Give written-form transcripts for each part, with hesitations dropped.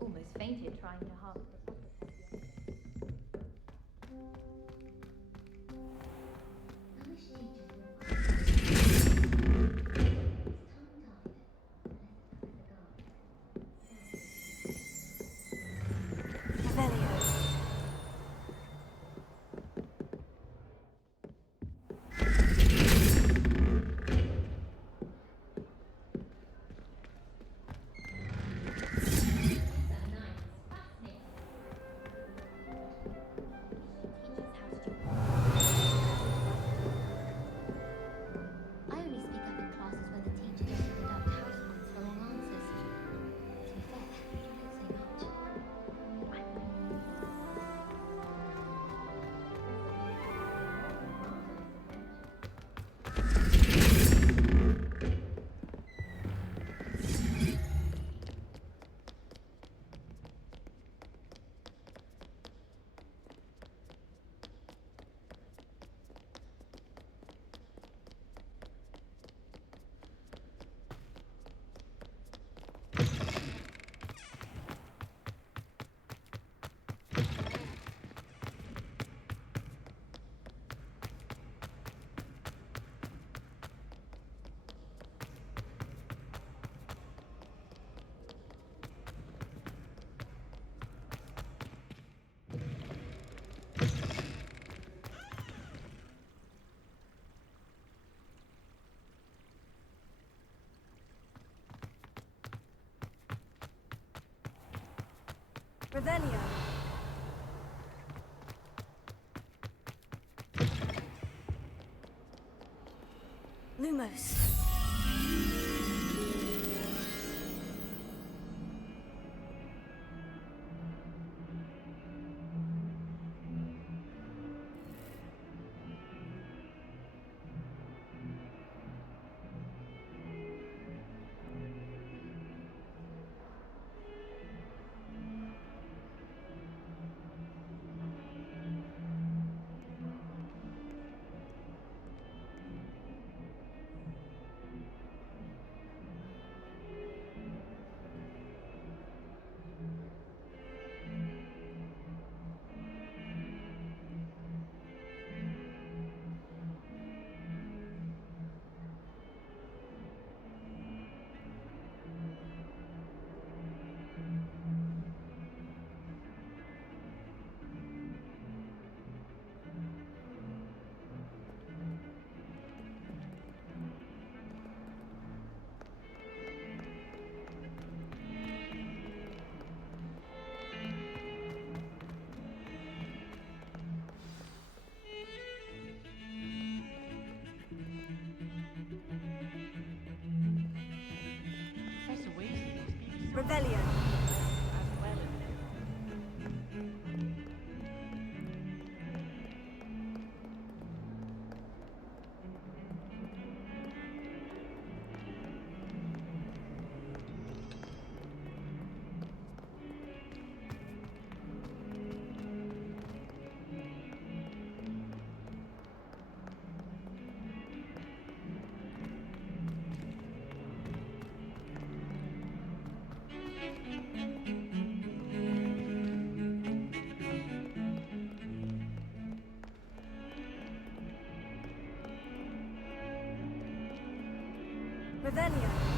Almost fainted trying to harp the pocket. Revelio. Lumos. Revelio. Revelio.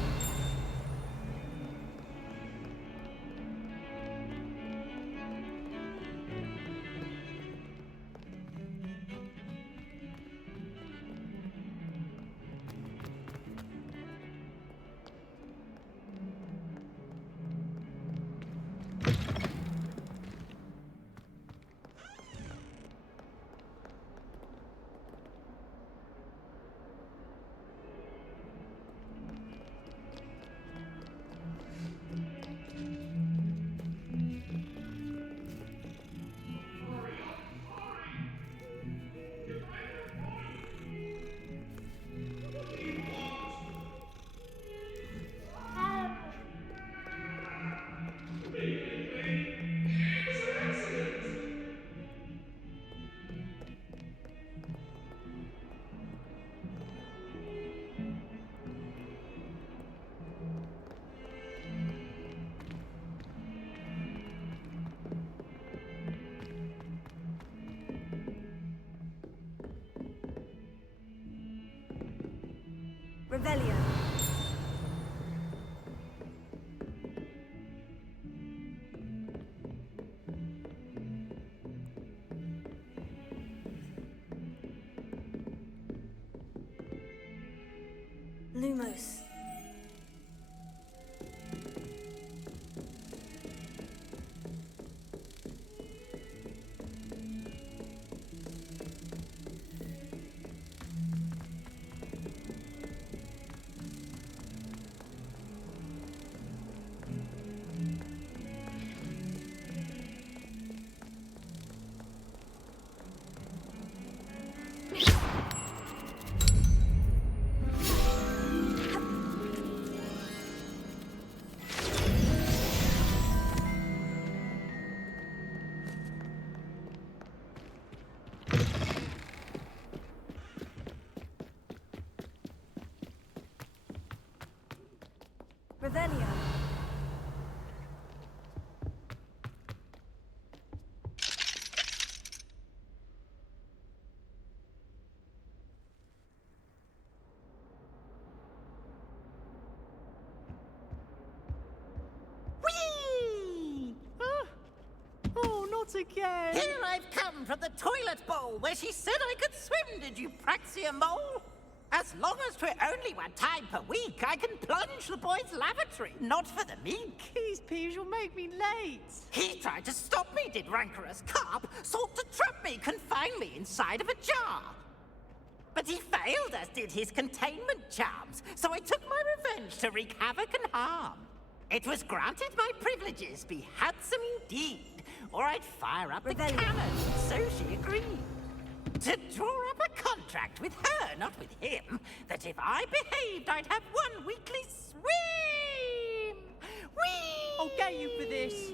Revelio. Lumos. Revelio. Whee! Oh, not again! Here I've come from the toilet bowl where she said I could swim, did you praxia mole? As long as 'twere only one time per week, I can plunge the boy's lavatory, not for the meek. These peas will make me late. He tried to stop me, did rancorous carp, sought to trap me, confine me inside of a jar. But he failed, as did his containment charms, so I took my revenge to wreak havoc and harm. It was granted my privileges be handsome indeed, or I'd fire up the cannon, so she agreed. To draw up a contract with her, not with him, that if I behaved, I'd have one weekly swim! Whee! I'll get you for this.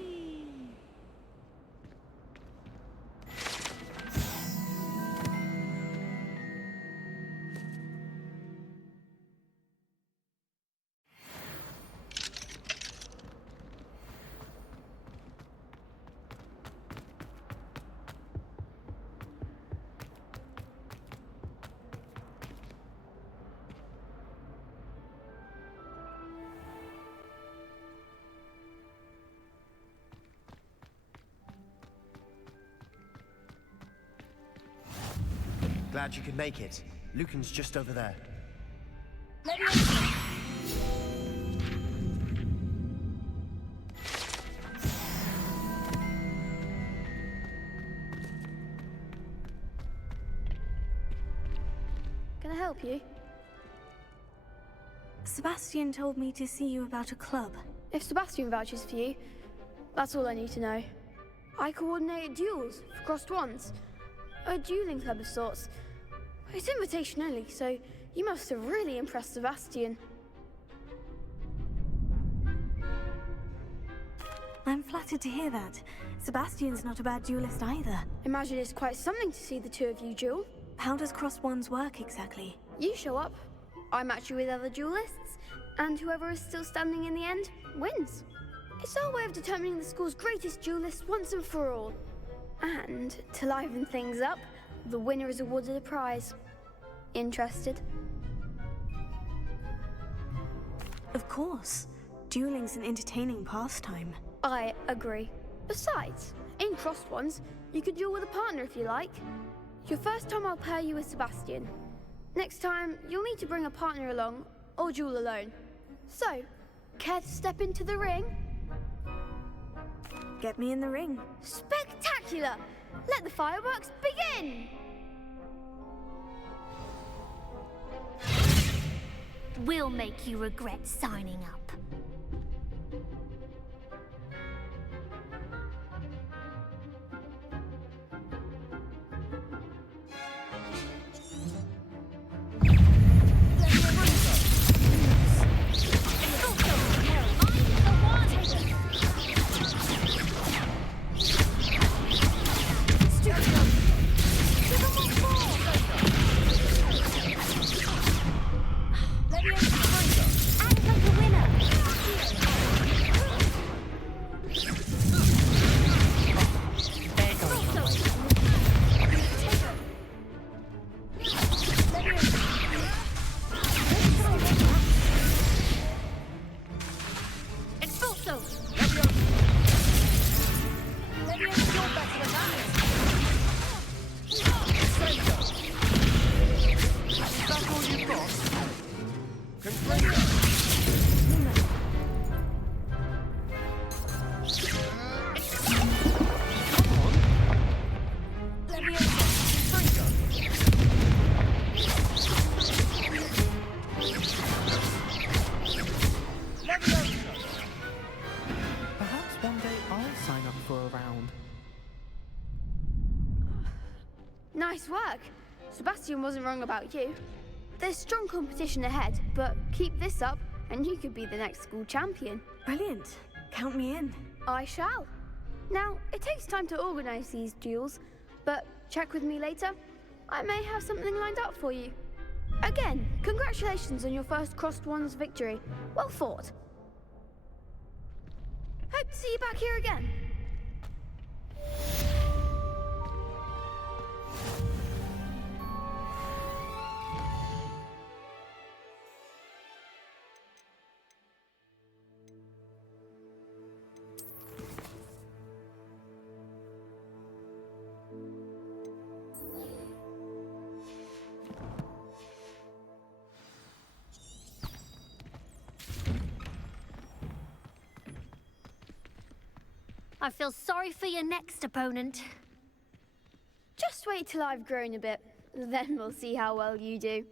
Glad you could make it. Lucan's just over there. Can I help you? Sebastian told me to see you about a club. If Sebastian vouches for you, that's all I need to know. I coordinate duels for crossed wands. A dueling club of sorts. It's invitation only, so you must have really impressed Sebastian. I'm flattered to hear that. Sebastian's not a bad duelist either. Imagine it's quite something to see the two of you duel. How does crossed wands work exactly? You show up, I match you with other duelists, and whoever is still standing in the end wins. It's our way of determining the school's greatest duelist once and for all. And to liven things up, the winner is awarded a prize. Interested? Of course. Dueling's an entertaining pastime. I agree. Besides, in crossed ones, you could duel with a partner if you like. Your first time I'll pair you with Sebastian. Next time, you'll need to bring a partner along, or duel alone. So, care to step into the ring? Get me in the ring. Spectacular! Let the fireworks begin! We'll make you regret signing up. Nice work. Sebastian wasn't wrong about you. There's strong competition ahead, but keep this up and you could be the next school champion. Brilliant. Count me in. I shall. Now, it takes time to organise these duels, but check with me later. I may have something lined up for you. Again, congratulations on your first Crossed Wands victory. Well fought. Hope to see you back here again. I feel sorry for your next opponent. Just wait till I've grown a bit, then we'll see how well you do.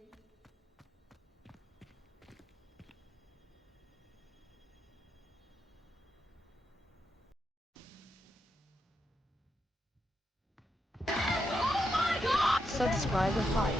Subscriber 5.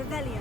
Rebellion.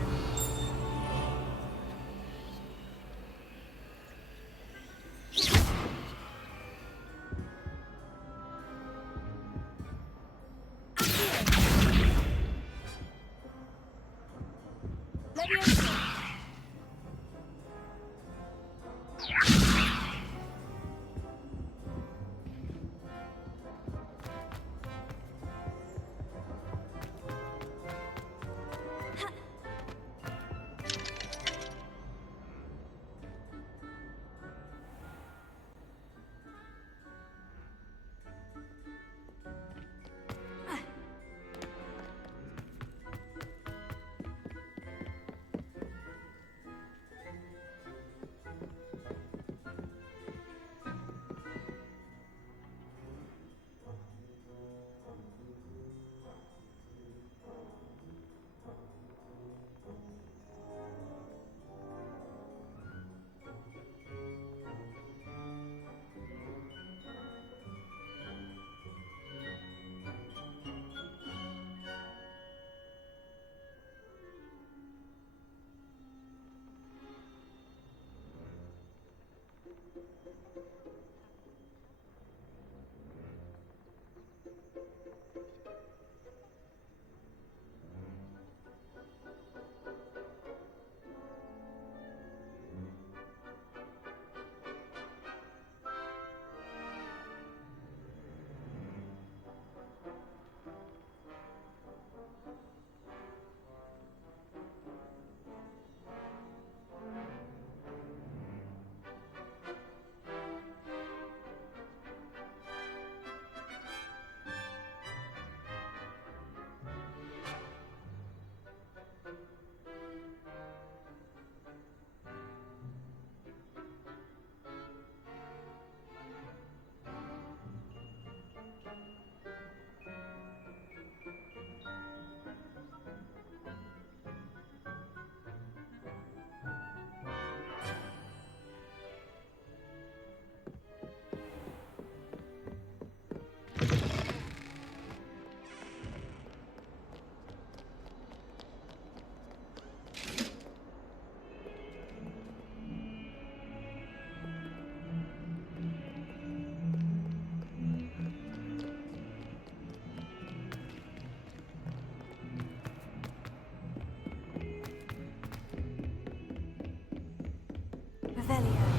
Revelio.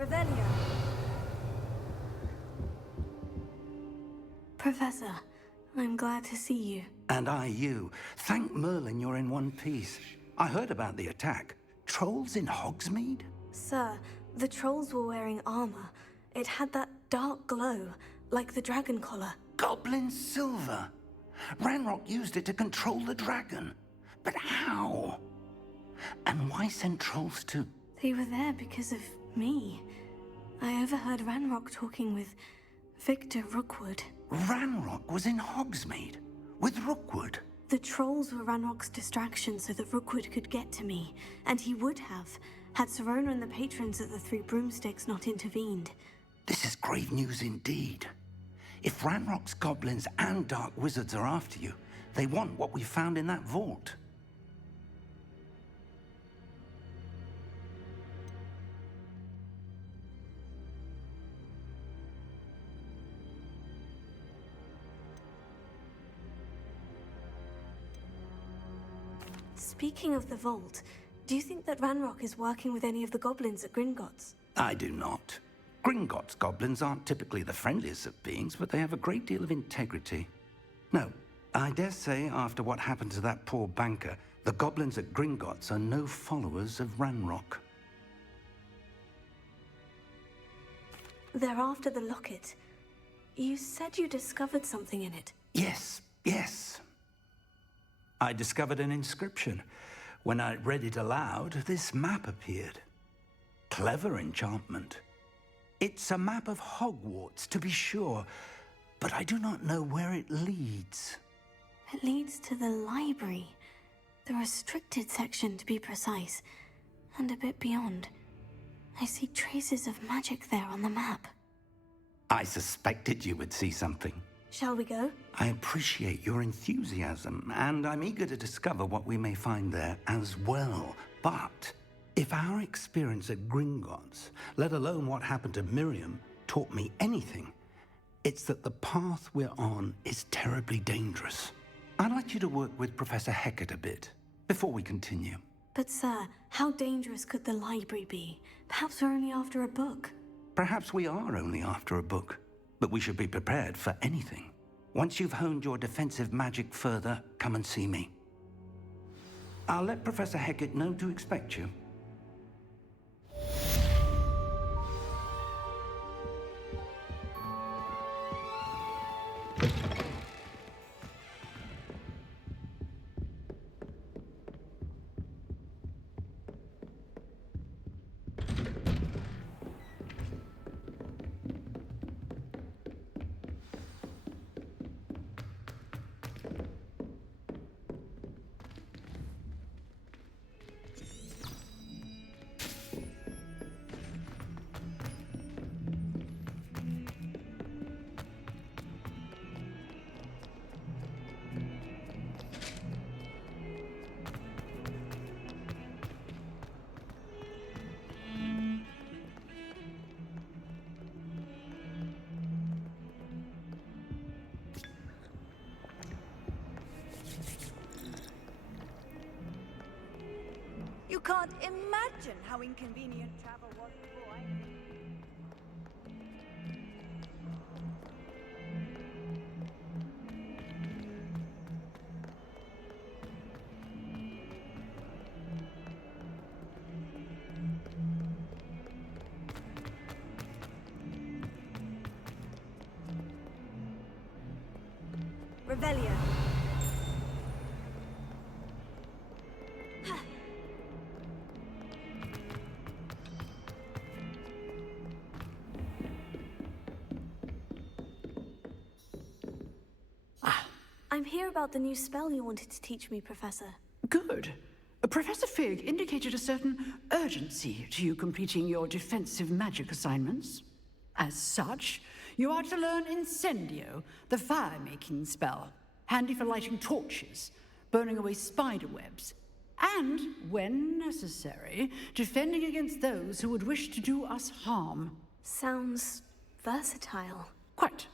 Revelio. Professor, I'm glad to see you. And I you. Thank Merlin you're in one piece. I heard about the attack. Trolls in Hogsmeade? Sir, the trolls were wearing armor. It had that dark glow, like the dragon collar. Goblin silver. Ranrock used it to control the dragon. But how? And why send trolls to... They were there because of me. I overheard Ranrock talking with Victor Rookwood. Ranrock was in Hogsmeade with Rookwood. The trolls were Ranrock's distraction so that Rookwood could get to me, and he would have, had Serona and the patrons at the Three Broomsticks not intervened. This is grave news indeed. If Ranrock's goblins and dark wizards are after you, they want what we found in that vault. Speaking of the vault, do you think that Ranrock is working with any of the goblins at Gringotts? I do not. Gringotts goblins aren't typically the friendliest of beings, but they have a great deal of integrity. No, I dare say after what happened to that poor banker, the goblins at Gringotts are no followers of Ranrock. They're after the locket. You said you discovered something in it. Yes. I discovered an inscription. When I read it aloud, this map appeared. Clever enchantment. It's a map of Hogwarts, to be sure, but I do not know where it leads. It leads to the library. The restricted section, to be precise, and a bit beyond. I see traces of magic there on the map. I suspected you would see something. Shall we go? I appreciate your enthusiasm, and I'm eager to discover what we may find there as well. But if our experience at Gringotts, let alone what happened to Miriam, taught me anything, it's that the path we're on is terribly dangerous. I'd like you to work with Professor Hecat a bit before we continue. But sir, how dangerous could the library be? Perhaps we're only after a book. Perhaps we are only after a book, but we should be prepared for anything. Once you've honed your defensive magic further, come and see me. I'll let Professor Hecat know to expect you. You can't imagine how inconvenient travel was before I... Revelio. I'm here about the new spell you wanted to teach me, Professor. Good. Professor Fig indicated a certain urgency to you completing your defensive magic assignments. As such, you are to learn Incendio, the fire-making spell, handy for lighting torches, burning away spider webs, and, when necessary, defending against those who would wish to do us harm. Sounds versatile. Quite.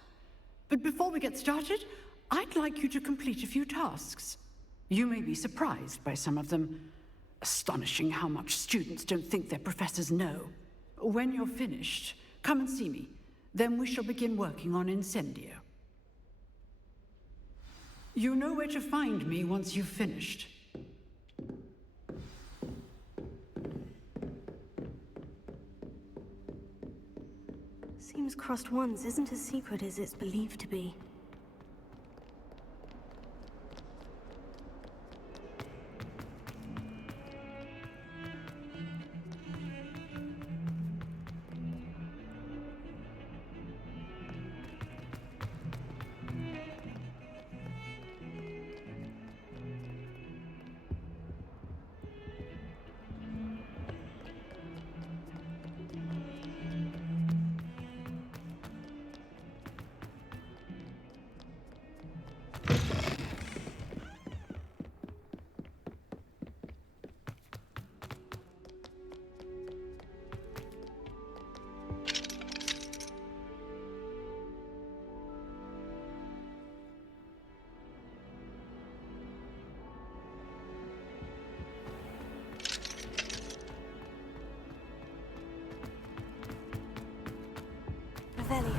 But before we get started, I'd like you to complete a few tasks. You may be surprised by some of them. Astonishing how much students don't think their professors know. When you're finished, come and see me. Then we shall begin working on Incendio. You know where to find me once you've finished. Seems Crossed Wands isn't as secret as it's believed to be. Revelio.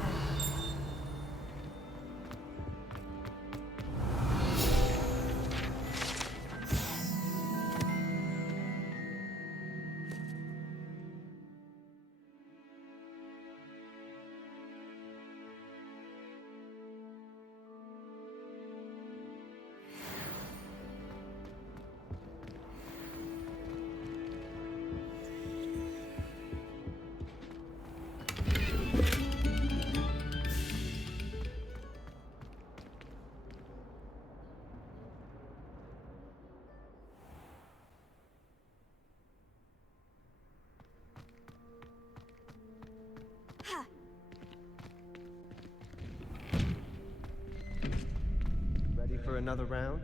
Ready for another round?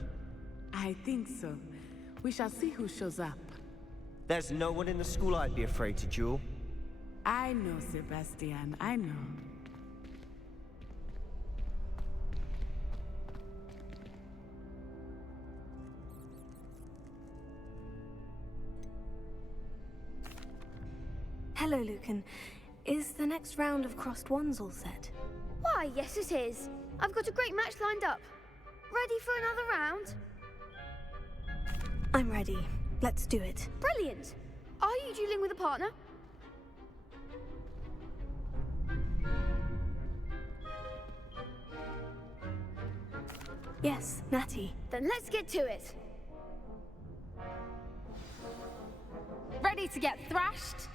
I think so. We shall see who shows up. There's no one in the school I'd be afraid to duel. I know, Sebastian, I know. Hello, Lucan. Is the next round of Crossed Wands all set? Why, yes it is. I've got a great match lined up. Ready for another round? I'm ready. Let's do it. Brilliant! Are you dueling with a partner? Yes, Natty. Then let's get to it. Ready to get thrashed?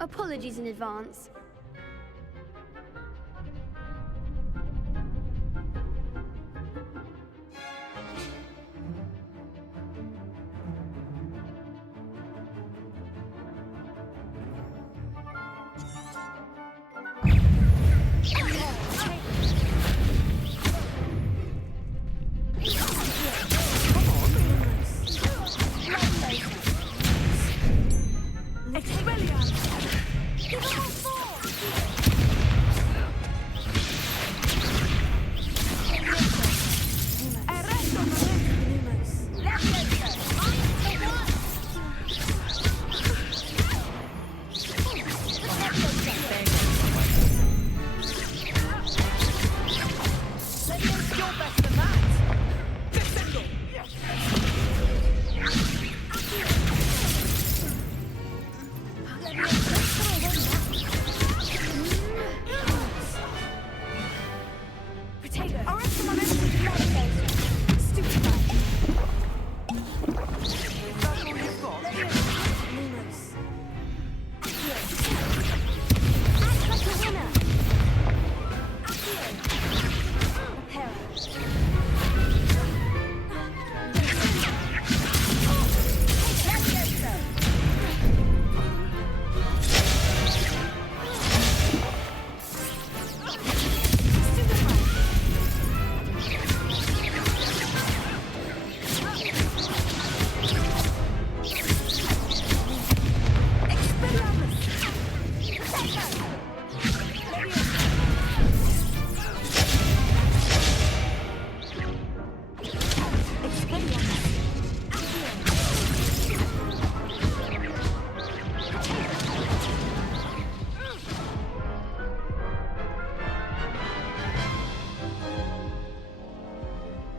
Apologies in advance.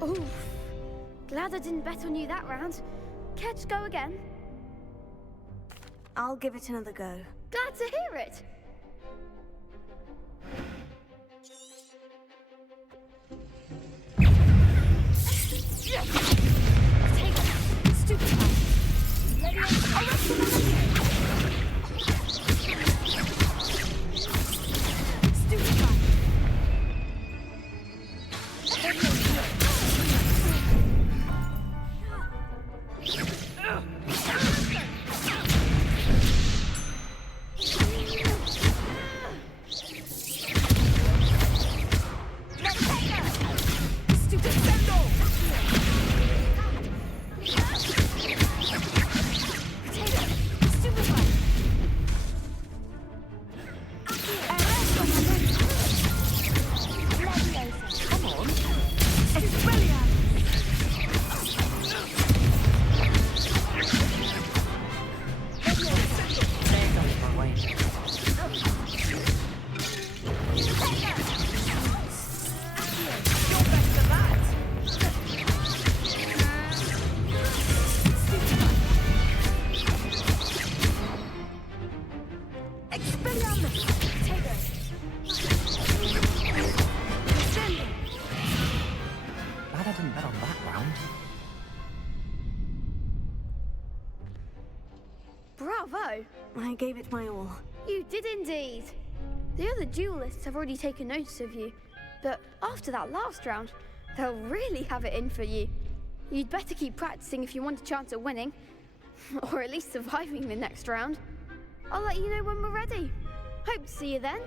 Oof. Glad I didn't bet on you that round. Care to go again? I'll give it another go. Glad to hear it. Take it. Stupid one. Let it arrest him. Stupid one. Bravo! I gave it my all. You did indeed. The other duelists have already taken notice of you, but after that last round, they'll really have it in for you. You'd better keep practicing if you want a chance at winning, or at least surviving the next round. I'll let you know when we're ready. Hope to see you then.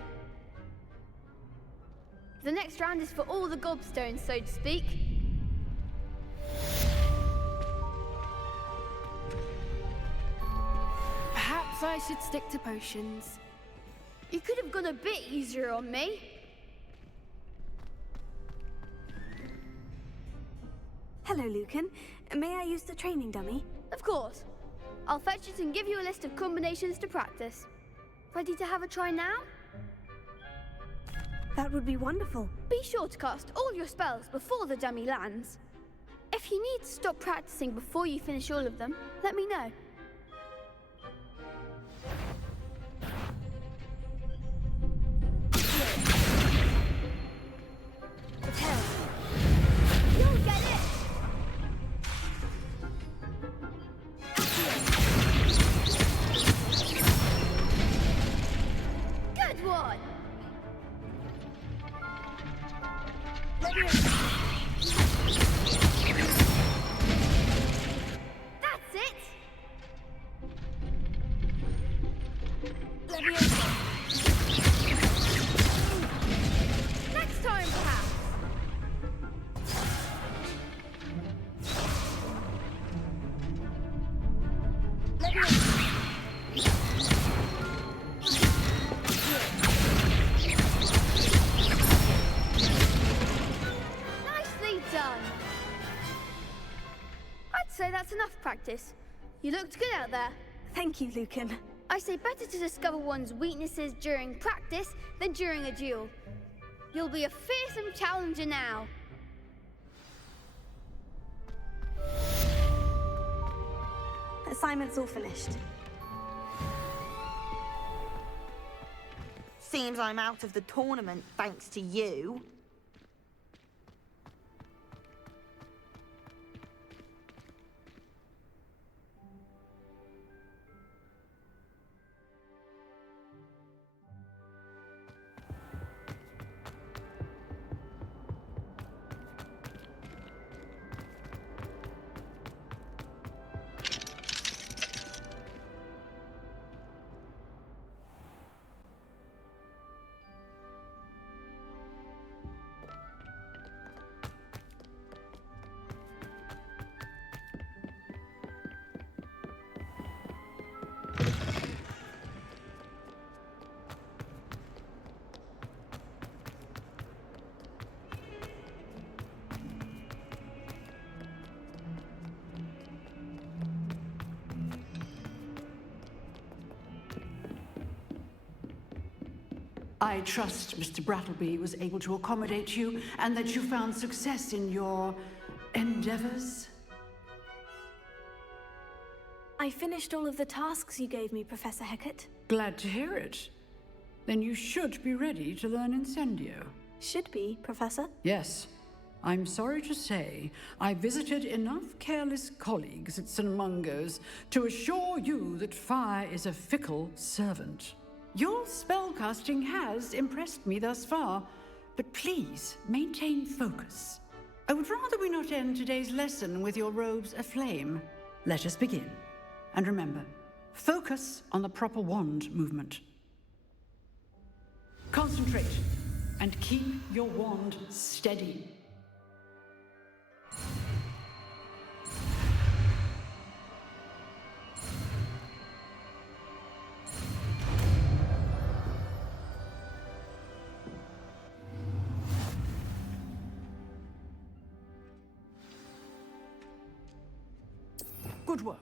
The next round is for all the gobstones, so to speak. Perhaps I should stick to potions. You could have gone a bit easier on me. Hello, Lucan. May I use the training dummy? Of course. I'll fetch it and give you a list of combinations to practice. Ready to have a try now? That would be wonderful. Be sure to cast all your spells before the dummy lands. If you need to stop practicing before you finish all of them, let me know. You'll get it! Good one! That's it! Next time, perhaps! Nicely done! I'd say that's enough practice. You looked good out there. Thank you, Lucan. I say better to discover one's weaknesses during practice than during a duel. You'll be a fearsome challenger now. Assignment's all finished. Seems I'm out of the tournament thanks to you. I trust Mr. Brattleby was able to accommodate you and that you found success in your endeavors. I finished all of the tasks you gave me, Professor Hecat. Glad to hear it. Then you should be ready to learn Incendio. Should be, Professor. Yes. I'm sorry to say, I visited enough careless colleagues at St. Mungo's to assure you that fire is a fickle servant. Your spellcasting has impressed me thus far, but please maintain focus. I would rather we not end today's lesson with your robes aflame. Let us begin. And remember, focus on the proper wand movement. Concentrate and keep your wand steady. Good work.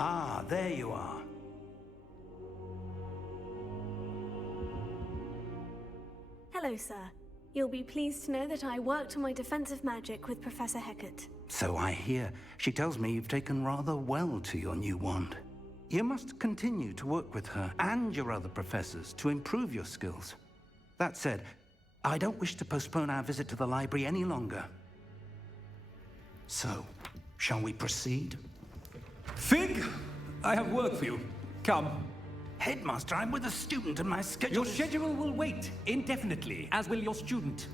Ah, there you are. Hello, sir. You'll be pleased to know that I worked on my defensive magic with Professor Hecat. So I hear. She tells me you've taken rather well to your new wand. You must continue to work with her and your other professors to improve your skills. That said, I don't wish to postpone our visit to the library any longer. So, shall we proceed? Fig! I have work for you. Come. Headmaster, I'm with a student and my schedule Your schedule will wait indefinitely, as will your student.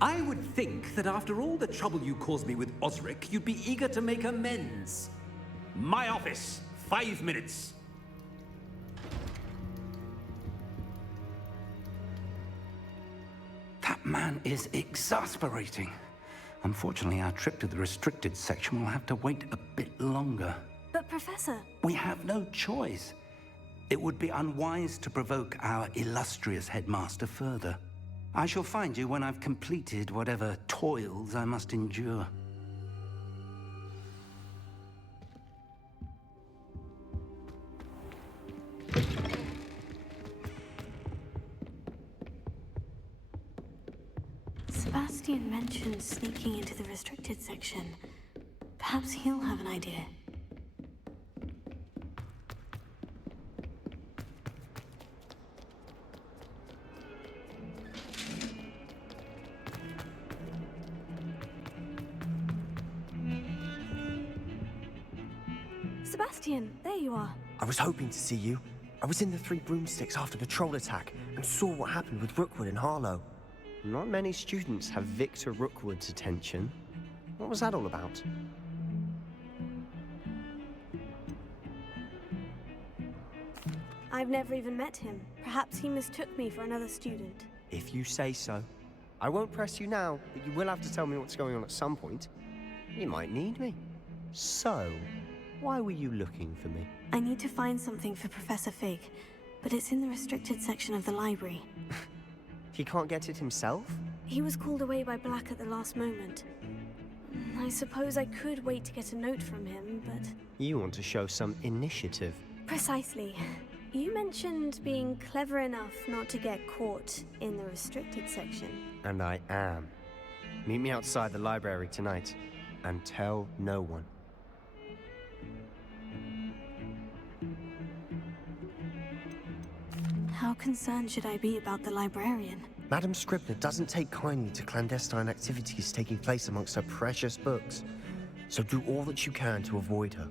I would think that after all the trouble you caused me with Osric, you'd be eager to make amends. My office, 5 minutes. That man is exasperating. Unfortunately, our trip to the restricted section will have to wait a bit longer. But, Professor... We have no choice. It would be unwise to provoke our illustrious headmaster further. I shall find you when I've completed whatever toils I must endure. Sebastian mentioned sneaking into the restricted section. Perhaps he'll have an idea. Sebastian, there you are. I was hoping to see you. I was in the Three Broomsticks after the troll attack and saw what happened with Rookwood and Harlow. Not many students have Victor Rookwood's attention. What was that all about? I've never even met him. Perhaps he mistook me for another student. If you say so. I won't press you now, but you will have to tell me what's going on at some point. You might need me. So, why were you looking for me? I need to find something for Professor Fig, but it's in the restricted section of the library. He can't get it himself? He was called away by Black at the last moment. I suppose I could wait to get a note from him, but... You want to show some initiative. Precisely. You mentioned being clever enough not to get caught in the restricted section. And I am. Meet me outside the library tonight, and tell no one. How concerned should I be about the librarian? Madam Scribner doesn't take kindly to clandestine activities taking place amongst her precious books. So do all that you can to avoid her.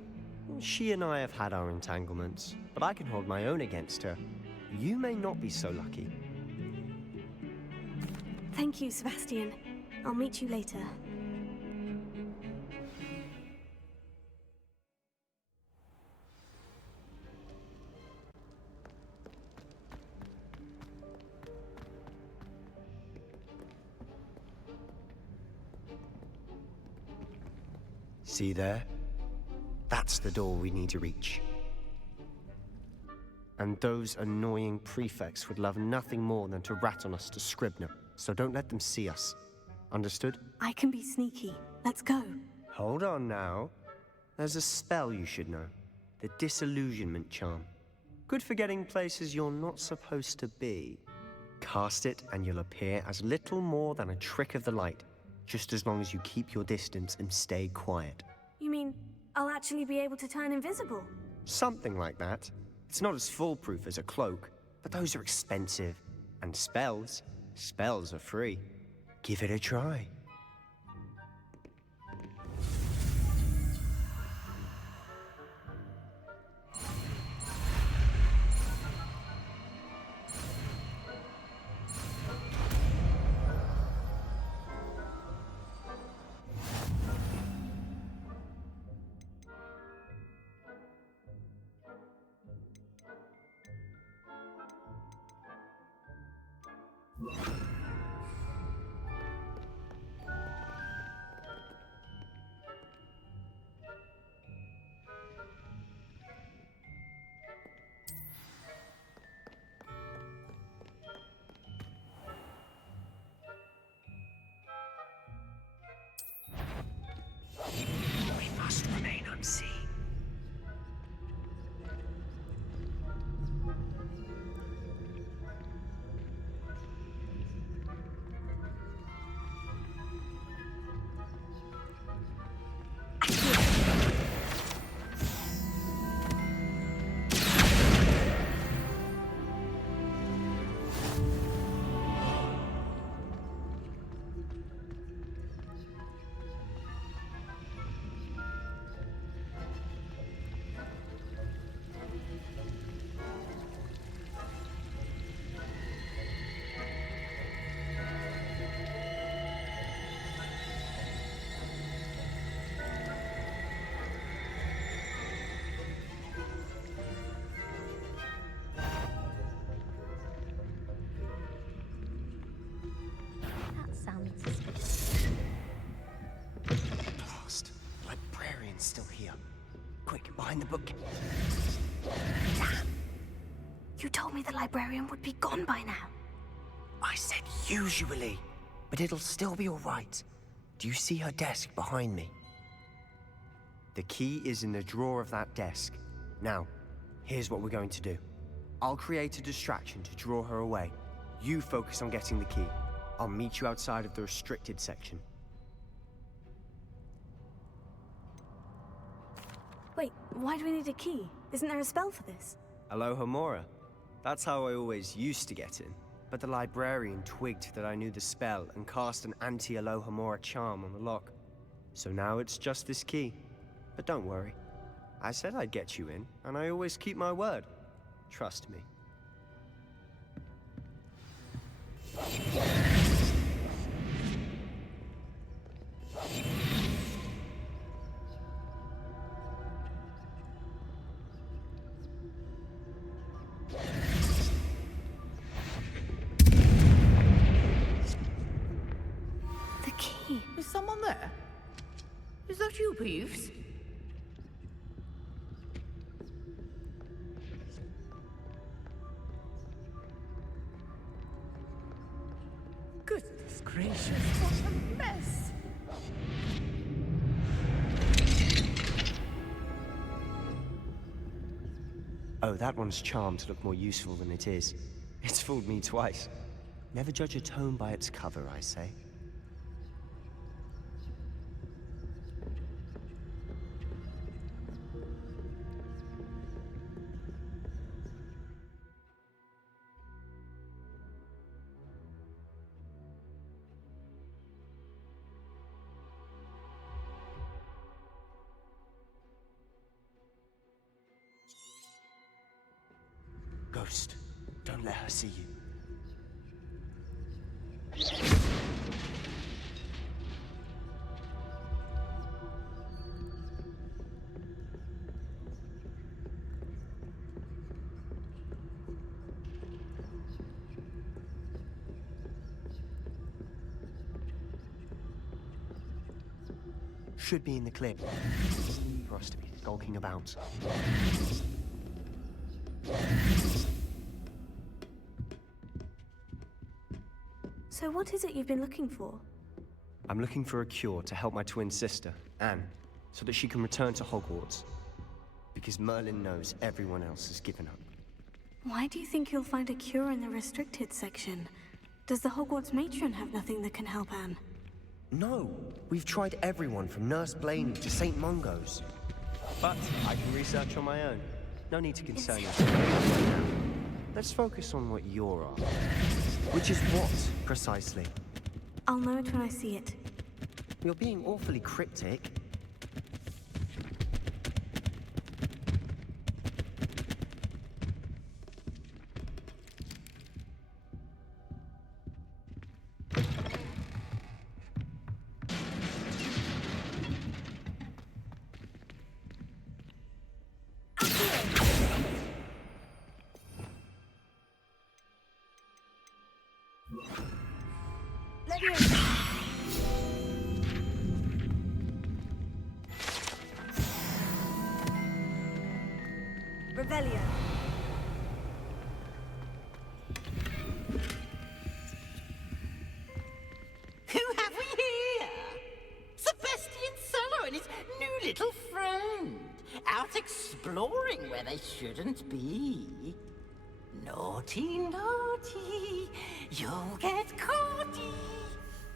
She and I have had our entanglements, but I can hold my own against her. You may not be so lucky. Thank you, Sebastian. I'll meet you later. See there? That's the door we need to reach. And those annoying prefects would love nothing more than to rat on us to Scribner, so don't let them see us. Understood? I can be sneaky. Let's go. Hold on now. There's a spell you should know. The Disillusionment Charm. Good for getting places you're not supposed to be. Cast it and you'll appear as little more than a trick of the light, just as long as you keep your distance and stay quiet. You mean I'll actually be able to turn invisible? Something like that. It's not as foolproof as a cloak, but those are expensive. And spells are free. Give it a try. We must remain unseen. Blast. Librarian's still here. Quick, behind the book. Damn! You told me the librarian would be gone by now. I said usually, but it'll still be all right. Do you see her desk behind me? The key is in the drawer of that desk. Now, here's what we're going to do. I'll create a distraction to draw her away. You focus on getting the key. I'll meet you outside of the restricted section. Wait, why do we need a key? Isn't there a spell for this? Alohomora. That's how I always used to get in. But the librarian twigged that I knew the spell and cast an anti-Alohomora charm on the lock. So now it's just this key. But don't worry. I said I'd get you in, and I always keep my word. Trust me. The key. Is someone there? Is that you, Peeves? Goodness gracious, what a mess! Oh, that one's charmed to look more useful than it is. It's fooled me twice. Never judge a tome by its cover, I say. Ghost, don't let her see you. Should be in the clip for us to be skulking about. So what is it you've been looking for? I'm looking for a cure to help my twin sister, Anne, so that she can return to Hogwarts. Because Merlin knows everyone else has given up. Why do you think you'll find a cure in the restricted section? Does the Hogwarts matron have nothing that can help Anne? No! We've tried everyone from Nurse Blaney to St. Mungo's. But I can research on my own. No need to concern yourself right now. Let's focus on what you're after. Which is what, precisely? I'll know it when I see it. You're being awfully cryptic. Revelio. Who have we here? Sebastian Cello and his new little friend. Out exploring where they shouldn't be. Naughty, naughty. You'll get caughty.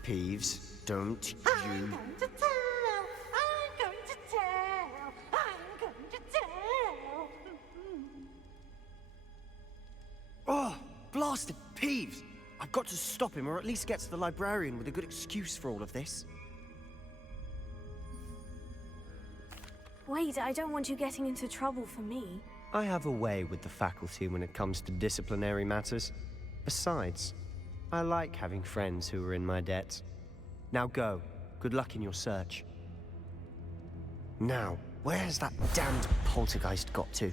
Peeves, don't I'm you... going to tell. I'm going to tell. I'm going to tell. Oh, blasted Peeves! I've got to stop him, or at least get to the librarian with a good excuse for all of this. Wait, I don't want you getting into trouble for me. I have a way with the faculty when it comes to disciplinary matters. Besides, I like having friends who are in my debt. Now go. Good luck in your search. Now, where has that damned poltergeist got to?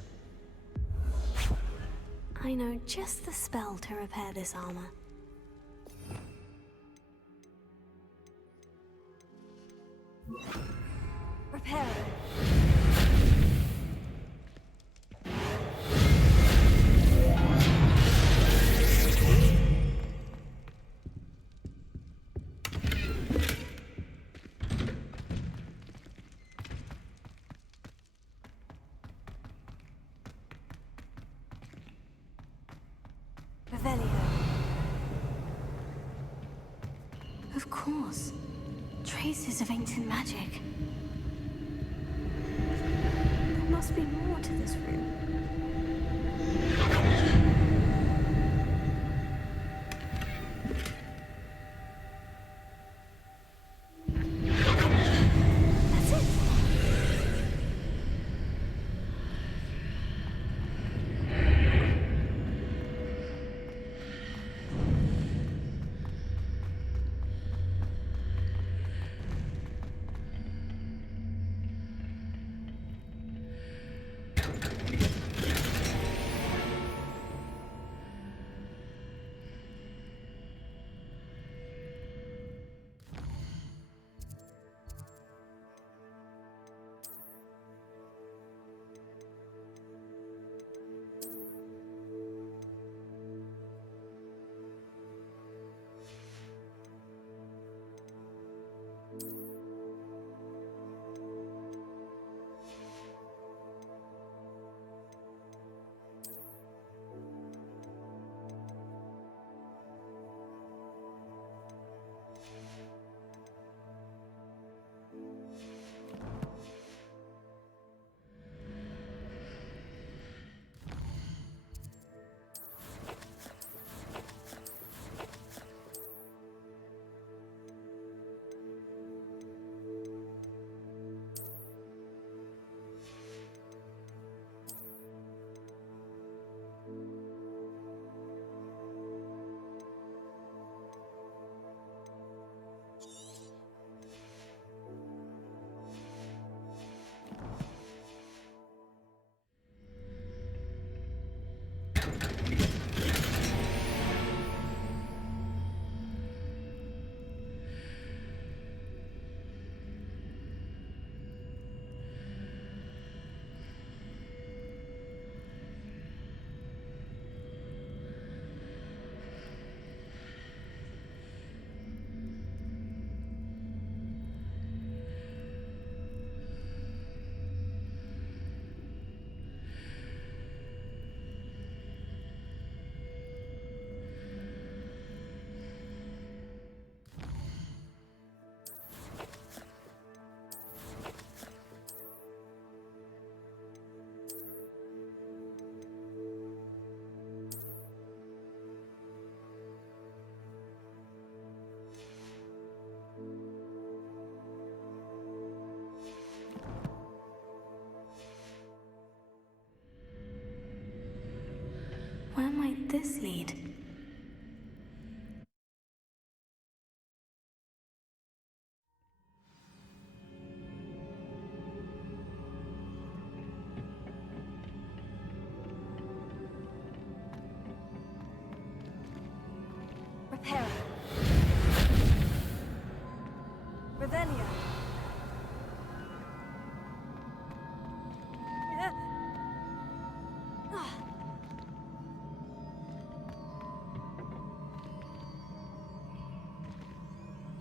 I know just the spell to repair this armor. Repair it. Revelio. Of course. Traces of ancient magic. There must be more to this room. That's it. this lead? Repara. Revelio.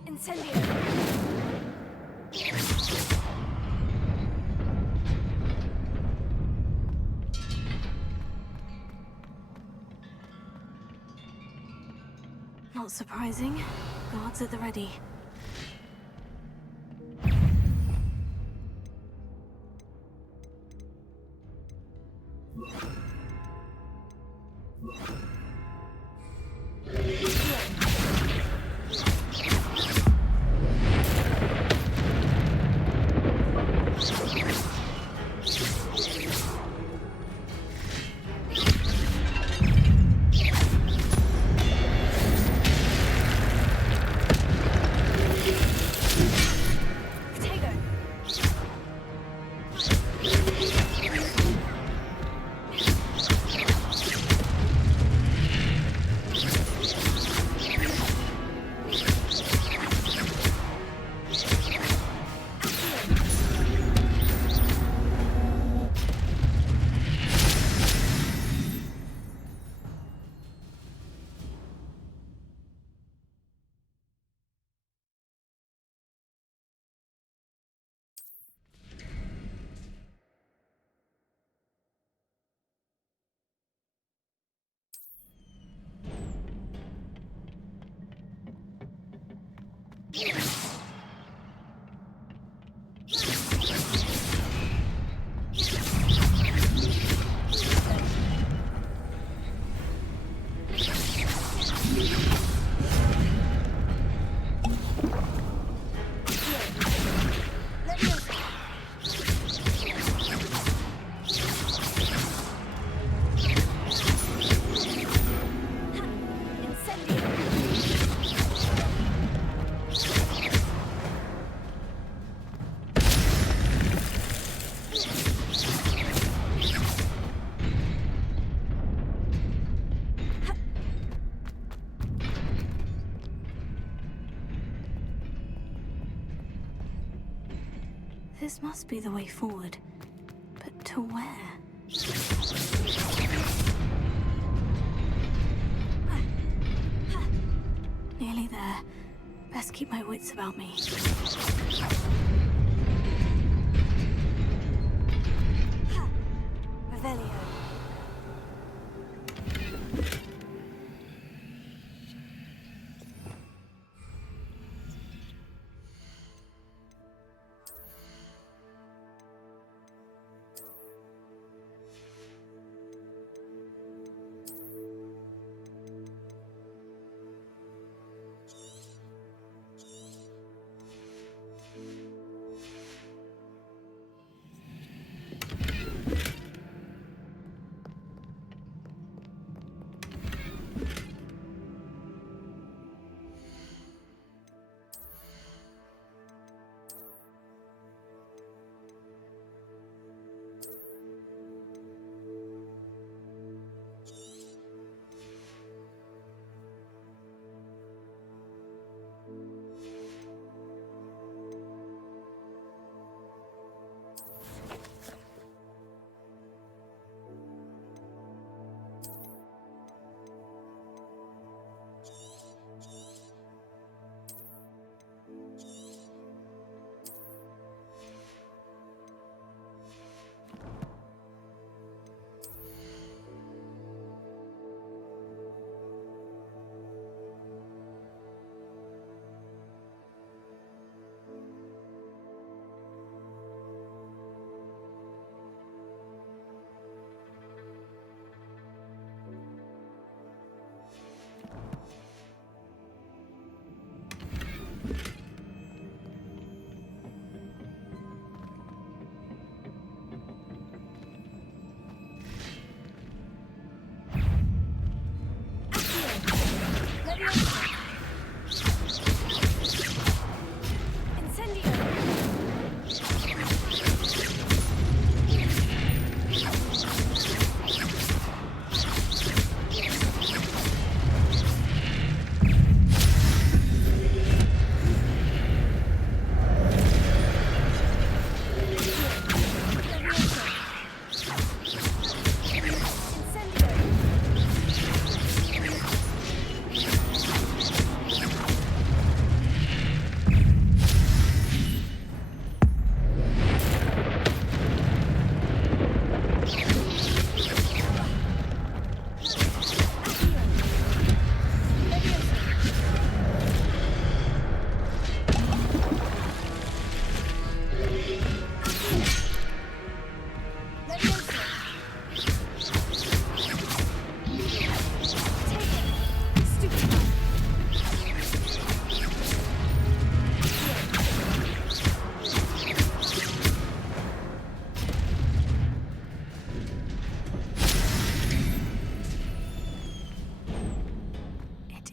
Incendio. Not surprising. Guards at the ready. This must be the way forward. But to where? Nearly there. Best keep my wits about me. Revelio.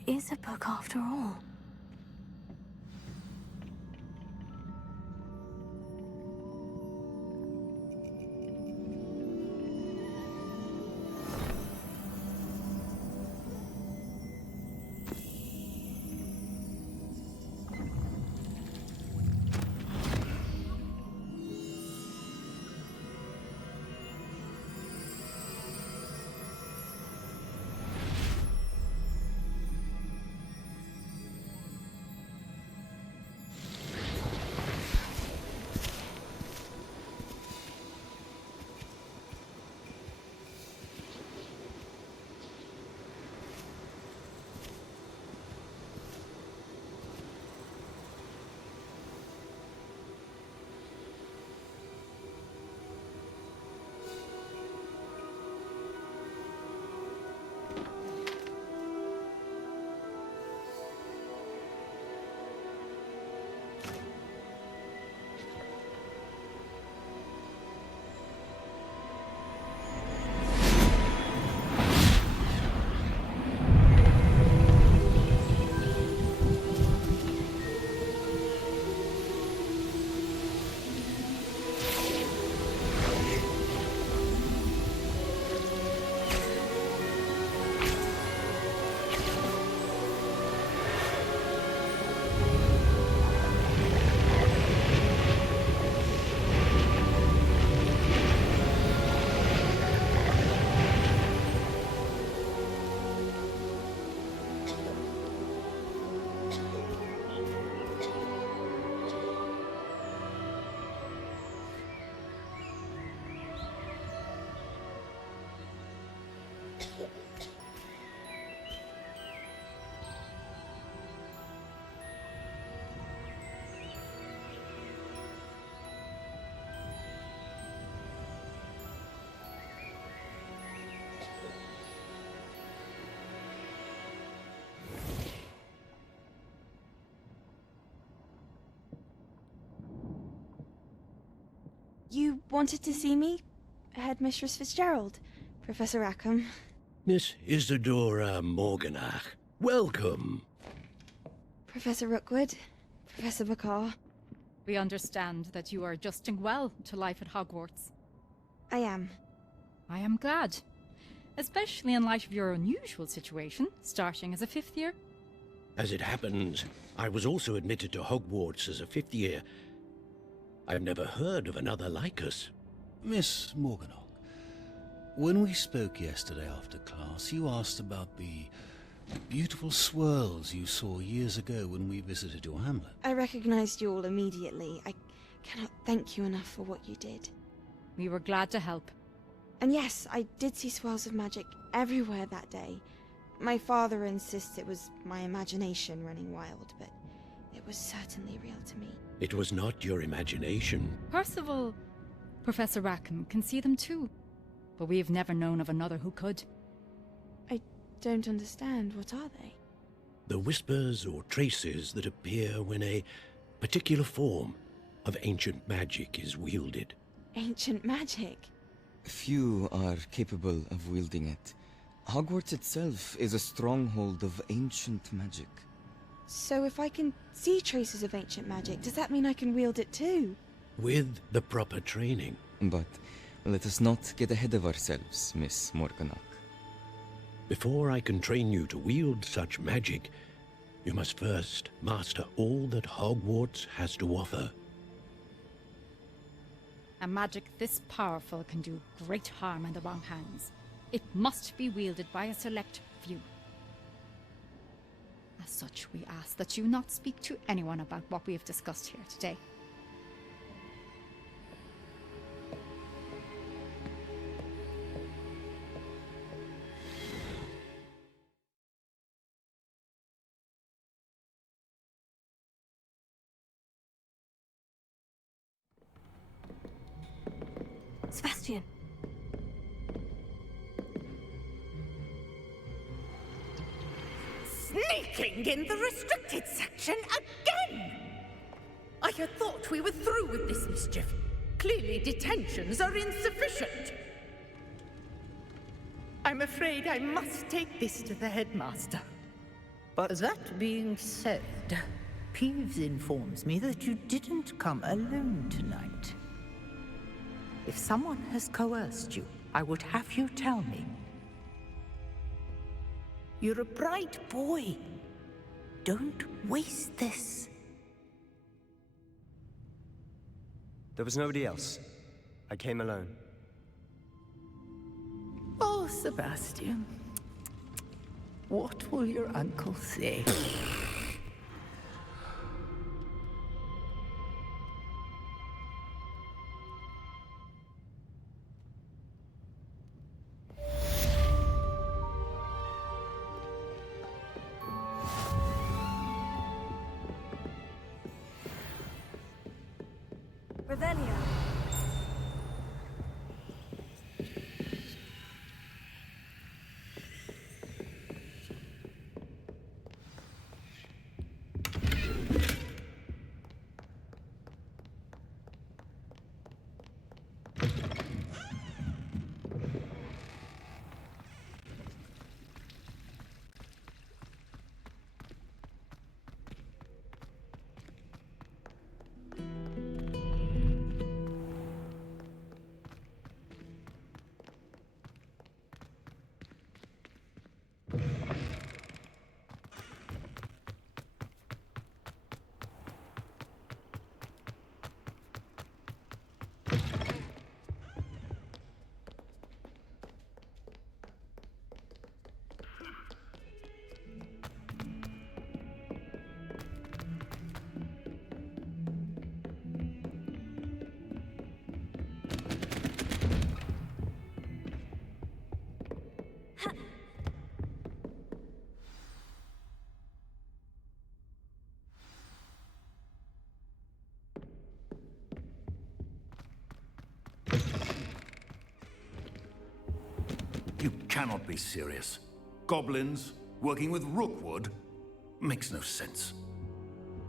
is a book after all. You wanted to see me? Headmistress Fitzgerald, Professor Rackham. Miss Isadora Morganach, welcome. Professor Rookwood, Professor McCaw. We understand that you are adjusting well to life at Hogwarts. I am. I am glad. Especially in light of your unusual situation, starting as a 5th year. As it happens, I was also admitted to Hogwarts as a 5th year. I've never heard of another like us. Miss Morganach, when we spoke yesterday after class, you asked about the beautiful swirls you saw years ago when we visited your hamlet. I recognized you all immediately. I cannot thank you enough for what you did. We were glad to help. And yes, I did see swirls of magic everywhere that day. My father insists it was my imagination running wild, but it was certainly real to me. It was not your imagination. Percival, Professor Rackham can see them too. But we have never known of another who could. I don't understand. What are they? The whispers or traces that appear when a particular form of ancient magic is wielded. Ancient magic? Few are capable of wielding it. Hogwarts itself is a stronghold of ancient magic. So if I can see traces of ancient magic, does that mean I can wield it too? With the proper training. But let us not get ahead of ourselves, Miss Morganach. Before I can train you to wield such magic, you must first master all that Hogwarts has to offer. A magic this powerful can do great harm in the wrong hands. It must be wielded by a select few. As such, we ask that you not speak to anyone about what we have discussed here today. Sebastian. Sneaking in the restricted section again! I had thought we were through with this mischief. Clearly detentions are insufficient. I'm afraid I must take this to the headmaster. But that being said, Peeves informs me that you didn't come alone tonight. If someone has coerced you, I would have you tell me. You're a bright boy. Don't waste this. there was nobody else. I came alone. Oh, Sebastian. What will your uncle say? Revelio. You cannot be serious. Goblins working with Rookwood makes no sense.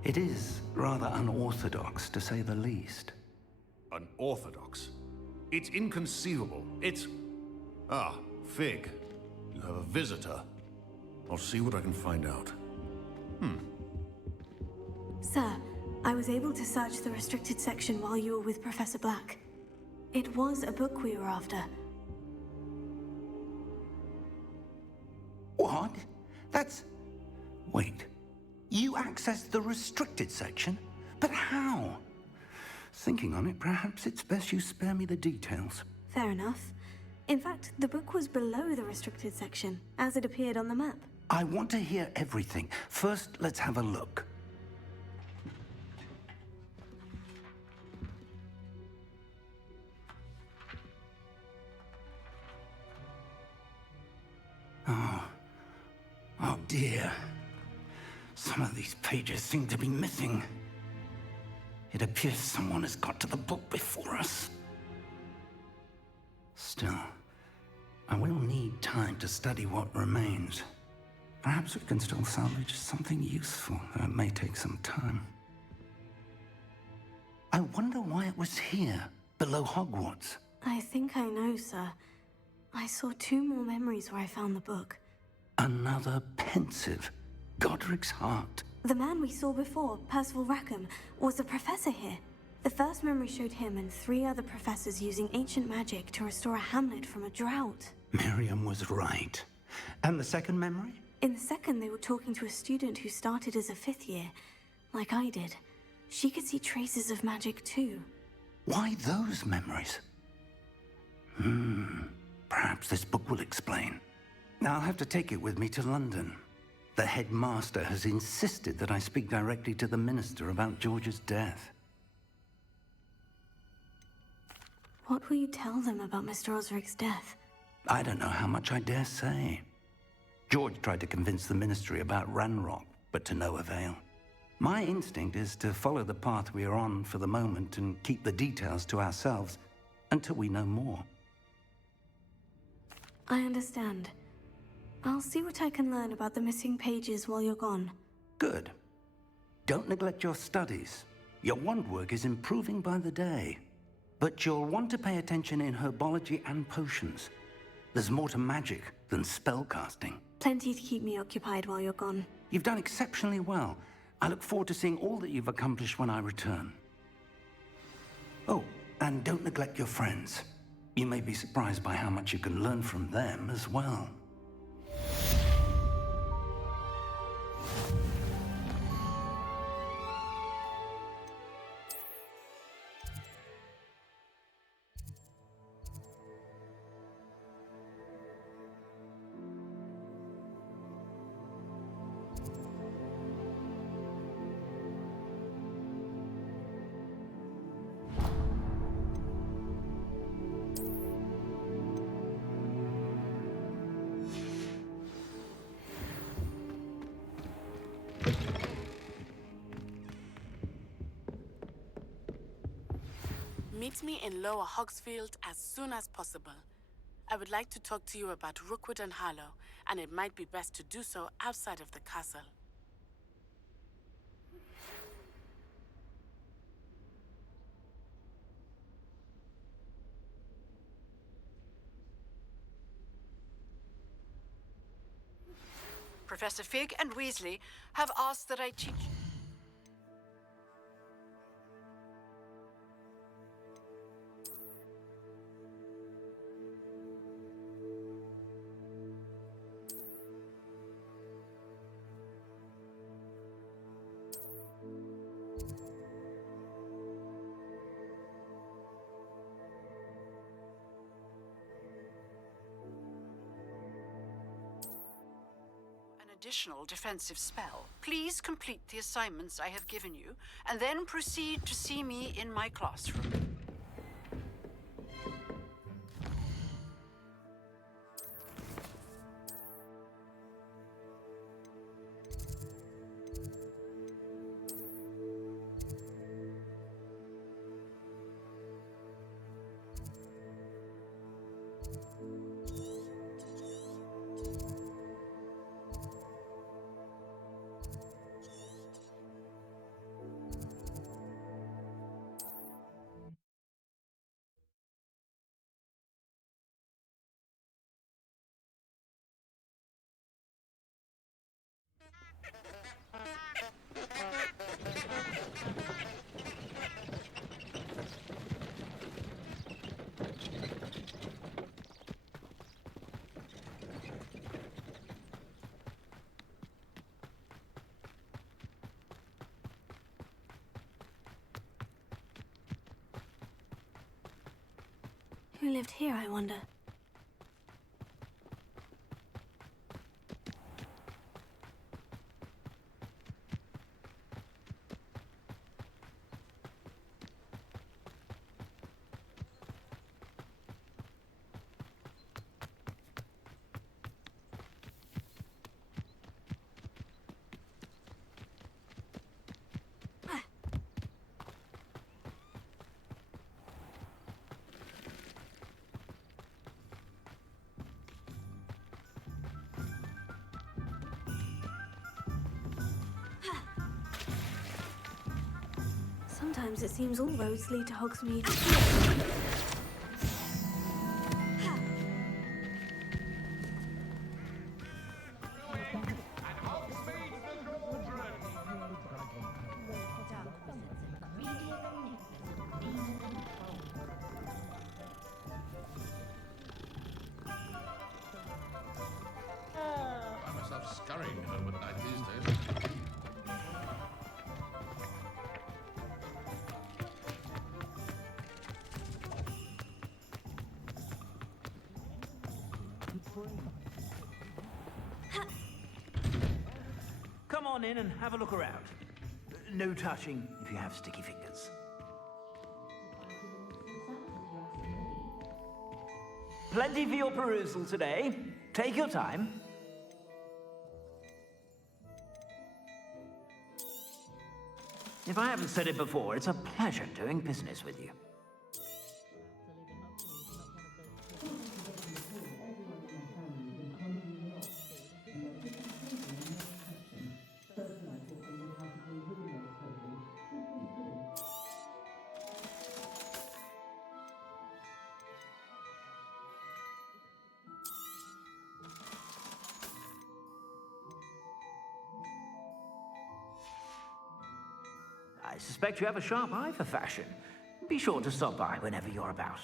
It is rather unorthodox, to say the least. Unorthodox? It's inconceivable. It's... Ah, Fig. You have a visitor. I'll see what I can find out. Sir, I was able to search the restricted section while you were with Professor Black. It was a book we were after. What? That's... Wait. You accessed the restricted section? But how? Thinking on it, perhaps it's best you spare me the details. Fair enough. In fact, the book was below the restricted section, as it appeared on the map. I want to hear everything. First, let's have a look. Oh dear. Some of these pages seem to be missing. It appears someone has got to the book before us. Still, I will need time to study what remains. Perhaps we can still salvage something useful, though it may take some time. I wonder why it was here, below Hogwarts. I think I know, sir. I saw 2 more memories where I found the book. Another pensive. Godric's heart. The man we saw before, Percival Rackham, was a professor here. The first memory showed him and 3 other professors using ancient magic to restore a hamlet from a drought. Miriam was right. And the second memory? In the second, they were talking to a student who started as a 5th year, like I did. She could see traces of magic too. Why those memories? Perhaps this book will explain. I'll have to take it with me to London. The headmaster has insisted that I speak directly to the minister about George's death. What will you tell them about Mr. Osric's death? I don't know how much I dare say. George tried to convince the ministry about Ranrock, but to no avail. My instinct is to follow the path we are on for the moment and keep the details to ourselves until we know more. I understand. I'll see what I can learn about the missing pages while you're gone. Good. Don't neglect your studies. Your wand work is improving by the day. But you'll want to pay attention in herbology and potions. There's more to magic than spellcasting. Plenty to keep me occupied while you're gone. You've done exceptionally well. I look forward to seeing all that you've accomplished when I return. Oh, and don't neglect your friends. You may be surprised by how much you can learn from them as well. Meet me in Lower Hogsfield as soon as possible. I would like to talk to you about Rookwood and Harlow, and it might be best to do so outside of the castle. Professor Fig and Weasley have asked that I teach... additional defensive spell. Please complete the assignments I have given you, and then proceed to see me in my classroom. Who lived here, I wonder? Sometimes it seems all roads lead to Hogsmeade. I myself scurrying home at night these days. Come on in and have a look around. No touching if you have sticky fingers. Plenty for your perusal today. Take your time. If I haven't said it before, it's a pleasure doing business with you. I suspect you have a sharp eye for fashion. Be sure to stop by whenever you're about.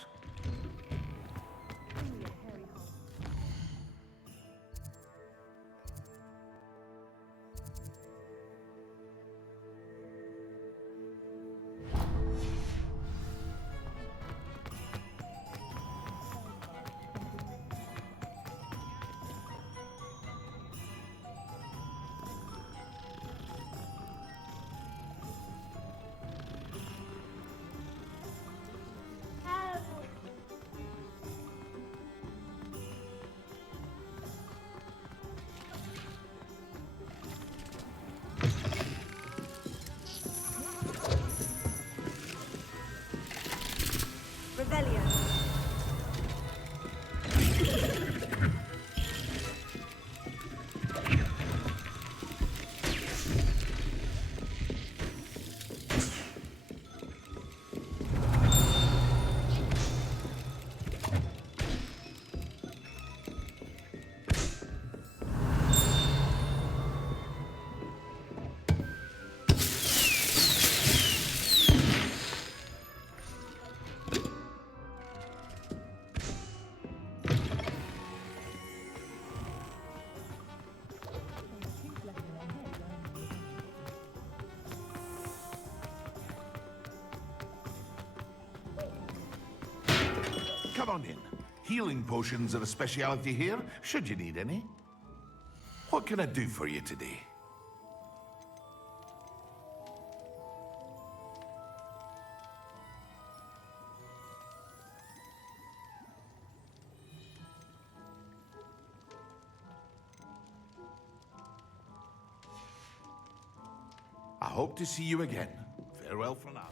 Come on in. Healing potions are a speciality here, should you need any. What can I do for you today? I hope to see you again. Farewell for now.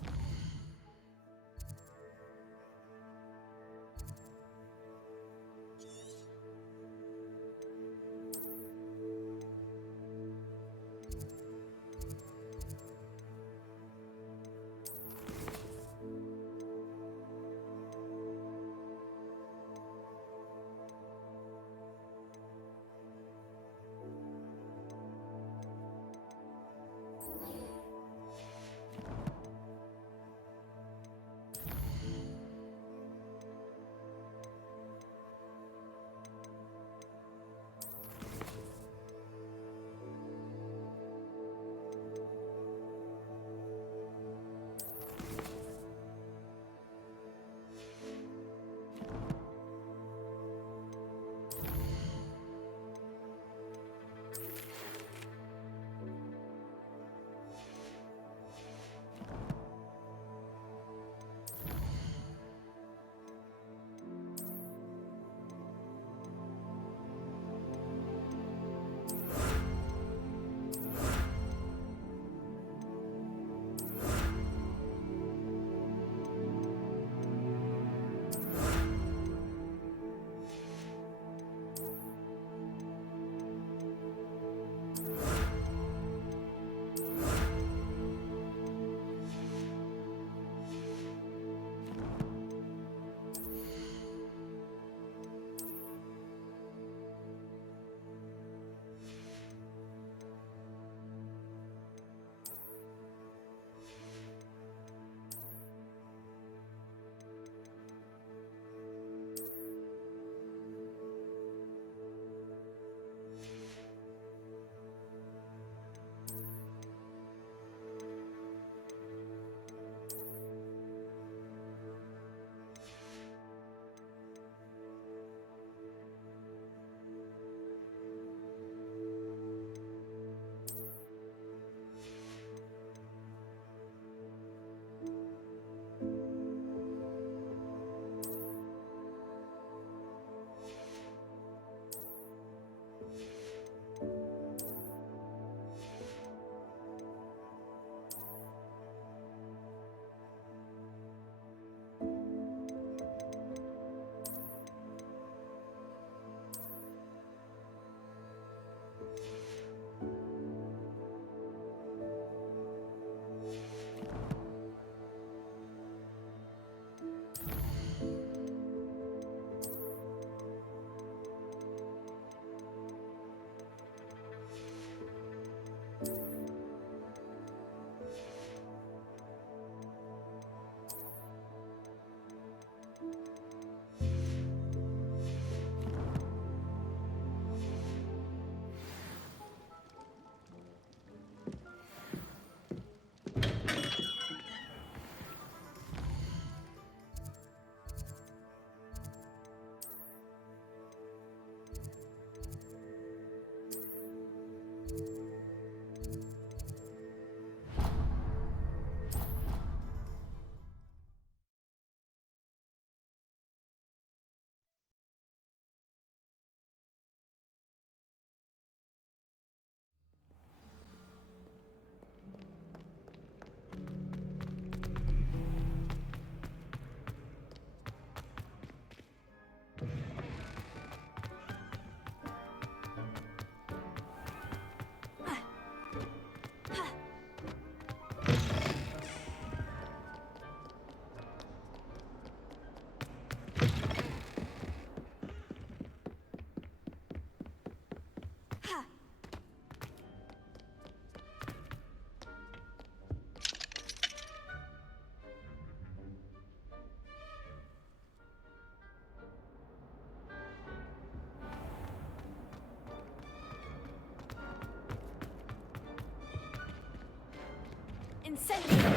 Incendio!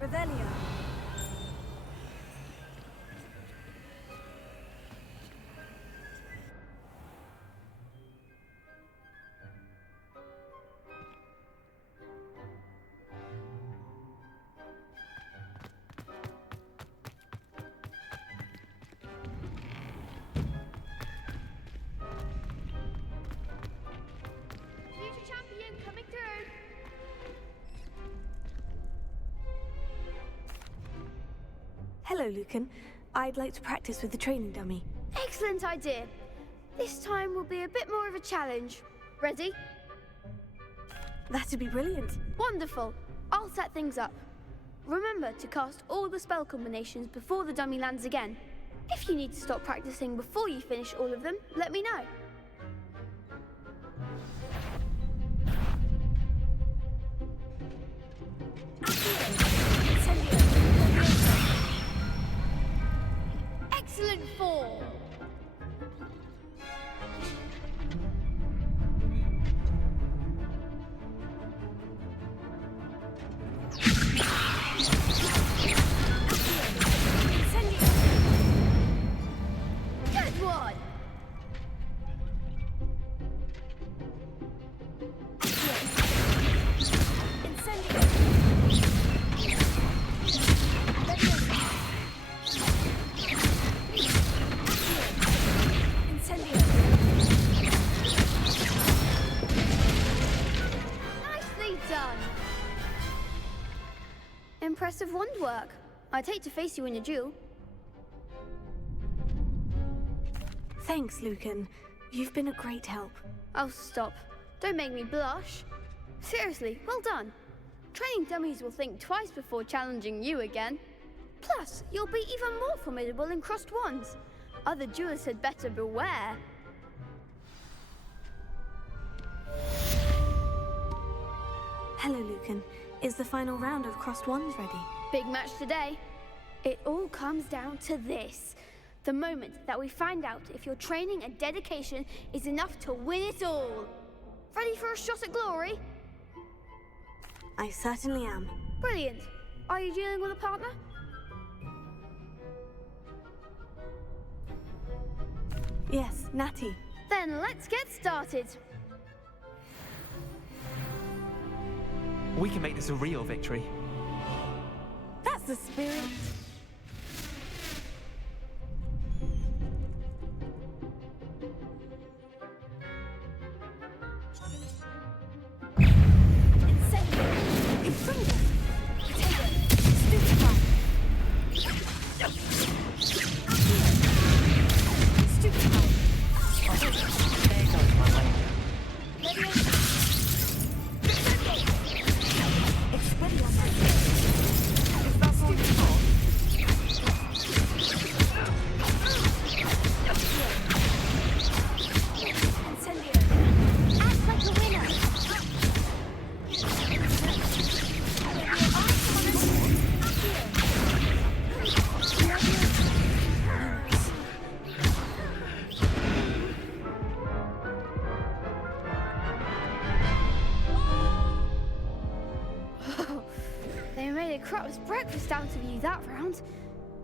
Revelio. Future champion coming through. Hello, Lucan. I'd like to practice with the training dummy. Excellent idea. This time will be a bit more of a challenge. Ready? That'd be brilliant. Wonderful. I'll set things up. Remember to cast all the spell combinations before the dummy lands again. If you need to stop practicing before you finish all of them, let me know. Excellent form. Good one. Nicely done. Impressive wand work. I'd hate to face you in a duel. Thanks, Lucan. You've been a great help. Oh, stop. Don't make me blush. Seriously, well done. Training dummies will think twice before challenging you again. Plus, you'll be even more formidable in crossed wands. Other duelists had better beware. Hello, Lucan. Is the final round of crossed wands ready? Big match today. It all comes down to this. The moment that we find out if your training and dedication is enough to win it all. Ready for a shot at glory? I certainly am. Brilliant. Are you dealing with a partner? Yes, Natty. Then let's get started. We can make this a real victory. That's the spirit. a crap's breakfast out of you that round.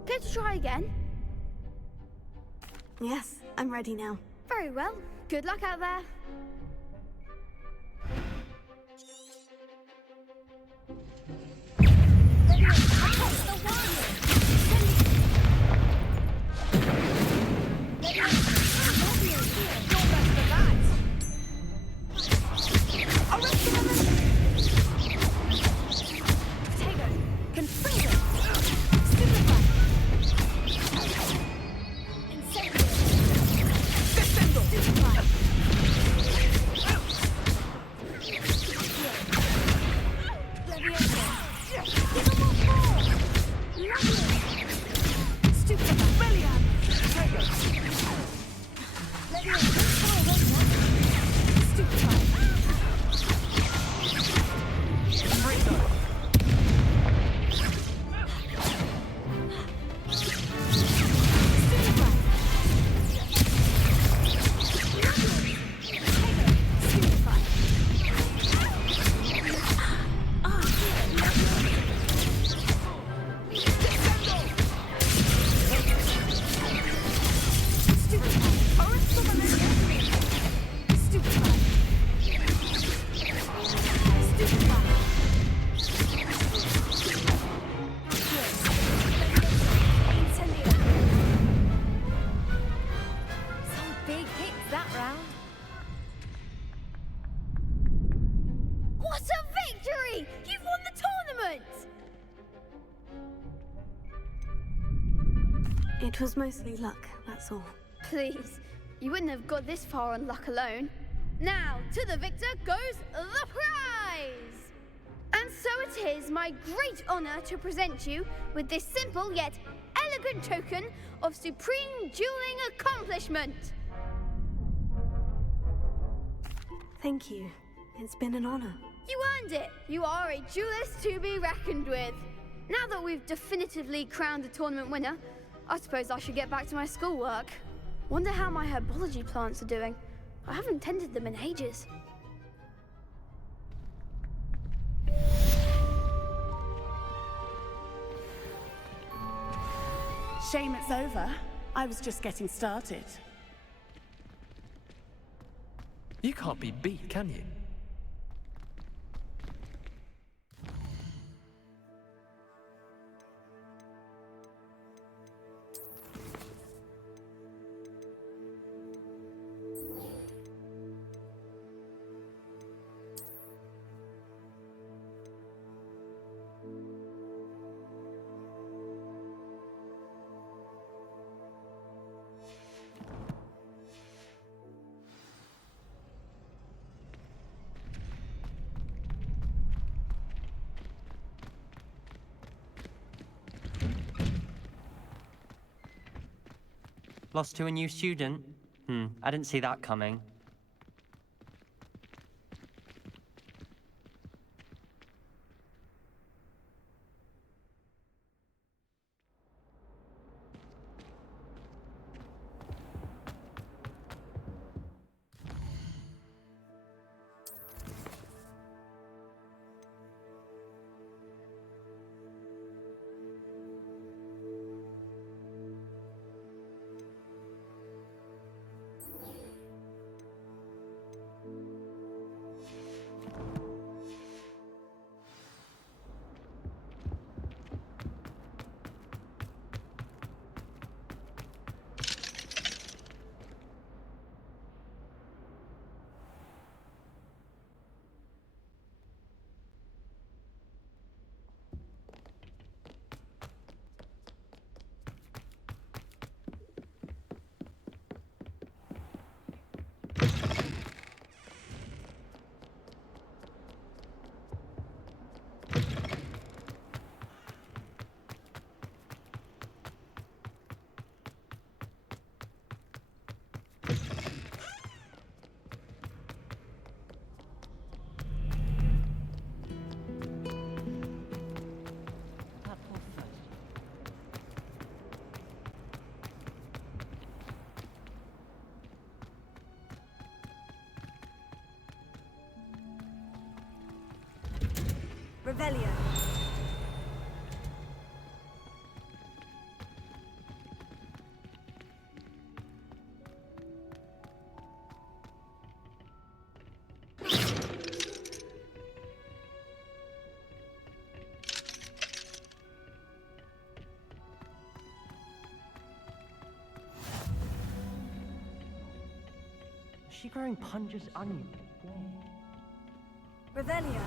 Care to try again? Yes, I'm ready now. Very well. Good luck out there. It was mostly luck, that's all. Please, you wouldn't have got this far on luck alone. Now, to the victor goes the prize! And so it is my great honor to present you with this simple yet elegant token of supreme dueling accomplishment. Thank you. It's been an honor. You earned it. You are a duelist to be reckoned with. Now that we've definitively crowned the tournament winner, I suppose I should get back to my schoolwork. Wonder how my herbology plants are doing. I haven't tended them in ages. Shame it's over. I was just getting started. You can't be beat, can you? Lost to a new student? I didn't see that coming. Revelio. she growing Punja's onion? Revelio.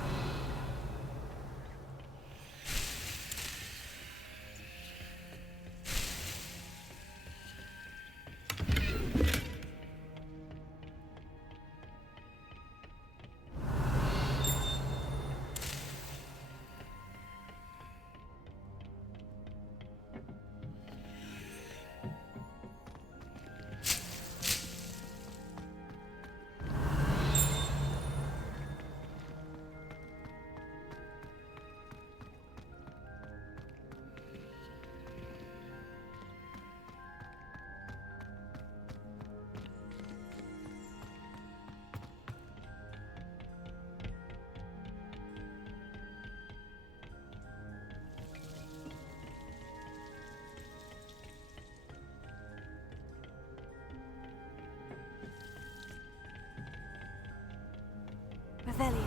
Revelio.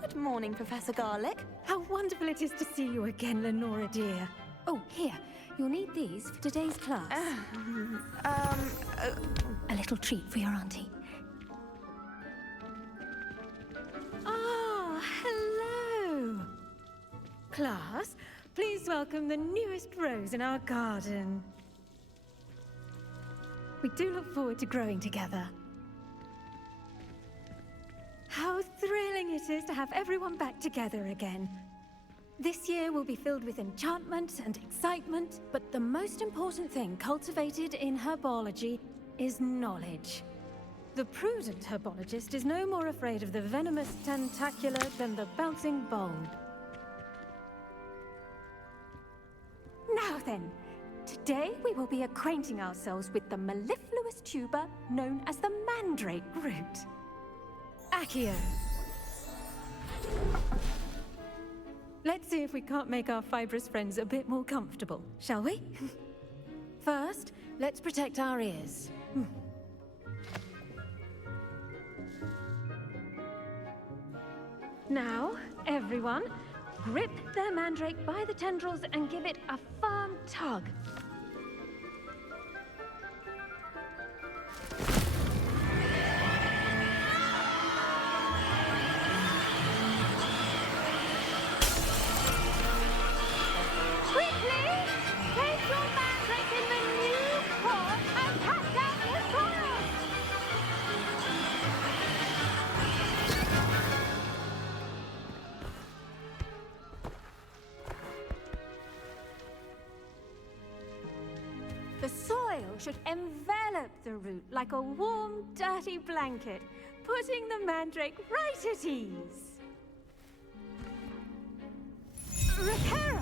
Good morning, Professor Garlick. How wonderful it is to see you again, Lenora dear. Oh, here. You'll need these for today's class. A little treat for your auntie. Ah, hello! Class, please welcome the newest rose in our garden. We do look forward to growing together. How thrilling it is to have everyone back together again. This year will be filled with enchantment and excitement, but the most important thing cultivated in herbology is knowledge. The prudent herbologist is no more afraid of the venomous tentacula than the bouncing bulb. Now then, today we will be acquainting ourselves with the mellifluous tuber known as the mandrake root. Accio. Let's see if we can't make our fibrous friends a bit more comfortable, shall we? First, let's protect our ears. Now, everyone, grip their mandrake by the tendrils and give it a firm tug. The soil should envelop the root like a warm, dirty blanket, putting the mandrake right at ease. Reparo!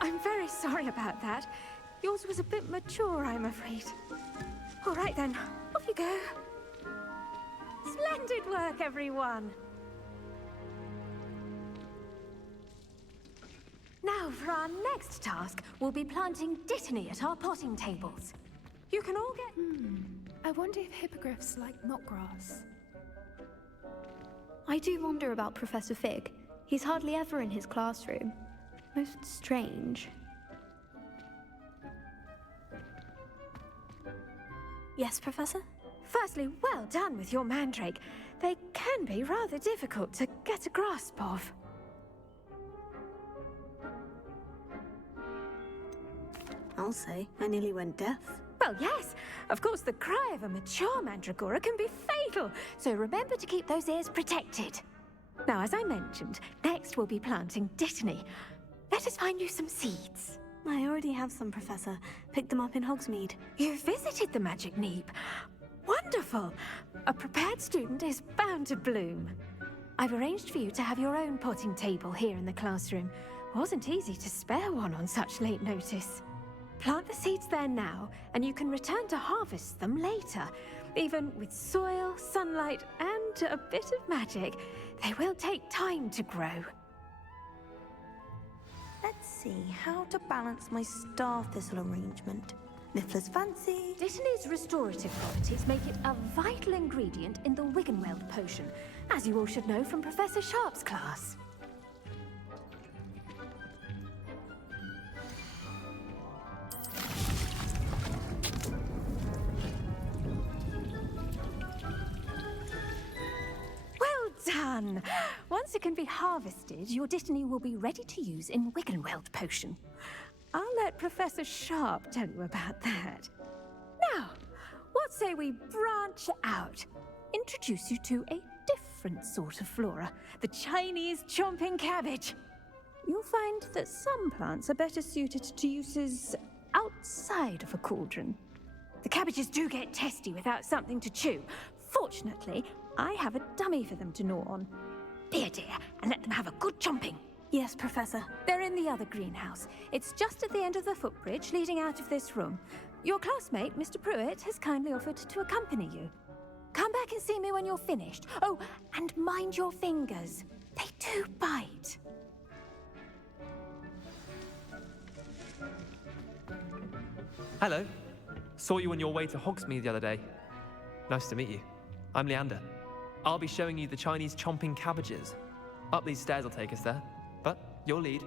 I'm very sorry about that. Yours was a bit mature, I'm afraid. All right then, off you go. Splendid work, everyone! Now, for our next task, we'll be planting dittany at our potting tables. You can all get... I wonder if hippogriffs like knotgrass. I do wonder about Professor Fig. He's hardly ever in his classroom. Most strange. Yes, Professor? Firstly, well done with your mandrake. They can be rather difficult to get a grasp of. I'll say, I nearly went deaf. Well, yes. Of course, the cry of a mature mandragora can be fatal, so remember to keep those ears protected. Now, as I mentioned, next we'll be planting dittany. Let us find you some seeds. I already have some, Professor. Picked them up in Hogsmeade. You visited the Magic Neep. Wonderful! A prepared student is bound to bloom. I've arranged for you to have your own potting table here in the classroom. Wasn't easy to spare one on such late notice. Plant the seeds there now, and you can return to harvest them later. Even with soil, sunlight, and a bit of magic, They will take time to grow. Let's see how to balance my star thistle arrangement. Niffler's fancy. Dittany's restorative properties make it a vital ingredient in the Wiggenweld potion, as you all should know from Professor Sharp's class. Done! Once it can be harvested, your Dittany will be ready to use in Wiggenweld potion. I'll let Professor Sharp tell you about that. Now, what say we branch out? Introduce you to a different sort of flora, the Chinese chomping cabbage. You'll find that some plants are better suited to uses outside of a cauldron. The cabbages do get testy without something to chew. Fortunately, I have a dummy for them to gnaw on. Dear, and let them have a good chomping. Yes, Professor. They're in the other greenhouse. It's just at the end of the footbridge leading out of this room. Your classmate, Mr. Pruitt, has kindly offered to accompany you. Come back and see me when you're finished. Oh, and mind your fingers. They do bite. Hello. Saw you on your way to Hogsmeade the other day. Nice to meet you. I'm Leander. I'll be showing you the Chinese chomping cabbages. Up these stairs will take us there, but your lead.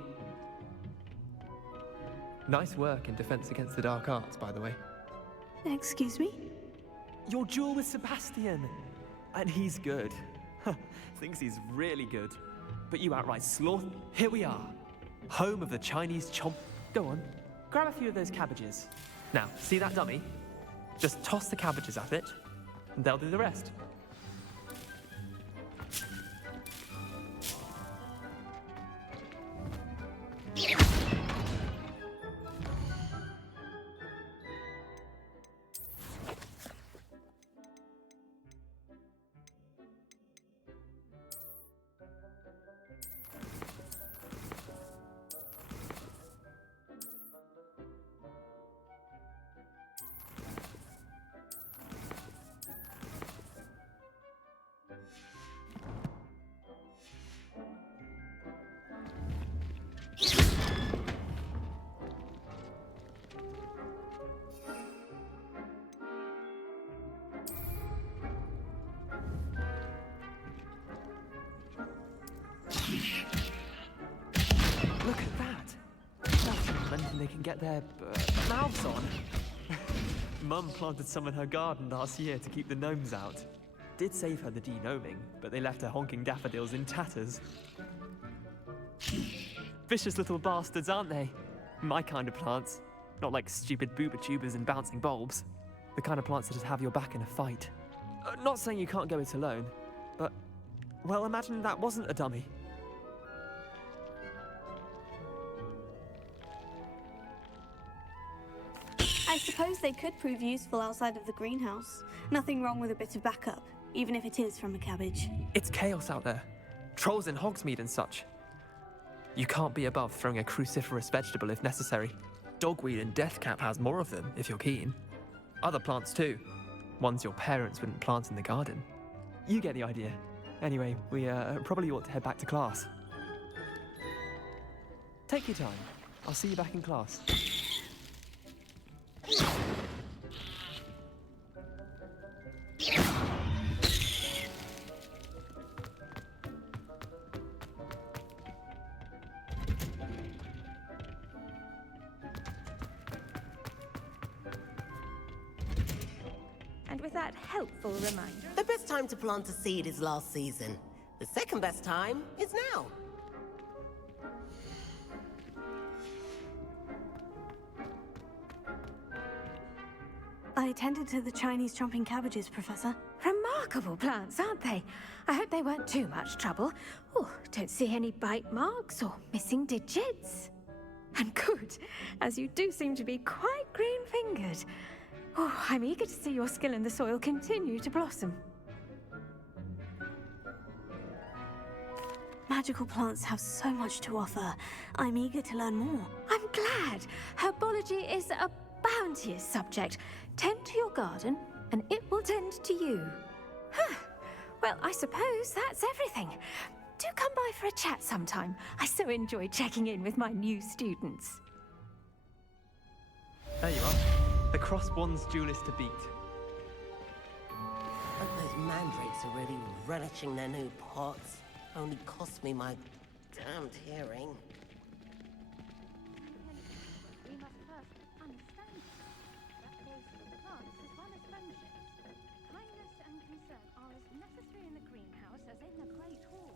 Nice work in defense against the dark arts, by the way. Excuse me? Your duel with Sebastian. And he's good. Thinks he's really good. But you outright sloth. Here we are. Home of the Chinese chomp. Go on, grab a few of those cabbages. Now, see that dummy? Just toss the cabbages at it, and they'll do the rest. Look at that! Nothing they can get their mouths on. Mum planted some in her garden last year to keep the gnomes out. Did save her the de-gnoming, but they left her honking daffodils in tatters. Vicious little bastards, aren't they? My kind of plants. Not like stupid booba tubers and bouncing bulbs. The kind of plants that just have your back in a fight. Not saying you can't go it alone, but, well, imagine that wasn't a dummy. I suppose they could prove useful outside of the greenhouse. Nothing wrong with a bit of backup, even if it is from a cabbage. It's chaos out there. Trolls in Hogsmeade and such. You can't be above throwing a cruciferous vegetable if necessary. Dogweed and deathcap has more of them, if you're keen. Other plants too. Ones your parents wouldn't plant in the garden. You get the idea. Anyway, we probably ought to head back to class. Take your time. I'll see you back in class. And with that helpful reminder... The best time to plant a seed is last season. The second best time is now. I tended to the Chinese chomping cabbages, Professor. Remarkable plants, aren't they? I hope they weren't too much trouble. Oh, don't see any bite marks or missing digits. And good, as you do seem to be quite green-fingered. Oh, I'm eager to see your skill in the soil continue to blossom. Magical plants have so much to offer. I'm eager to learn more. I'm glad. Herbology is a bounteous subject. Tend to your garden, and it will tend to you. Huh. Well, I suppose that's everything. Do come by for a chat sometime. I so enjoy checking in with my new students. There you are. The crossed one's duelist to beat. But those mandrakes are really relishing their new pots. Only cost me my damned hearing. We must first understand that goes for plants as well as friendships. Kindness and concern are as necessary in the greenhouse as in the Great Hall.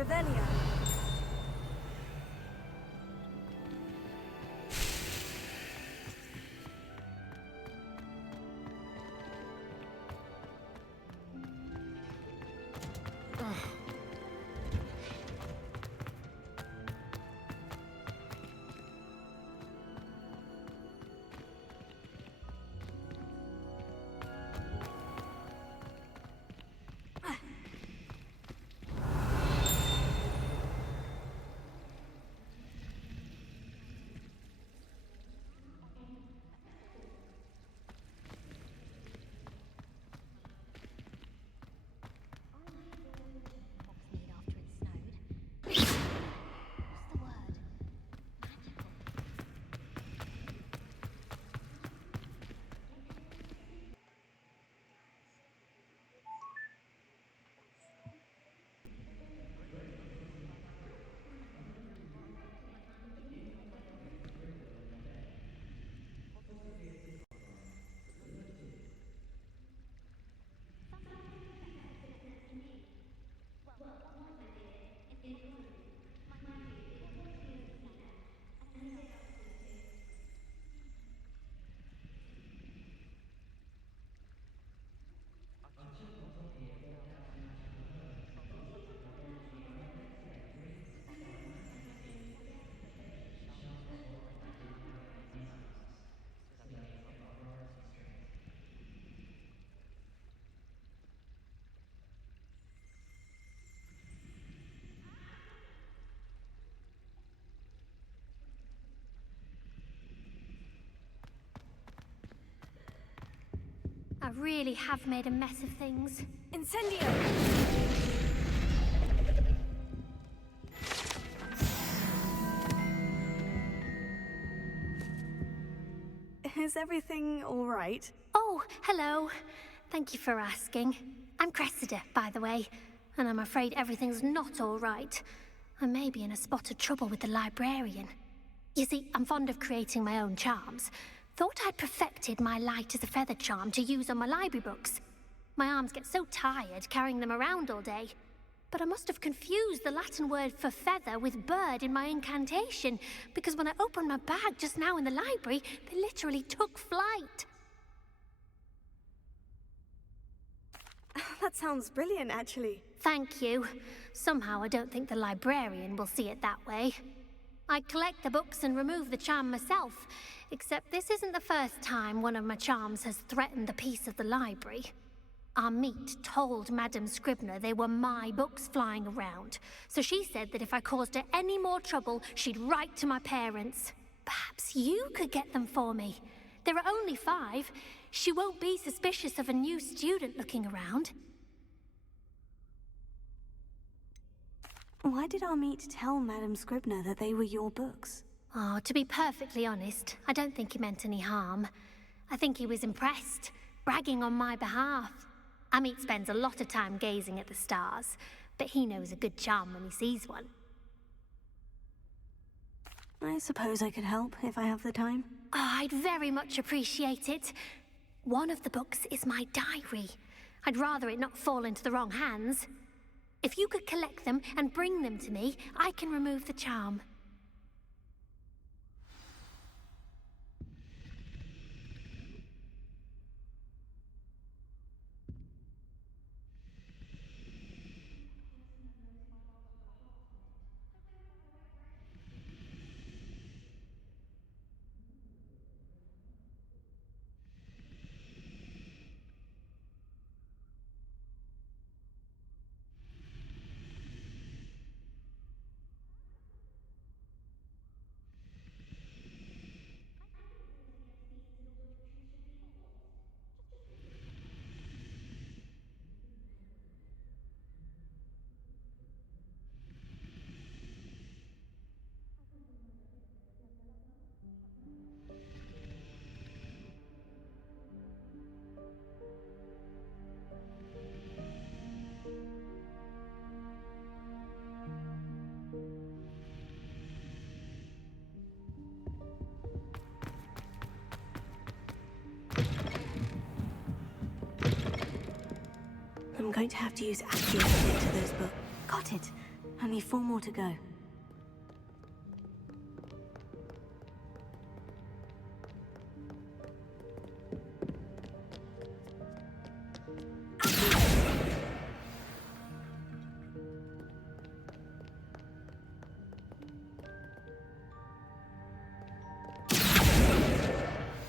Revelio. I really have made a mess of things. Incendio! Is everything all right? Oh, hello. Thank you for asking. I'm Cressida, by the way, and I'm afraid everything's not all right. I may be in a spot of trouble with the librarian. You see, I'm fond of creating my own charms. Thought I'd perfected my light as a feather charm to use on my library books. My arms get so tired carrying them around all day. But I must have confused the Latin word for feather with bird in my incantation, because when I opened my bag just now in the library, they literally took flight. That sounds brilliant, actually. Thank you. Somehow I don't think the librarian will see it that way. I collect the books and remove the charm myself, except this isn't the first time one of my charms has threatened the peace of the library. Our meet told Madame Scribner they were my books flying around, so she said that if I caused her any more trouble, she'd write to my parents. Perhaps you could get them for me. There are only 5. She won't be suspicious of a new student looking around. Why did our meet tell Madame Scribner that they were your books? Oh, to be perfectly honest, I don't think he meant any harm. I think he was impressed, bragging on my behalf. Amit spends a lot of time gazing at the stars, but he knows a good charm when he sees one. I suppose I could help if I have the time. Oh, I'd very much appreciate it. One of the books is my diary. I'd rather it not fall into the wrong hands. If you could collect them and bring them to me, I can remove the charm. I'm going to have to use Accio to get to those books. Got it. Only 4 more to go.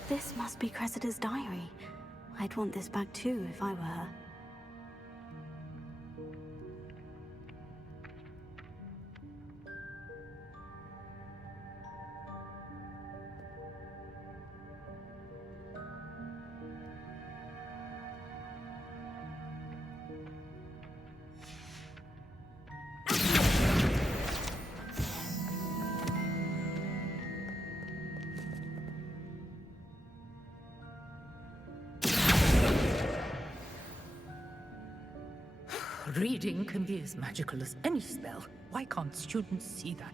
This must be Cressida's diary. I'd want this back too if I were her. Reading can be as magical as any spell. Why can't students see that?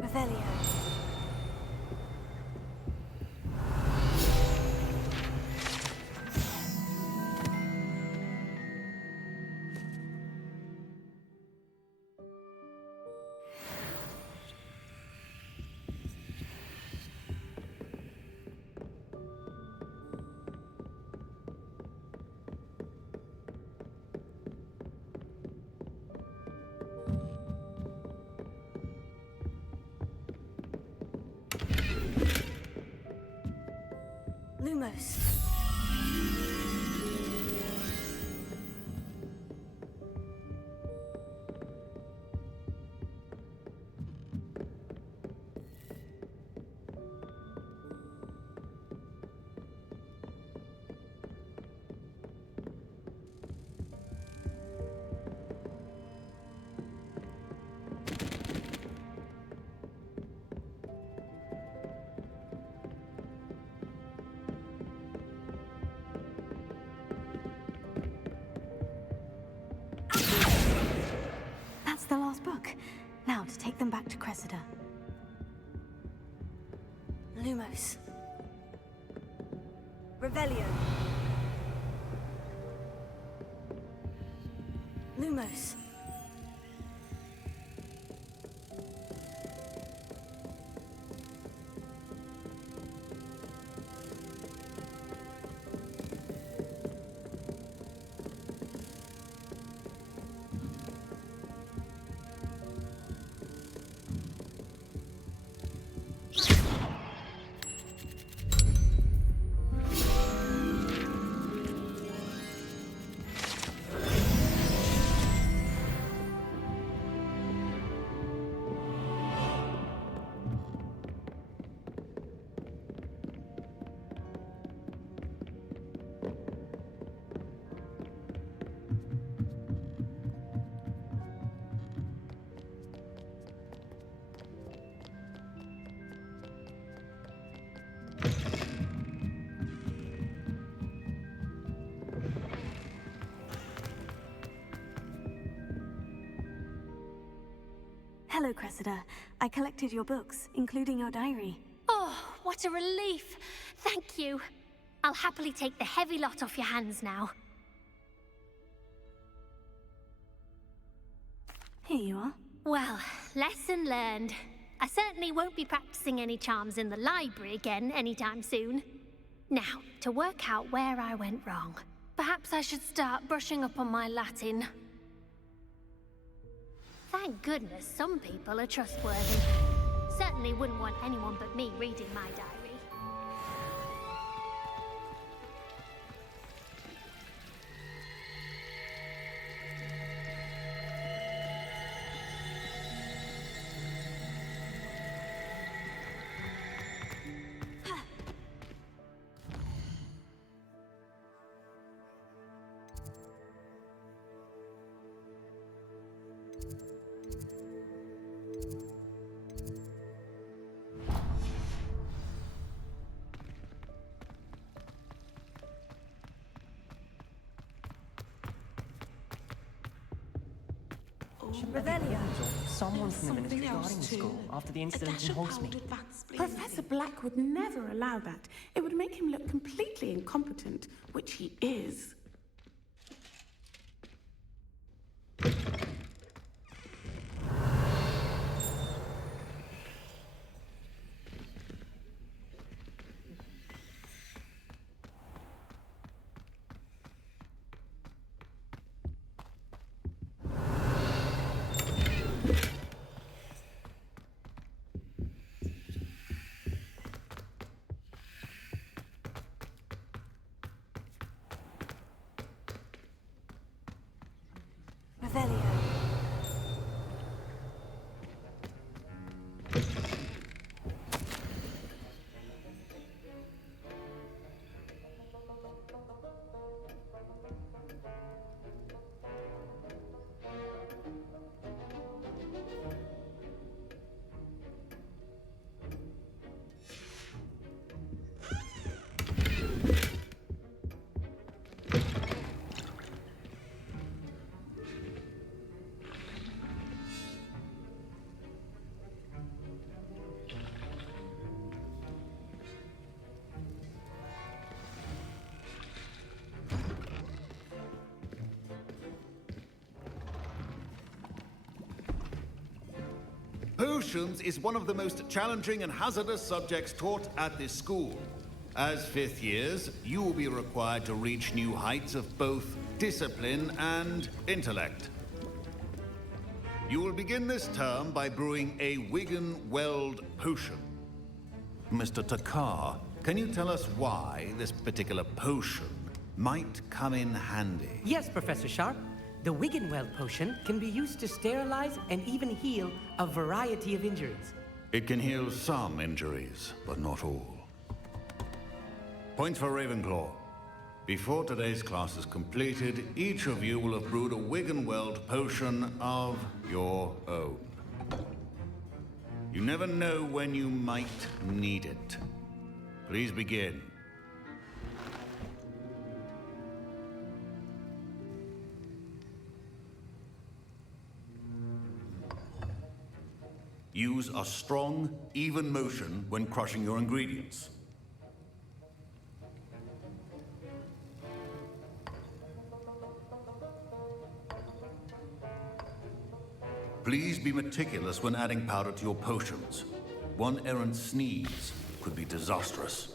Revelio. Lumos. That's the last book. Now to take them back to Cressida. Lumos. Revelio. Lumos. Hello, Cressida. I collected your books, including your diary. Oh, what a relief. Thank you. I'll happily take the heavy lot off your hands now. Here you are. Well, lesson learned. I certainly won't be practicing any charms in the library again anytime soon. Now, to work out where I went wrong. Perhaps I should start brushing up on my Latin. Thank goodness some people are trustworthy. Certainly wouldn't want anyone but me reading my diary. Revelio. Someone from the Something ministry else guarding the too. school after the A incident dash in of Hogsmeade. powdered wax Professor Black would never allow that. It would make him look completely incompetent, which he is. Revelio. Potions is one of the most challenging and hazardous subjects taught at this school. As fifth years, you will be required to reach new heights of both discipline and intellect. You will begin this term by brewing a Wigan-Weld potion. Mr. Takar, can you tell us why this particular potion might come in handy? Yes, Professor Sharp. The Wigan-Weld potion can be used to sterilize and even heal a variety of injuries. It can heal some injuries, but not all. Points for RavenClaw. Before today's class is completed, each of you will have brewed a Wigan-Weld potion of your own. You never know when you might need it. Please begin. Use a strong, even motion when crushing your ingredients. Please be meticulous when adding powder to your potions. One errant sneeze could be disastrous.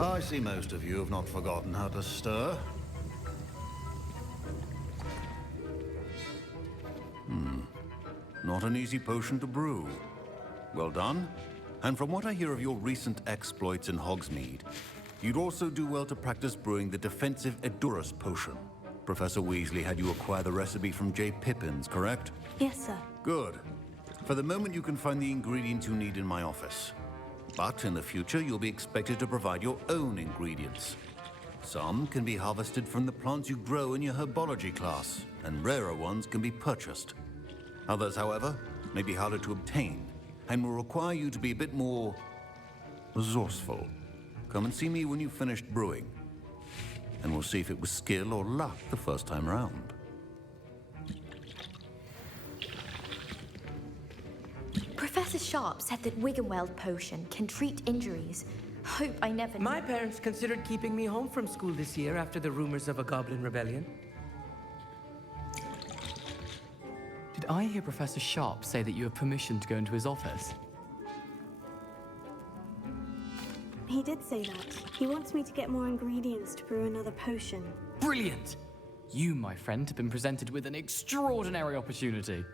I see most of you have not forgotten how to stir. Not an easy potion to brew. Well done. And from what I hear of your recent exploits in Hogsmeade, you'd also do well to practice brewing the defensive Edurus potion. Professor Weasley had you acquire the recipe from J. Pippins, correct? Yes, sir. Good. For the moment, you can find the ingredients you need in my office. But in the future, you'll be expected to provide your own ingredients. Some can be harvested from the plants you grow in your herbology class, and rarer ones can be purchased. Others, however, may be harder to obtain, and will require you to be a bit more resourceful. Come and see me when you've finished brewing, and we'll see if it was skill or luck the first time round. Professor Sharp said that Wigan-Weld potion can treat injuries. Hope I never... My parents considered keeping me home from school this year after the rumors of a goblin rebellion. Did I hear Professor Sharp say that you have permission to go into his office? He did say that. He wants me to get more ingredients to brew another potion. Brilliant! You, my friend, have been presented with an extraordinary opportunity.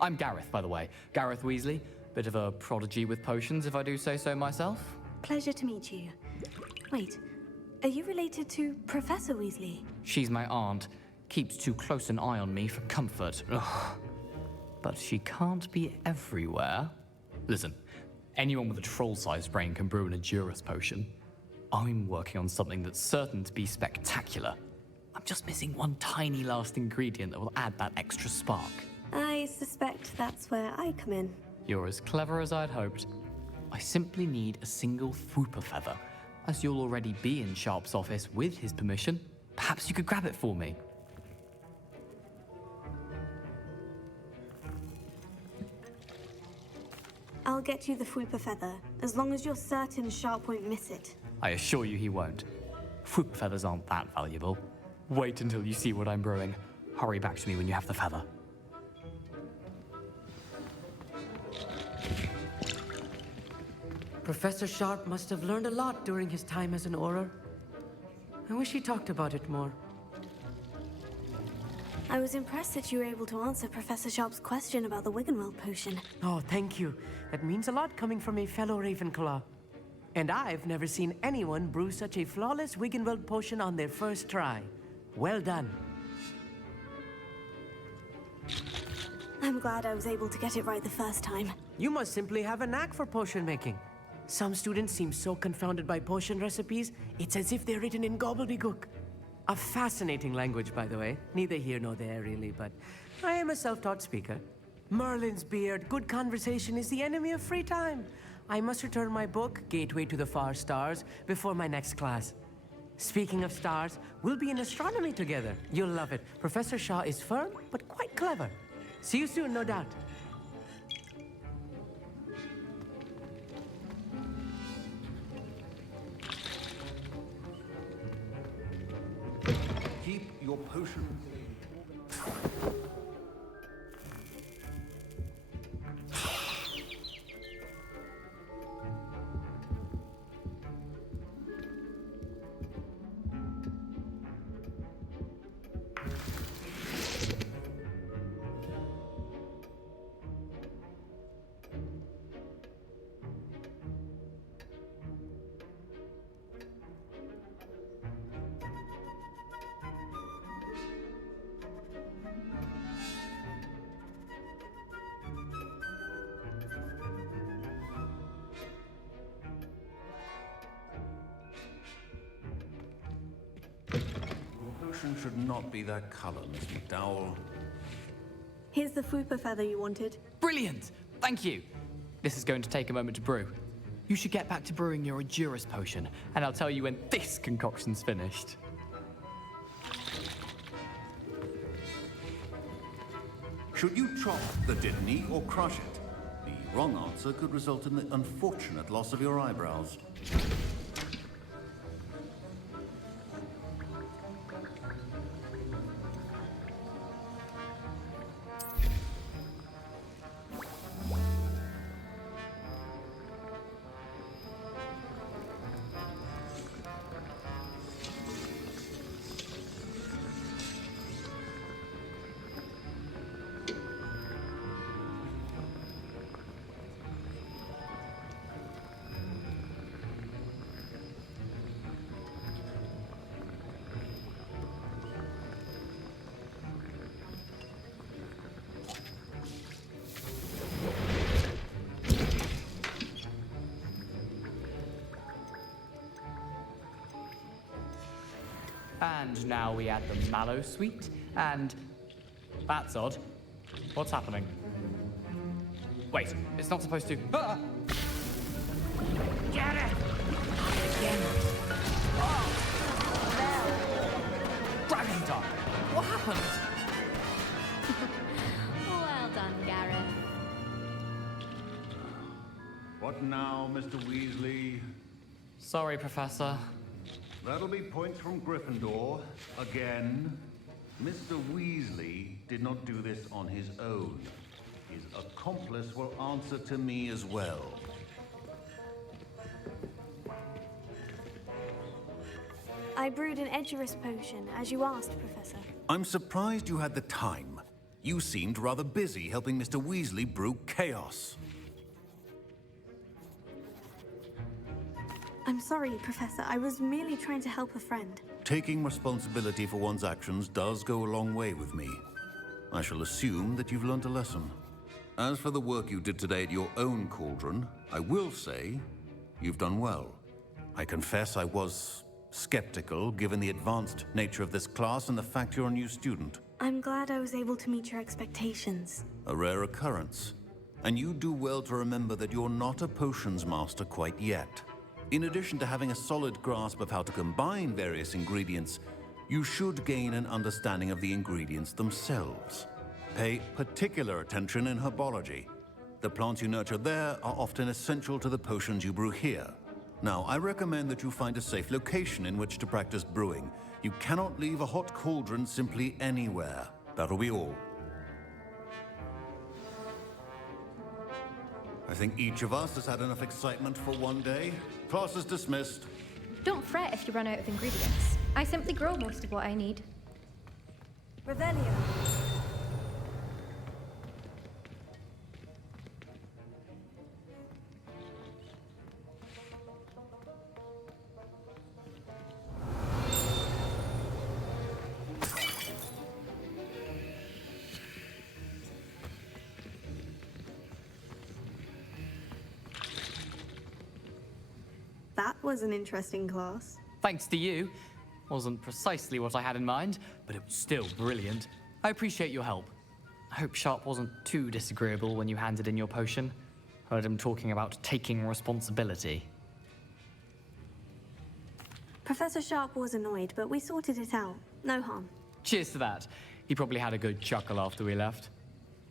I'm Gareth, by the way. Gareth Weasley. Bit of a prodigy with potions, if I do say so myself. Pleasure to meet you. Wait, are you related to Professor Weasley? She's my aunt. Keeps too close an eye on me for comfort. Ugh. But she can't be everywhere. Listen, anyone with a troll-sized brain can brew an Endurus potion. I'm working on something that's certain to be spectacular. I'm just missing one tiny last ingredient that will add that extra spark. I suspect that's where I come in. You're as clever as I'd hoped. I simply need a single Fwooper feather. As you'll already be in Sharp's office with his permission, perhaps you could grab it for me. I'll get you the Fwooper feather, as long as you're certain Sharp won't miss it. I assure you he won't. Fwooper feathers aren't that valuable. Wait until you see what I'm brewing. Hurry back to me when you have the feather. Professor Sharp must have learned a lot during his time as an Auror. I wish he talked about it more. I was impressed that you were able to answer Professor Sharp's question about the Wiggenweld potion. Oh, thank you. That means a lot coming from a fellow RavenClaw. And I've never seen anyone brew such a flawless Wiggenweld potion on their first try. Well done. I'm glad I was able to get it right the first time. You must simply have a knack for potion making. Some students seem so confounded by potion recipes, it's as if they're written in gobbledygook. A fascinating language, by the way. Neither here nor there, really, but I am a self-taught speaker. Merlin's beard, good conversation is the enemy of free time. I must return my book, Gateway to the Far Stars, before my next class. Speaking of stars, we'll be in astronomy together. You'll love it. Professor Shaw is firm, but quite clever. See you soon, no doubt. Keep your potion. Should not be that color, Miss McDowell. Here's the Fwooper feather you wanted. Brilliant! Thank you! This is going to take a moment to brew. You should get back to brewing your Endurus potion, and I'll tell you when this concoction's finished. Should you chop the Dittany or crush it? The wrong answer could result in the unfortunate loss of your eyebrows. And now we add the mallow sweet, and... That's odd. What's happening? Wait, it's not supposed to... Ah! Get it! Again. Oh! Dragon Dog! What happened? Well done, Gareth. What now, Mr. Weasley? Sorry, Professor. That'll be points from Gryffindor. Again. Mr. Weasley did not do this on his own. His accomplice will answer to me as well. I brewed an Edgerus potion, as you asked, Professor. I'm surprised you had the time. You seemed rather busy helping Mr. Weasley brew chaos. I'm sorry, Professor. I was merely trying to help a friend. Taking responsibility for one's actions does go a long way with me. I shall assume that you've learnt a lesson. As for the work you did today at your own cauldron, I will say you've done well. I confess I was skeptical, given the advanced nature of this class and the fact you're a new student. I'm glad I was able to meet your expectations. A rare occurrence. And you do well to remember that you're not a potions master quite yet. In addition to having a solid grasp of how to combine various ingredients, you should gain an understanding of the ingredients themselves. Pay particular attention in herbology. The plants you nurture there are often essential to the potions you brew here. Now, I recommend that you find a safe location in which to practice brewing. You cannot leave a hot cauldron simply anywhere. That'll be all. I think each of us has had enough excitement for one day. Class is dismissed. Don't fret if you run out of ingredients. I simply grow most of what I need. Revelio. That was an interesting class. Thanks to you. Wasn't precisely what I had in mind, but it was still brilliant. I appreciate your help. I hope Sharp wasn't too disagreeable when you handed in your potion. Heard him talking about taking responsibility. Professor Sharp was annoyed, but we sorted it out. No harm. Cheers to that. He probably had a good chuckle after we left.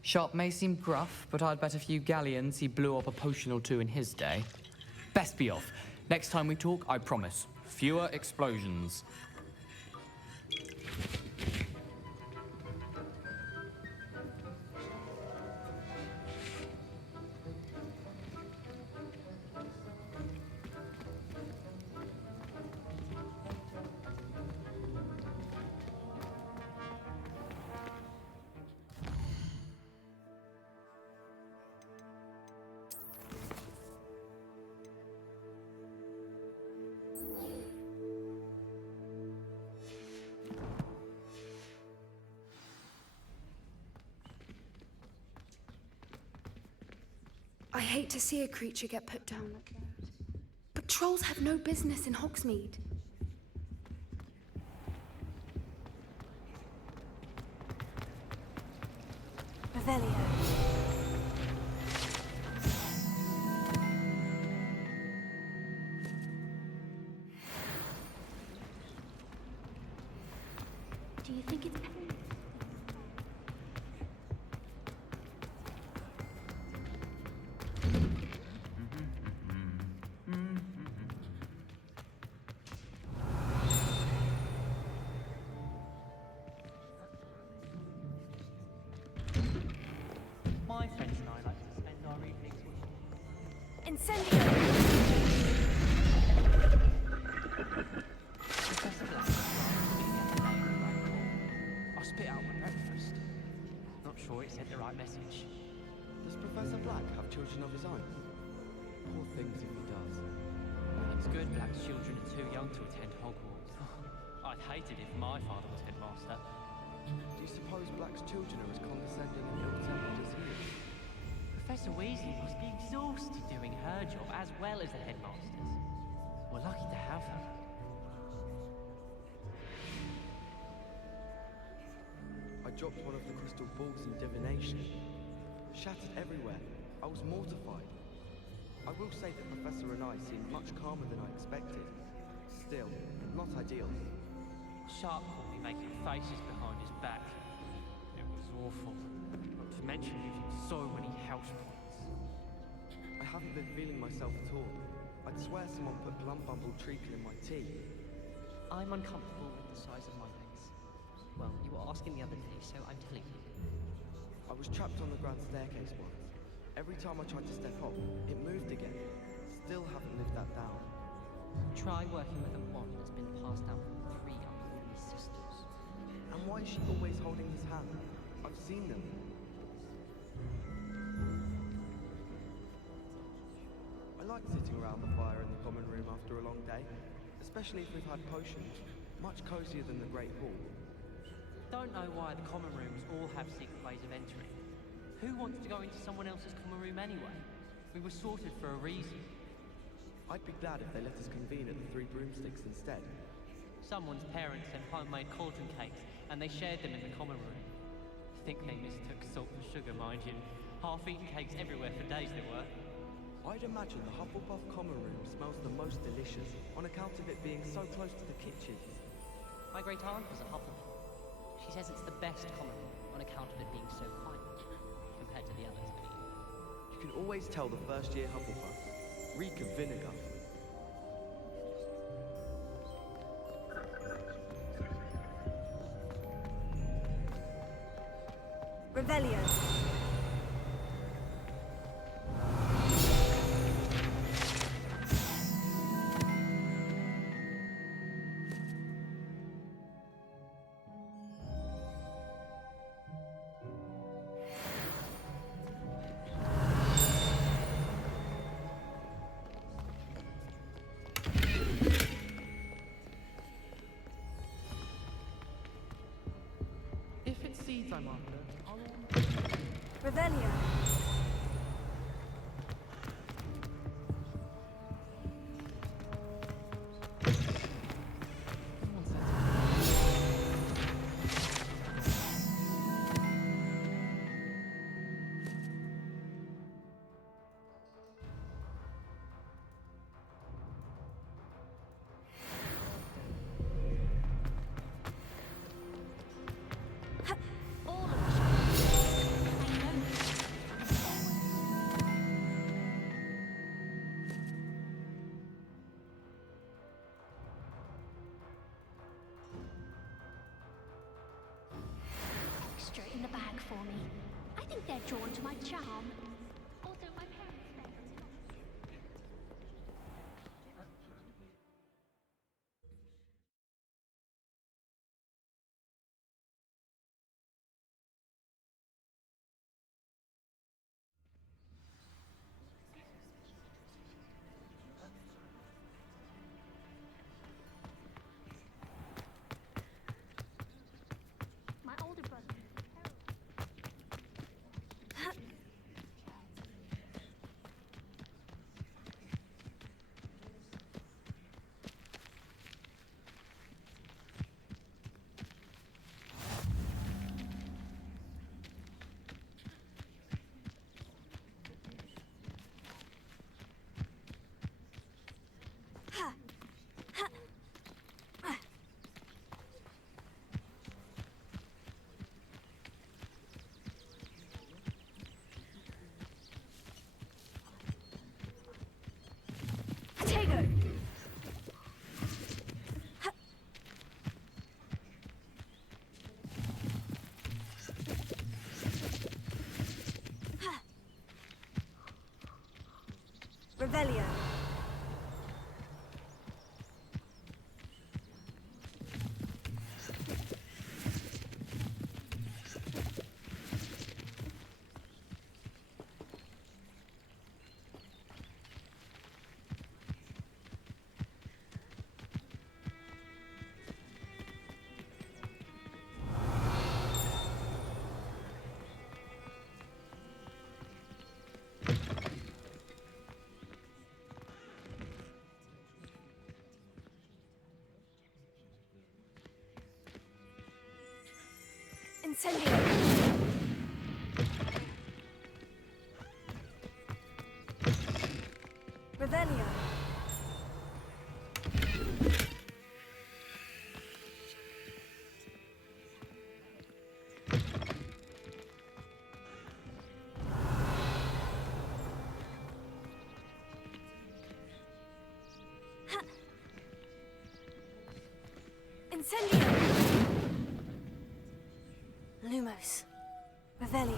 Sharp may seem gruff, but I'd bet a few galleons he blew up a potion or two in his day. Best be off. Next time we talk, I promise, fewer explosions. I hate to see a creature get put down like that. But trolls have no business in Hogsmeade. Revelio. Do you think it's... My friends and I like to spend our evenings with... Incendio! Professor Black. I spit out my breakfast. Not sure it sent the right message. Does Professor Black have children of his own? Poor things if he does. It's good Black's children are too young to attend Hogwarts. I'd hate it if my father was headmaster. Do you suppose Black's children are as condescending and ill-tempered as he is? Professor Weasley must be exhausted doing her job as well as the headmaster's. We're lucky to have her. I dropped one of the crystal balls in divination. Shattered everywhere. I was mortified. I will say that Professor and I seemed much calmer than I expected. Still, not ideal. Sharp caught me making faces behind his back. It was awful. Not to mention losing so many house points. I haven't been feeling myself at all. I'd swear someone put Plumbumble treacle in my tea. I'm uncomfortable with the size of my legs. Well, you were asking the other day, so I'm telling you. I was trapped on the grand staircase once. Every time I tried to step up, it moved again. Still haven't lived that down. Try working with a wand that's been passed down from 3 unholy sisters. And why is she always holding his hand? I've seen them. I like sitting around the fire in the common room after a long day, especially if we've had potions. Much cozier than the Great Hall. Don't know why the common rooms all have secret ways of entering. Who wants to go into someone else's common room anyway? We were sorted for a reason. I'd be glad if they let us convene at the Three Broomsticks instead. Someone's parents sent homemade cauldron cakes, and they shared them in the common room. I think they mistook salt for sugar, mind you. Half-eaten cakes everywhere for days they were. I'd imagine the Hufflepuff common room smells the most delicious on account of it being so close to the kitchen. My great aunt was a Hufflepuff. She says it's the best common room on account of it being so quiet, compared to the others, I mean. You can always tell the first-year Hufflepuffs. Reek of vinegar. Revelio. If it's seeds I'm after, I'll... Revelio. Extra in the bag for me. I think they're drawn to my charm. Also, my parents said my older brother. Revelio. Incendio. Revelio. Incendio. Lumos. Revelio.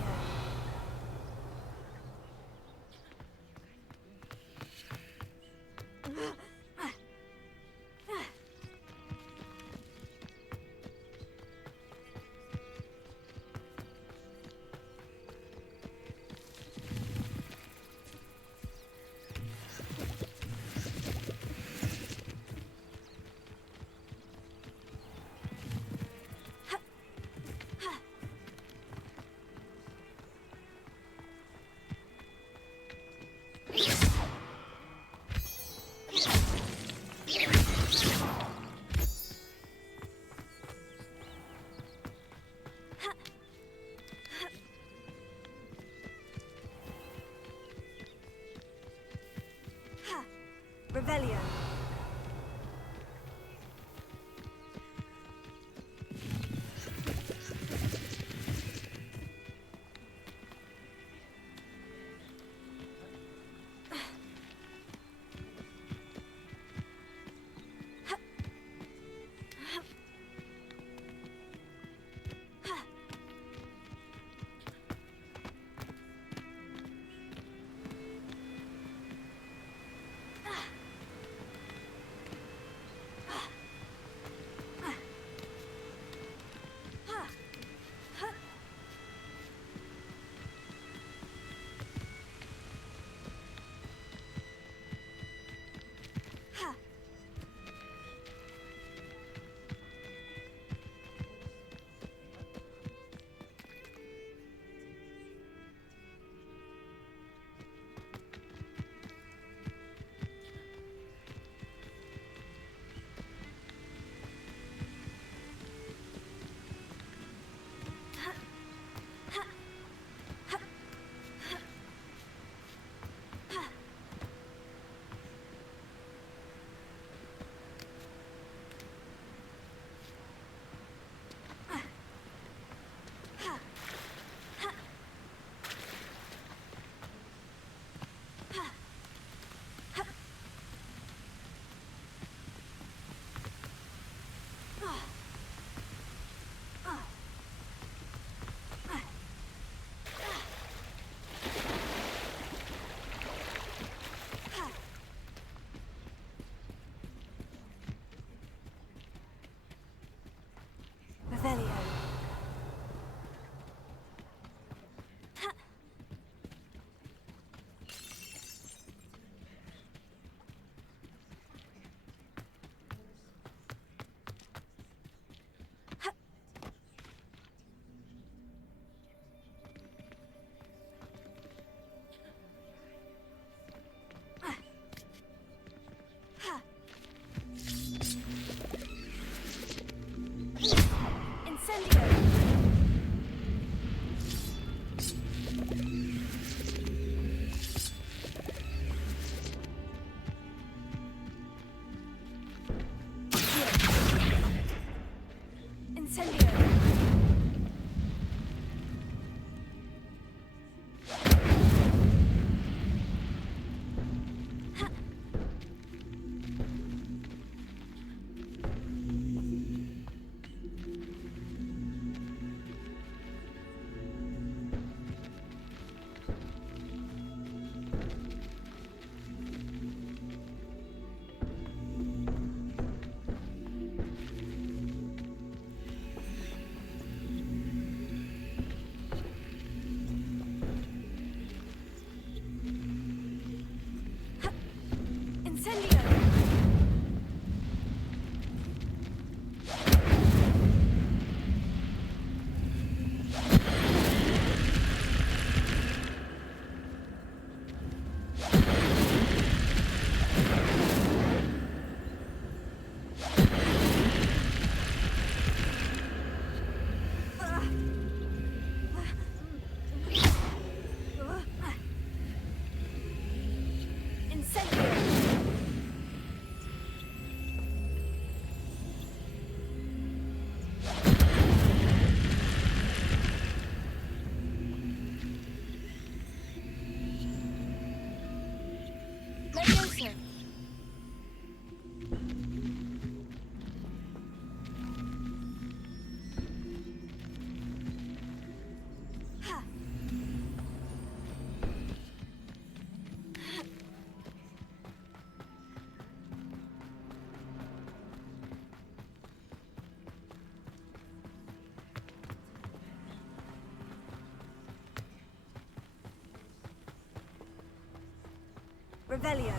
Revelio.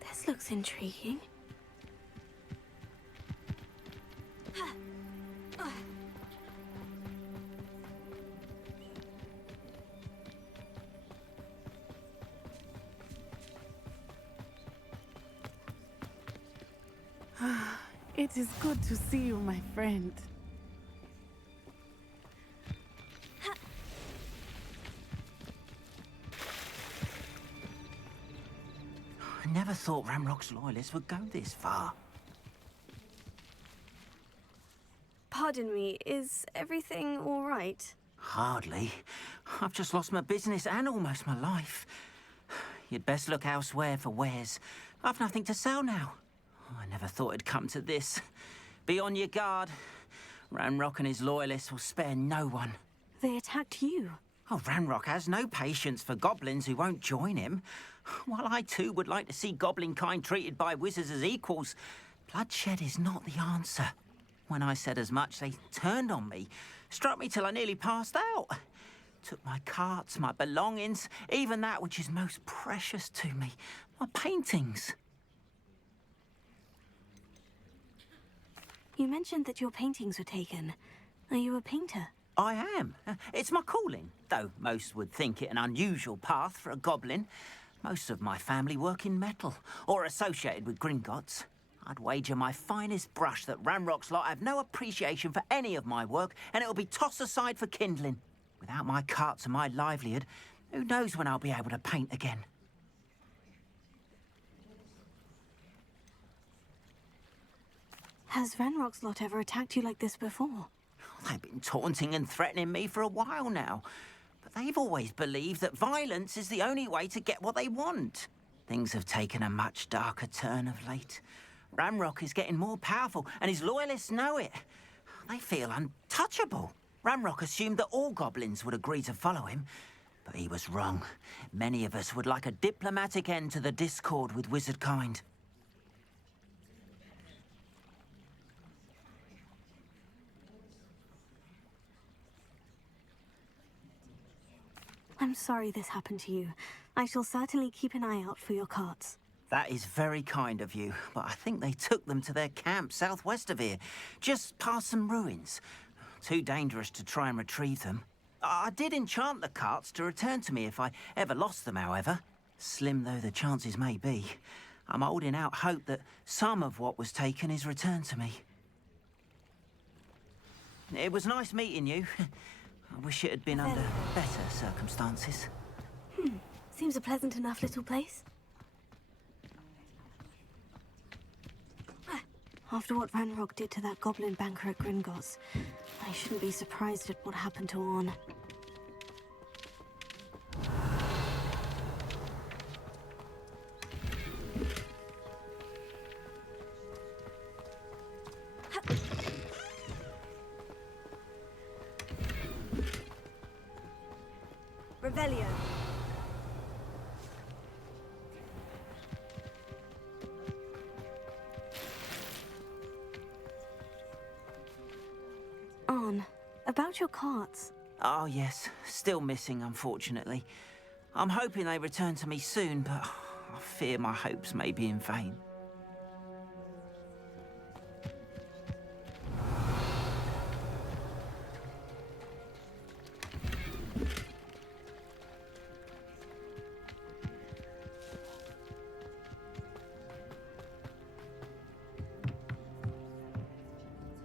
This looks intriguing. It is good to see you, my friend. I never thought Ramrock's loyalists would go this far. Pardon me, is everything all right? Hardly. I've just lost my business and almost my life. You'd best look elsewhere for wares. I've nothing to sell now. I never thought it'd come to this. Be on your guard. Ranrock and his loyalists will spare no one. They attacked you. Oh, Ranrock has no patience for goblins who won't join him. While I too would like to see goblin kind treated by wizards as equals, bloodshed is not the answer. When I said as much, they turned on me, struck me till I nearly passed out. Took my carts, my belongings, even that which is most precious to me, my paintings. You mentioned that your paintings were taken. Are you a painter? I am. It's my calling, though most would think it an unusual path for a goblin. Most of my family work in metal, or associated with Gringotts. I'd wager my finest brush that Ranrock's lot have no appreciation for any of my work, and it'll be tossed aside for kindling. Without my carts and my livelihood, who knows when I'll be able to paint again? Has Ranrock's lot ever attacked you like this before? They've been taunting and threatening me for a while now. But they've always believed that violence is the only way to get what they want. Things have taken a much darker turn of late. Ranrock is getting more powerful, and his loyalists know it. They feel untouchable. Ranrock assumed that all goblins would agree to follow him, but he was wrong. Many of us would like a diplomatic end to the discord with wizard kind. I'm sorry this happened to you. I shall certainly keep an eye out for your carts. That is very kind of you, but I think they took them to their camp southwest of here, just past some ruins. Too dangerous to try and retrieve them. I did enchant the carts to return to me if I ever lost them, however. Slim though the chances may be, I'm holding out hope that some of what was taken is returned to me. It was nice meeting you. I wish it had been under better circumstances. Seems a pleasant enough little place. After what Ranrock did to that goblin banker at Gringotts, I shouldn't be surprised at what happened to Orn. Revelio. Arn, about your carts. Oh yes, still missing unfortunately. I'm hoping they return to me soon, but I fear my hopes may be in vain.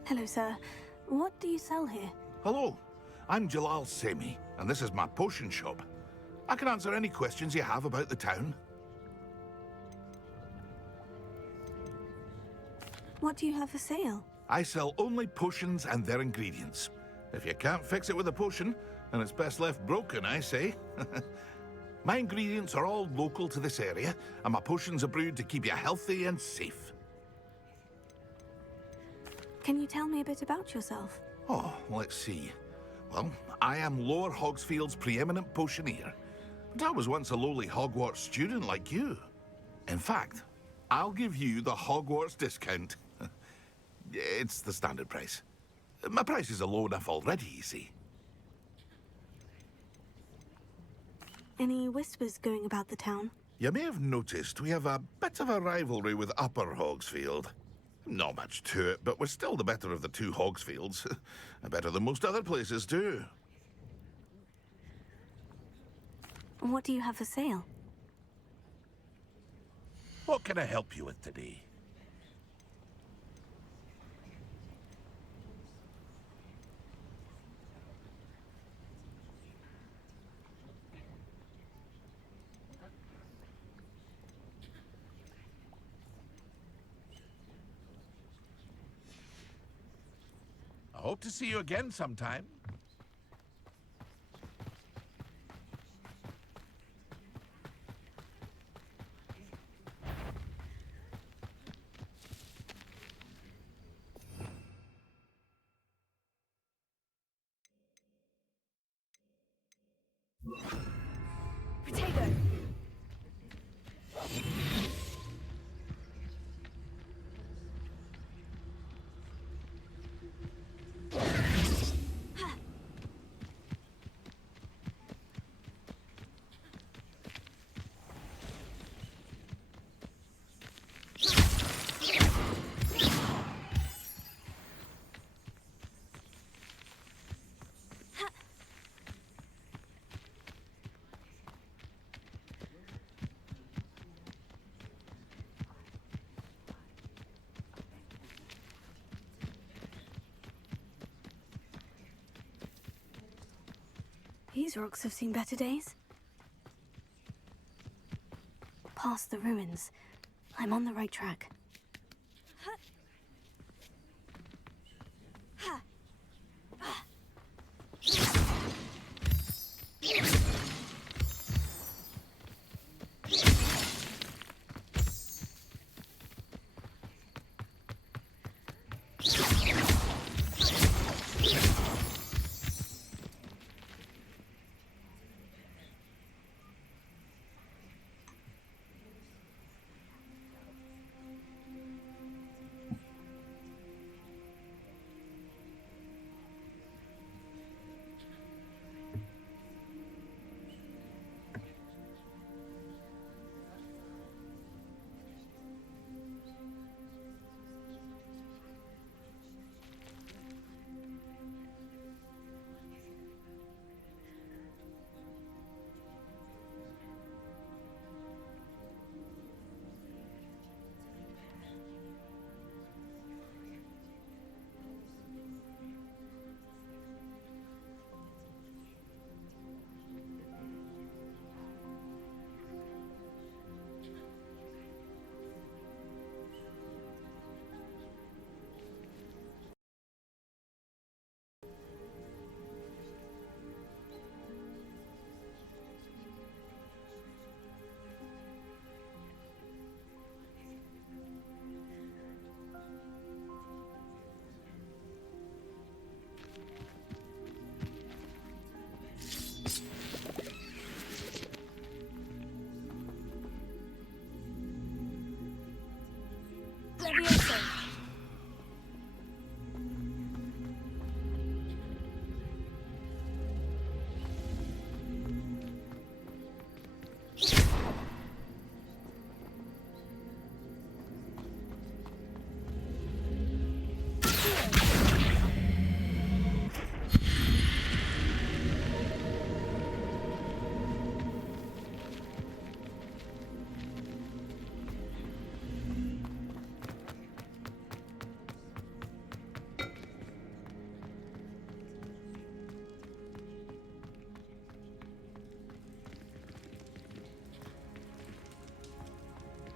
Hello, sir. What do you sell here? Hello, I'm Jalal Semi, and this is my potion shop. I can answer any questions you have about the town. What do you have for sale? I sell only potions and their ingredients. If you can't fix it with a potion, then it's best left broken, I say. My ingredients are all local to this area, and my potions are brewed to keep you healthy and safe. Can you tell me a bit about yourself? Oh, let's see. Well, I am Lower Hogsfield's preeminent potioneer. But I was once a lowly Hogwarts student like you. In fact, I'll give you the Hogwarts discount. It's the standard price. My prices are low enough already, you see. Any whispers going about the town? You may have noticed we have a bit of a rivalry with Upper Hogsfield. Not much to it, but we're still the better of the two Hogsfields. Better than most other places, too. What do you have for sale? What can I help you with today? I hope to see you again sometime. Potato. These rocks have seen better days. Past the ruins. I'm on the right track. Levioso.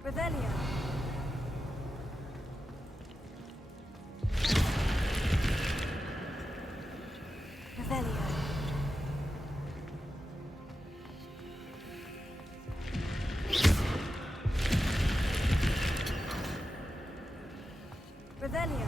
Revelio. Revelio. Revelio.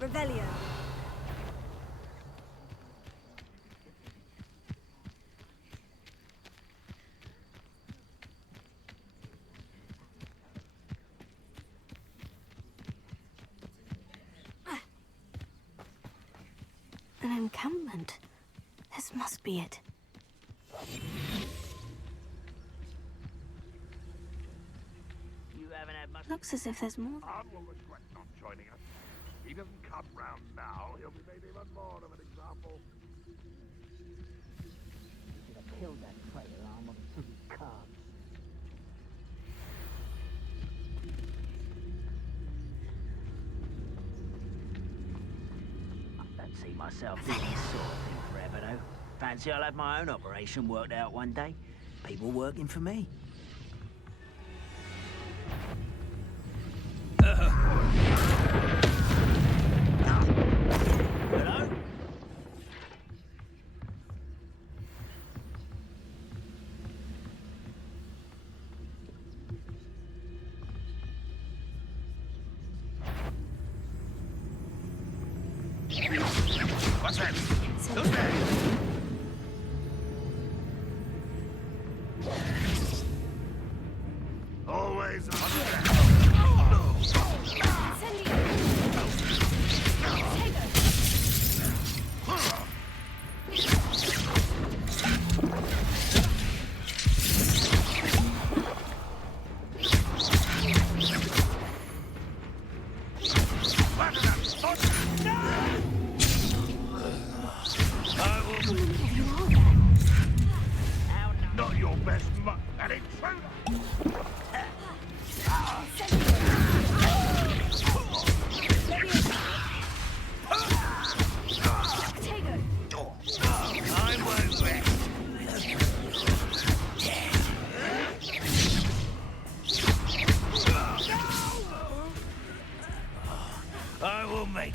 Revelio. An encampment. This must be it. You haven't had much. Looks as if there's more. Arn will regret not joining us. If he doesn't come round now, he'll be made even more of an example. Should have killed that traitor arm of Susie Cobb. I don't see myself doing this sort of thing forever, though. Fancy I'll have my own operation worked out one day. People working for me. Hello? What's that? Who's there? Always on deck. Not your best mutt, an intruder! I won't rest. I will make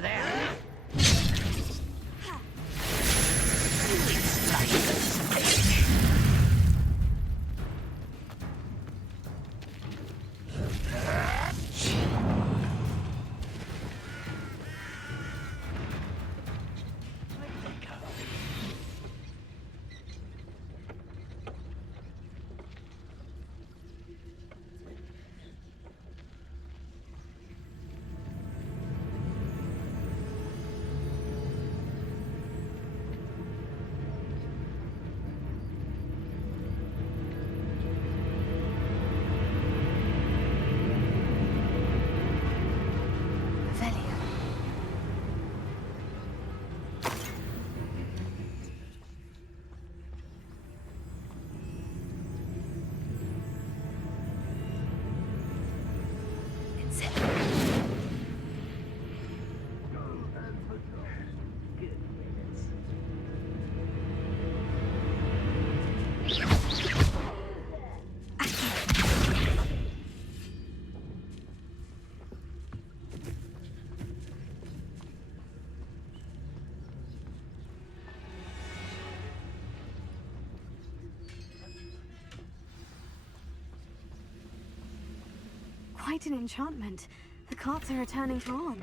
you there? Quite an enchantment. The carts are returning to on.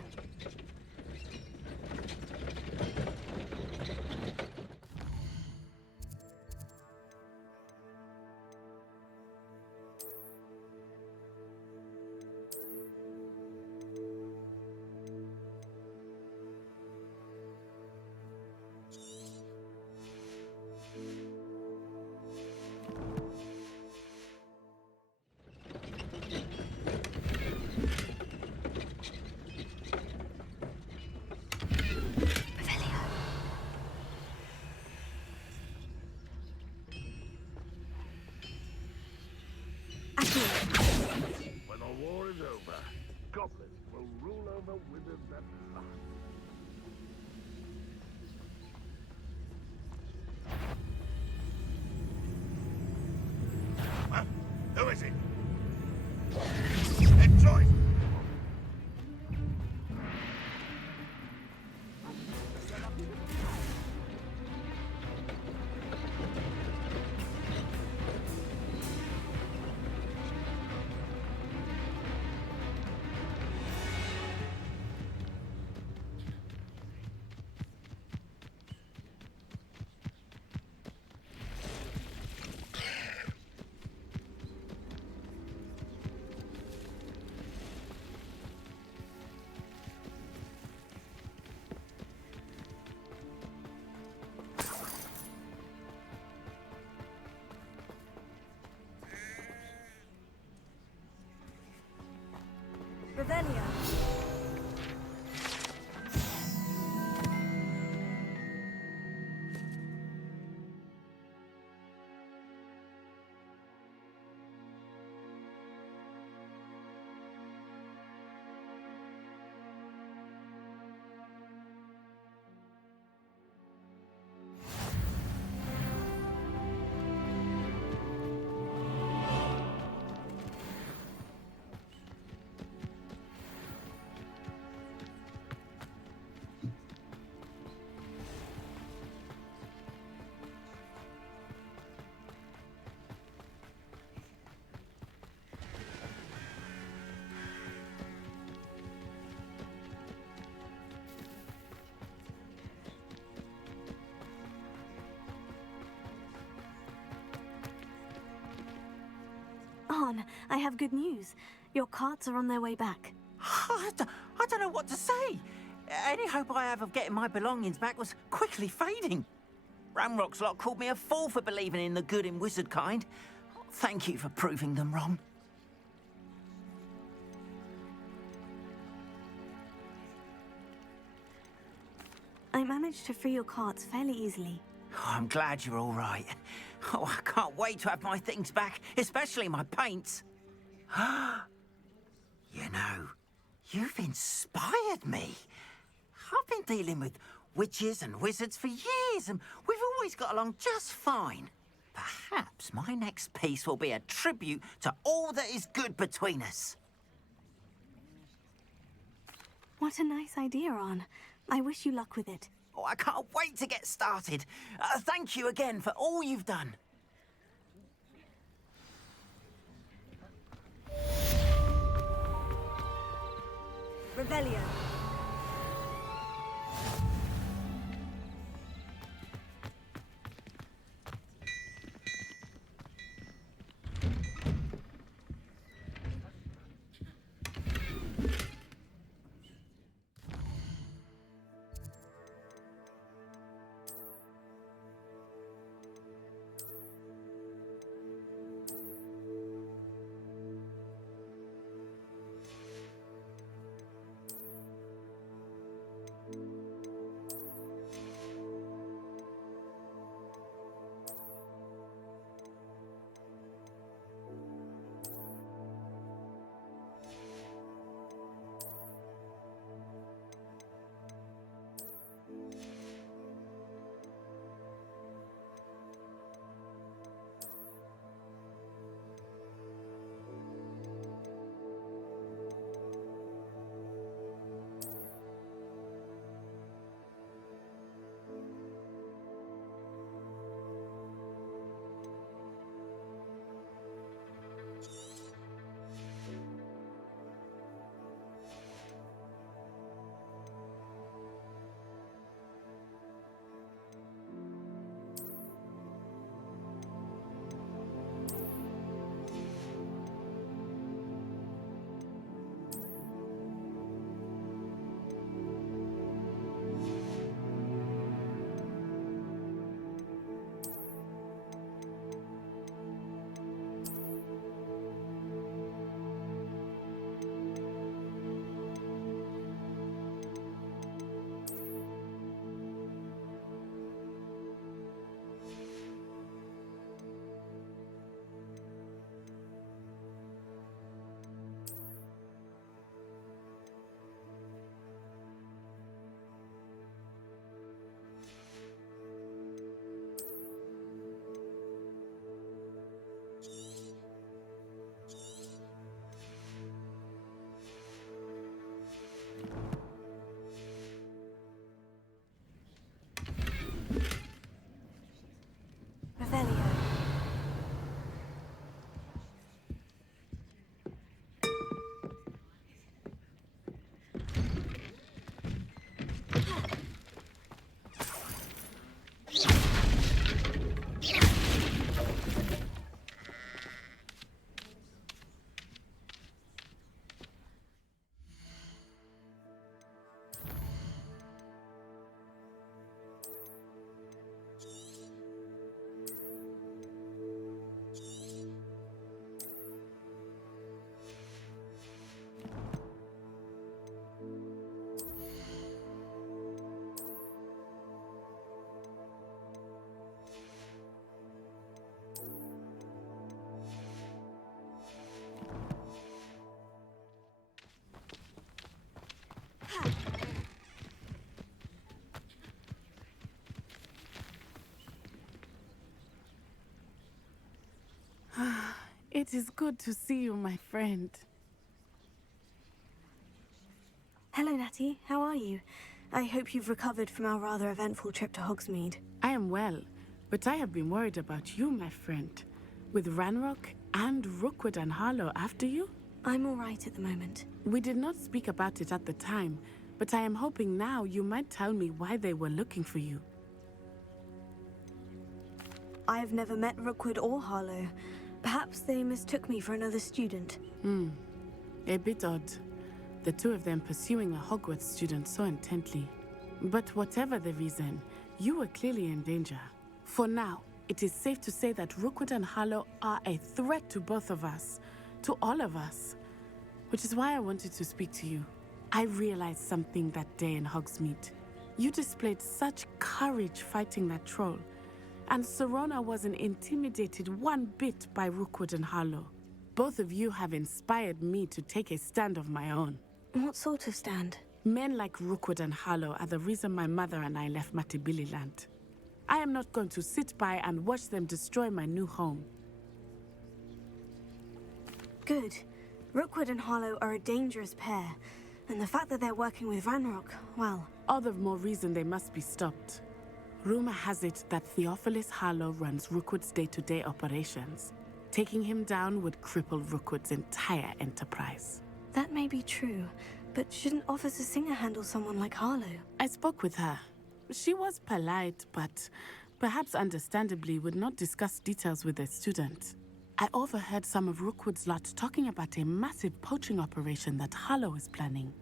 When the war is over, goblins will rule over wizards at last. Huh? Who is it? Enjoy! Revelio. On, I have good news. Your carts are on their way back. I don't know what to say. Any hope I have of getting my belongings back was quickly fading. Ramrock's lot called me a fool for believing in the good in wizard kind. Thank you for proving them wrong. I managed to free your carts fairly easily. Oh, I'm glad you're all right. Oh, I can't wait to have my things back, especially my paints. You know, you've inspired me. I've been dealing with witches and wizards for years, and we've always got along just fine. Perhaps my next piece will be a tribute to all that is good between us. What a nice idea, Arn. I wish you luck with it. Oh, I can't wait to get started. Thank you again for all you've done. Revelio. It is good to see you, my friend. Hello, Natty. How are you? I hope you've recovered from our rather eventful trip to Hogsmeade. I am well, but I have been worried about you, my friend. With Ranrock and Rookwood and Harlow after you? I'm all right at the moment. We did not speak about it at the time, but I am hoping now you might tell me why they were looking for you. I have never met Rookwood or Harlow. Perhaps they mistook me for another student. A bit odd. The two of them pursuing a Hogwarts student so intently. But whatever the reason, you were clearly in danger. For now, it is safe to say that Rookwood and Harlow are a threat to both of us. To all of us. Which is why I wanted to speak to you. I realized something that day in Hogsmeade. You displayed such courage fighting that troll. And Serona wasn't intimidated one bit by Rookwood and Harlow. Both of you have inspired me to take a stand of my own. What sort of stand? Men like Rookwood and Harlow are the reason my mother and I left Matabili Land. I am not going to sit by and watch them destroy my new home. Good. Rookwood and Harlow are a dangerous pair, And the fact that they're working with Ranrock, well... All the more reason they must be stopped. Rumor has it that Theophilus Harlow runs Rookwood's day-to-day operations. Taking him down would cripple Rookwood's entire enterprise. That may be true, but shouldn't Officer Singer handle someone like Harlow? I spoke with her. She was polite, but perhaps understandably would not discuss details with a student. I overheard some of Rookwood's lot talking about a massive poaching operation that Harlow is planning.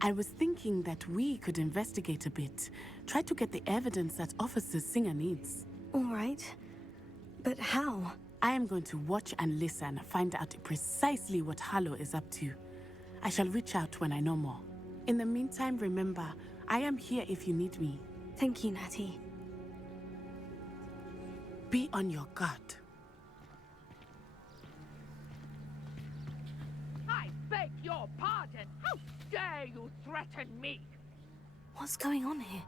I was thinking that we could investigate a bit, try to get the evidence that Officer Singer needs. All right, but how? I am going to watch and listen, find out precisely what Harlow is up to. I shall reach out when I know more. In the meantime, remember, I am here if you need me. Thank you, Natty. Be on your guard. I beg your pardon. How dare you threaten me? What's going on here?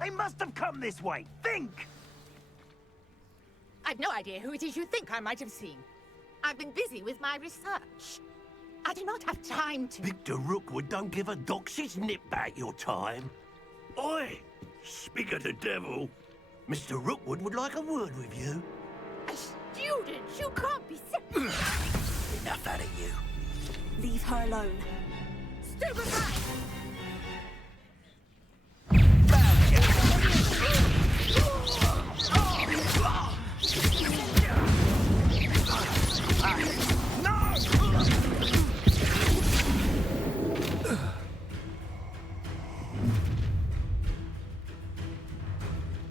They must have come this way. Think! I've no idea who it is you think I might have seen. I've been busy with my research. I do not have time to... Victor Rookwood don't give a doxy's nip back your time. Oi! Speak of the devil. Mr. Rookwood would like a word with you. A student? You can't be serious. Enough out of you. Leave her alone. Stupefy!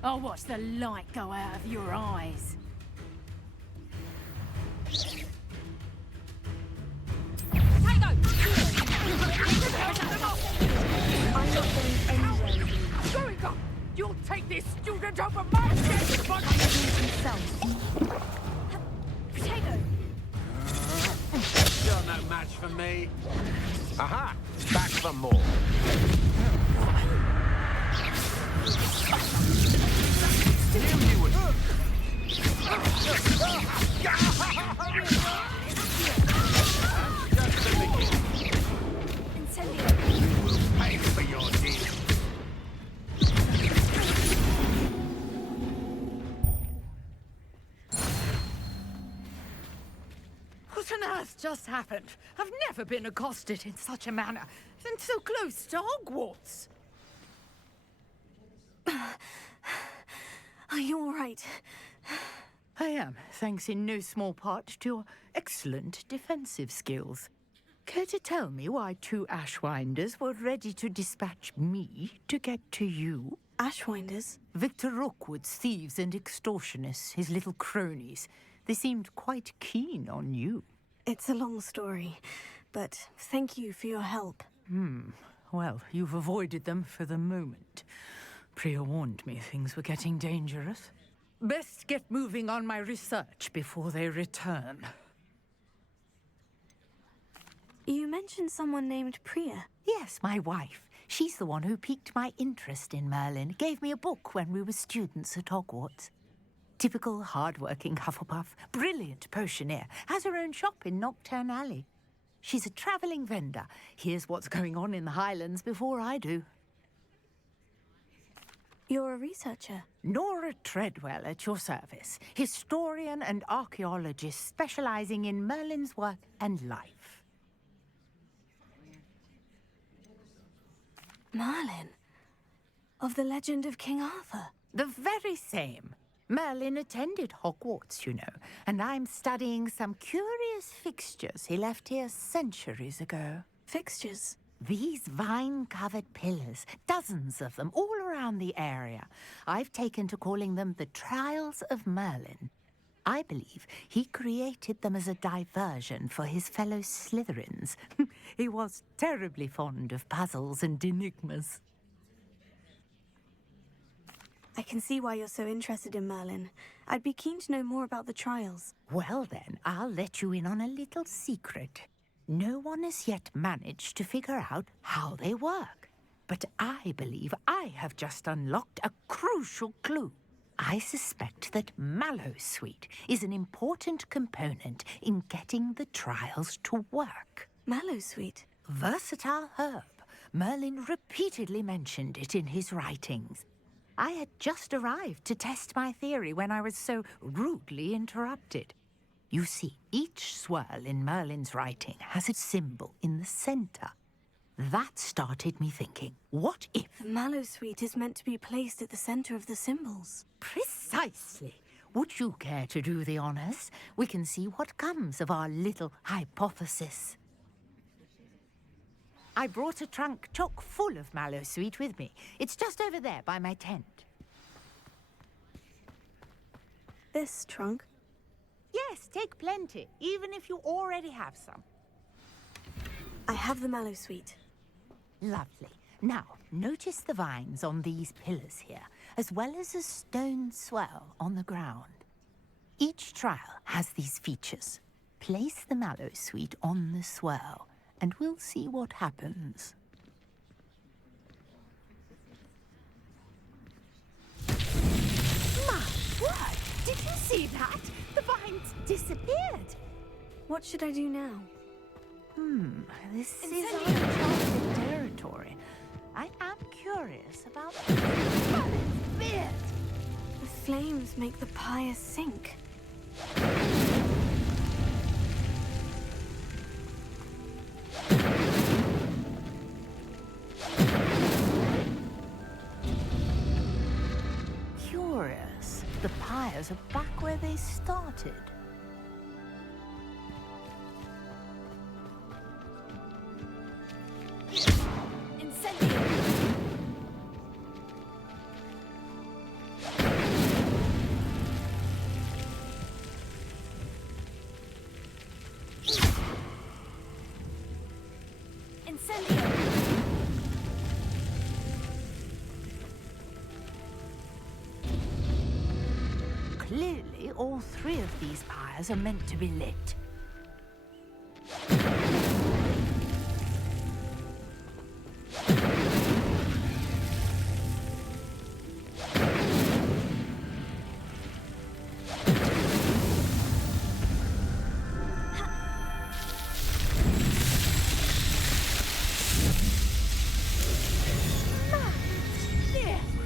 I'll watch the light go out of your eyes. Going up! You'll take this student over my dead body! Potato! You're no match for me. Aha! Back for more. Pay for your deed. What on earth just happened? I've never been accosted in such a manner, and so close to Hogwarts. Are you all right? I am, thanks in no small part to your excellent defensive skills. Care to tell me why two Ashwinders were ready to dispatch me to get to you? Ashwinders? Victor Rookwood's thieves and extortionists, his little cronies. They seemed quite keen on you. It's a long story, but thank you for your help. Well, you've avoided them for the moment. Priya warned me things were getting dangerous. Best get moving on my research before they return. You mentioned someone named Priya. Yes, my wife. She's the one who piqued my interest in Merlin. Gave me a book when we were students at Hogwarts. Typical hard-working Hufflepuff, brilliant potioneer, has her own shop in Nocturne Alley. She's a travelling vendor. Hears what's going on in the Highlands before I do. You're a researcher? Nora Treadwell at your service. Historian and archaeologist specialising in Merlin's work and life. Merlin? Of the legend of King Arthur? The very same. Merlin attended Hogwarts, you know, and I'm studying some curious fixtures he left here centuries ago. Fixtures? These vine-covered pillars, dozens of them, all around the area. I've taken to calling them the Trials of Merlin. I believe he created them as a diversion for his fellow Slytherins. He was terribly fond of puzzles and enigmas. I can see why you're so interested in Merlin. I'd be keen to know more about the trials. Well then, I'll let you in on a little secret. No one has yet managed to figure out how they work. But I believe I have just unlocked a crucial clue. I suspect that Mallowsweet is an important component in getting the trials to work. Mallowsweet? Versatile herb. Merlin repeatedly mentioned it in his writings. I had just arrived to test my theory when I was so rudely interrupted. You see, each swirl in Merlin's writing has a symbol in the center. That started me thinking, what if... The Mallowsweet is meant to be placed at the center of the symbols. Precisely. Would you care to do the honors? We can see what comes of our little hypothesis. I brought a trunk chock full of Mallowsweet with me. It's just over there by my tent. This trunk? Yes, take plenty, even if you already have some. I have the Mallowsweet. Lovely. Now, notice the vines on these pillars here, as well as a stone swell on the ground. Each trial has these features. Place the Mallowsweet on the swell, and we'll see what happens. My word! Did you see that? The vines disappeared. What should I do now? This is uncharted territory. I am curious about Merlin's beard. The flames make the pyre sink. Curious. The pyres are back where they started. Clearly, all three of these pyres are meant to be lit.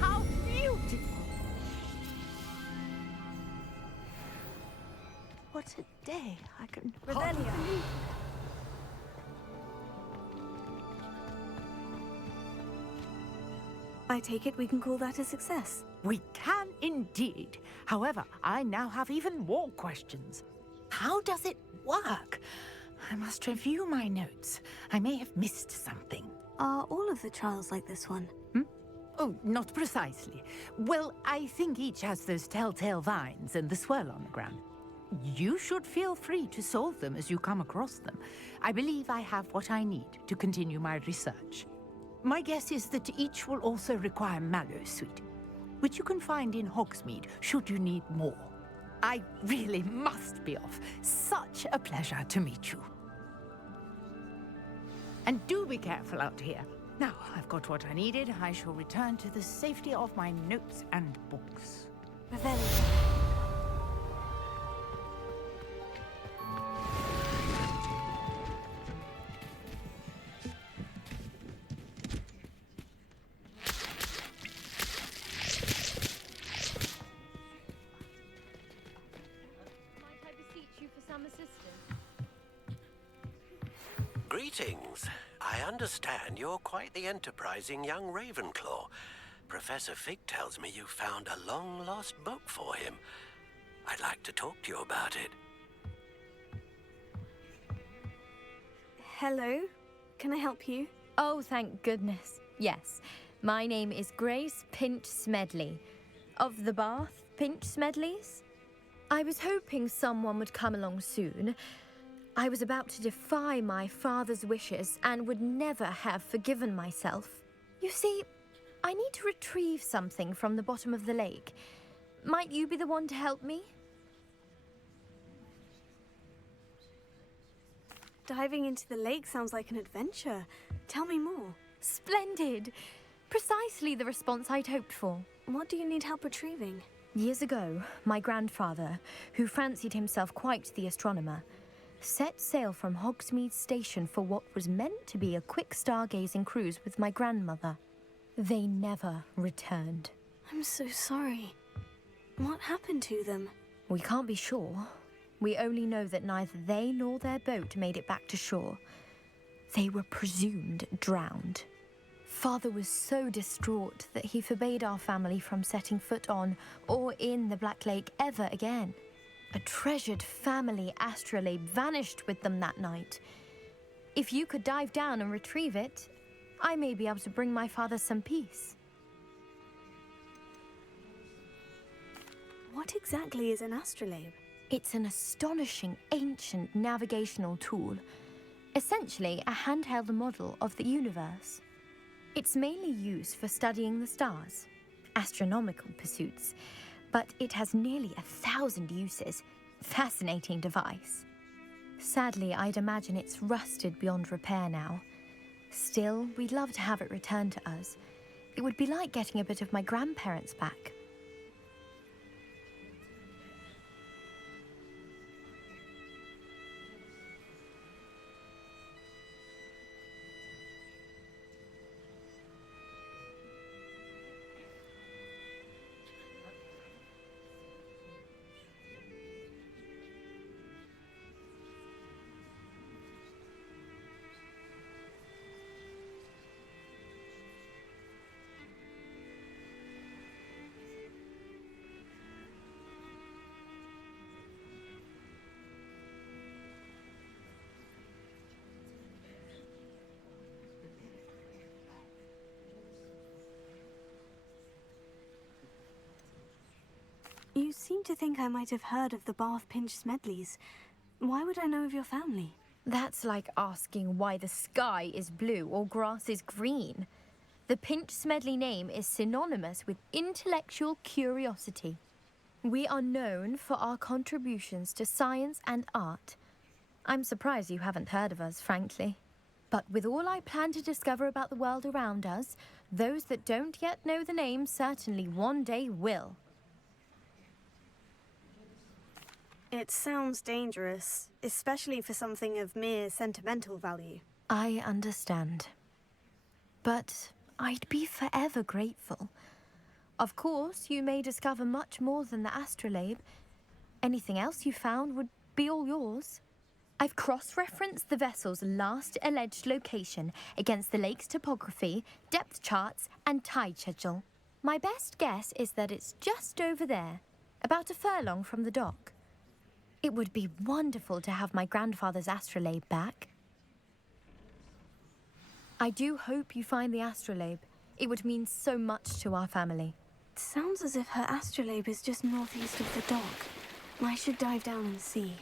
How beautiful! What a day. I can hardly Revelio. believe. I take it we can call that a success. We can indeed. However, I now have even more questions. How does it work? I must review my notes. I may have missed something. Are all of the trials like this one? Oh, not precisely. Well, I think each has those telltale vines and the swirl on the ground. You should feel free to solve them as you come across them. I believe I have what I need to continue my research. My guess is that each will also require Mallowsweet, which you can find in Hogsmeade should you need more. I really must be off. Such a pleasure to meet you. And do be careful out here. Now, I've got what I needed. I shall return to the safety of my notes and books. Revelio. Might I beseech you for some assistance? Greetings. I understand you're quite the enterprising young RavenClaw. Professor Fig tells me you found a long-lost book for him. I'd like to talk to you about it. Hello? Can I help you? Oh, thank goodness. Yes. My name is Grace Pinch Smedley. Of the Bath Pinch Smedleys? I was hoping someone would come along soon. I was about to defy my father's wishes and would never have forgiven myself. You see, I need to retrieve something from the bottom of the lake. Might you be the one to help me? Diving into the lake sounds like an adventure. Tell me more. Splendid! Precisely the response I'd hoped for. What do you need help retrieving? Years ago, my grandfather, who fancied himself quite the astronomer, set sail from Hogsmeade Station for what was meant to be a quick stargazing cruise with my grandmother. They never returned. I'm so sorry. What happened to them? We can't be sure. We only know that neither they nor their boat made it back to shore. They were presumed drowned. Father was so distraught that he forbade our family from setting foot on or in the Black Lake ever again. A treasured family astrolabe vanished with them that night. If you could dive down and retrieve it, I may be able to bring my father some peace. What exactly is an astrolabe? It's an astonishing ancient navigational tool, essentially a handheld model of the universe. It's mainly used for studying the stars, astronomical pursuits, but it has nearly 1,000 uses. Fascinating device. Sadly, I'd imagine it's rusted beyond repair now. Still, we'd love to have it returned to us. It would be like getting a bit of my grandparents back. You seem to think I might have heard of the Bath Pinch Smedleys. Why would I know of your family? That's like asking why the sky is blue or grass is green. The Pinch Smedley name is synonymous with intellectual curiosity. We are known for our contributions to science and art. I'm surprised you haven't heard of us, frankly. But with all I plan to discover about the world around us, those that don't yet know the name certainly one day will. It sounds dangerous, especially for something of mere sentimental value. I understand. But I'd be forever grateful. Of course, you may discover much more than the astrolabe. Anything else you found would be all yours. I've cross-referenced the vessel's last alleged location against the lake's topography, depth charts, and tide schedule. My best guess is that it's just over there, about a furlong from the dock. It would be wonderful to have my grandfather's astrolabe back. I do hope you find the astrolabe. It would mean so much to our family. It sounds as if her astrolabe is just northeast of the dock. I should dive down and see.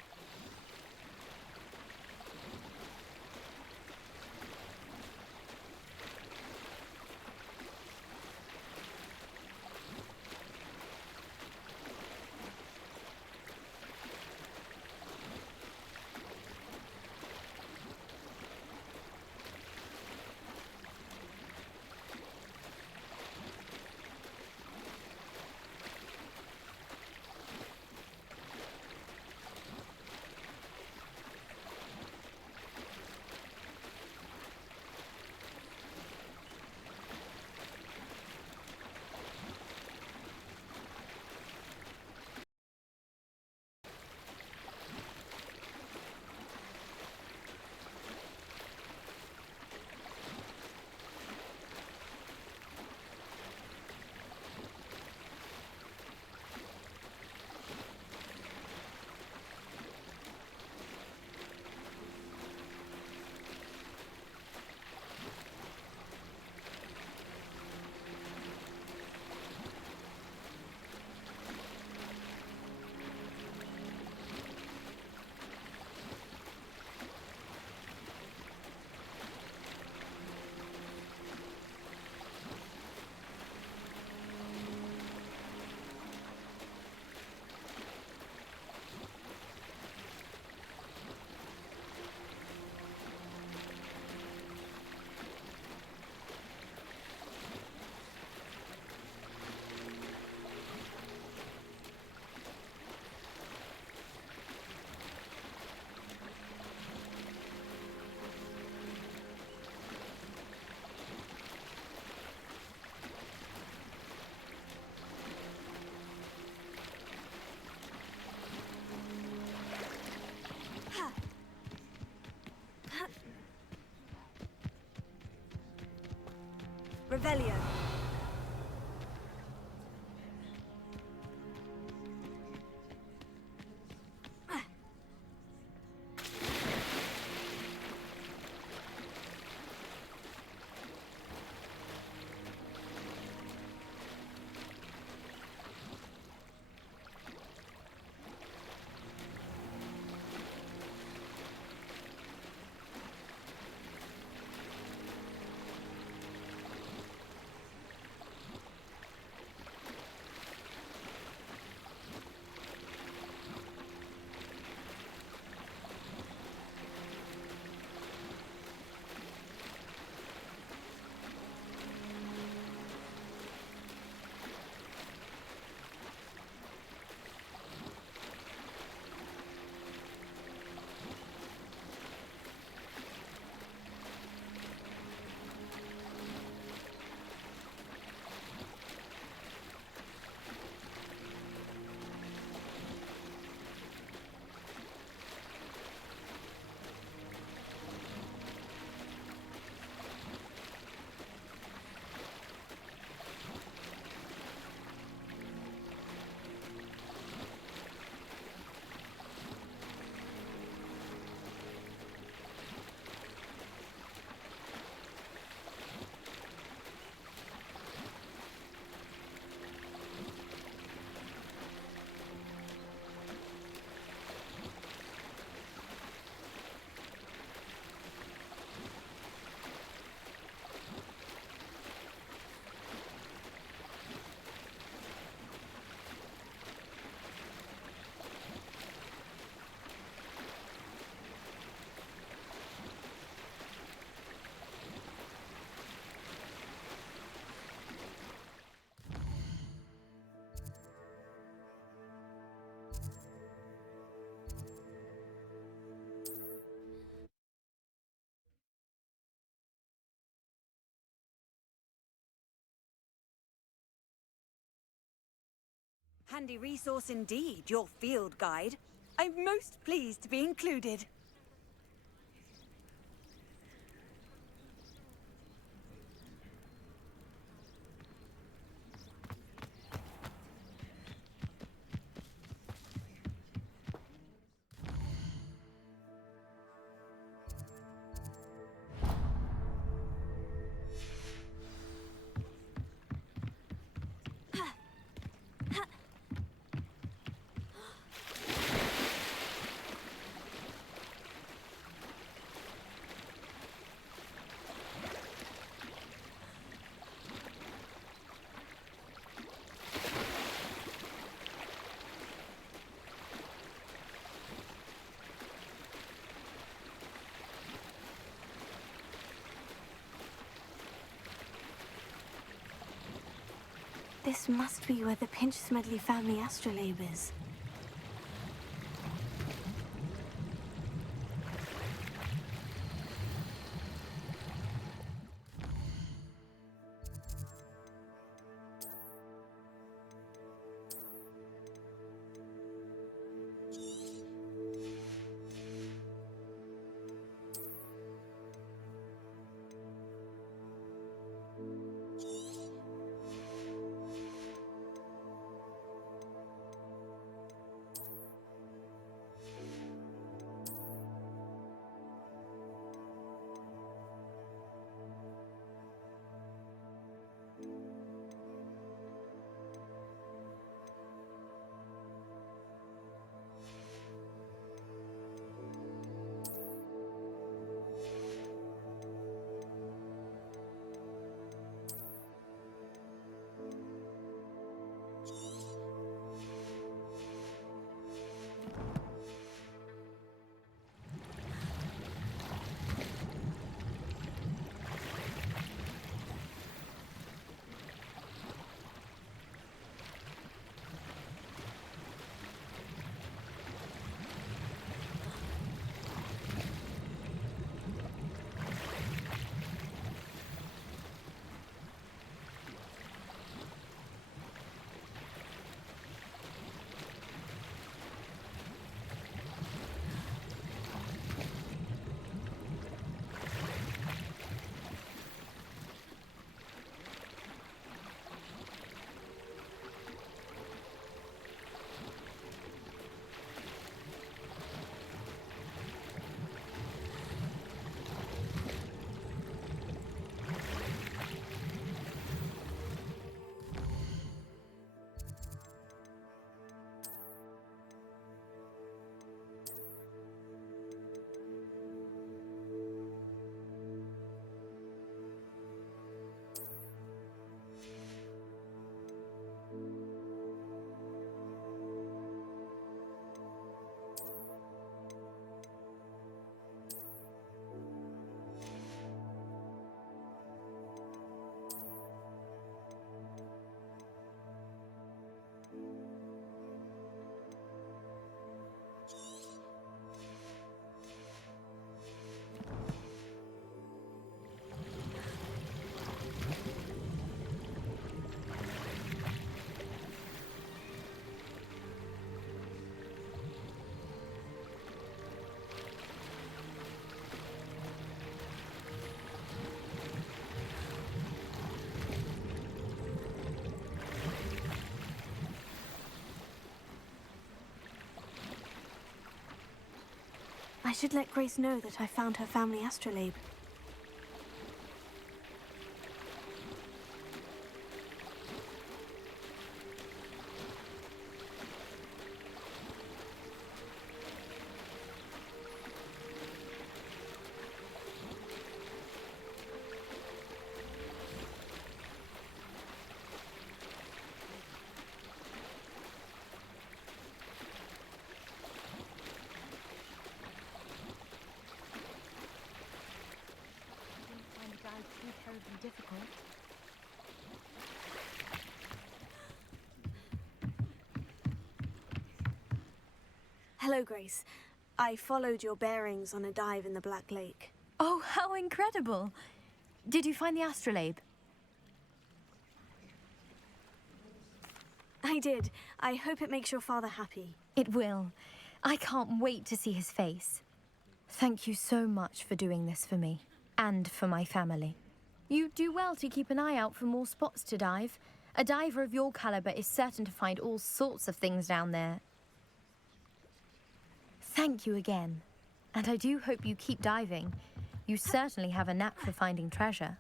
Revelio. Handy resource indeed, your field guide. I'm most pleased to be included. This must be where the Pinch Smedley family astrolabe is. I should let Grace know that I found her family astrolabe. Difficult. Hello, Grace. I followed your bearings on a dive in the Black Lake. Oh, how incredible! Did you find the astrolabe? I did. I hope it makes your father happy. It will. I can't wait to see his face. Thank you so much for doing this for me, and for my family. You do well to keep an eye out for more spots to dive. A diver of your caliber is certain to find all sorts of things down there. Thank you again. And I do hope you keep diving. You certainly have a knack for finding treasure.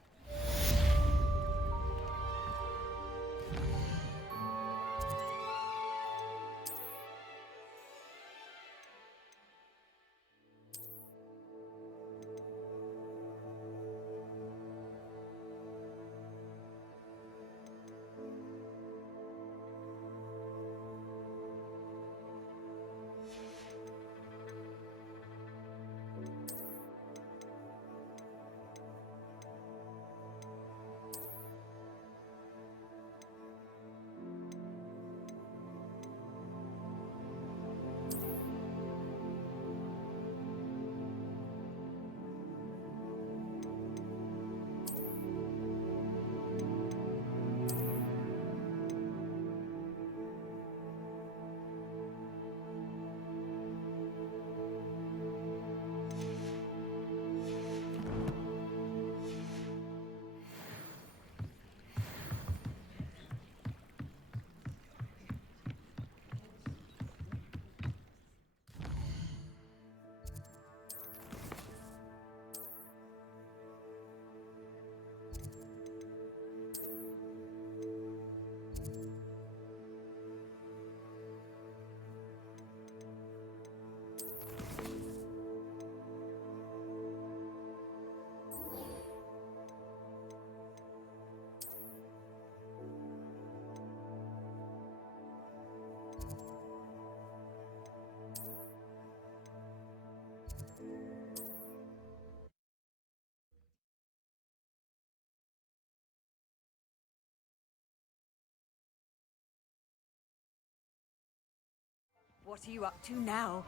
What are you up to now?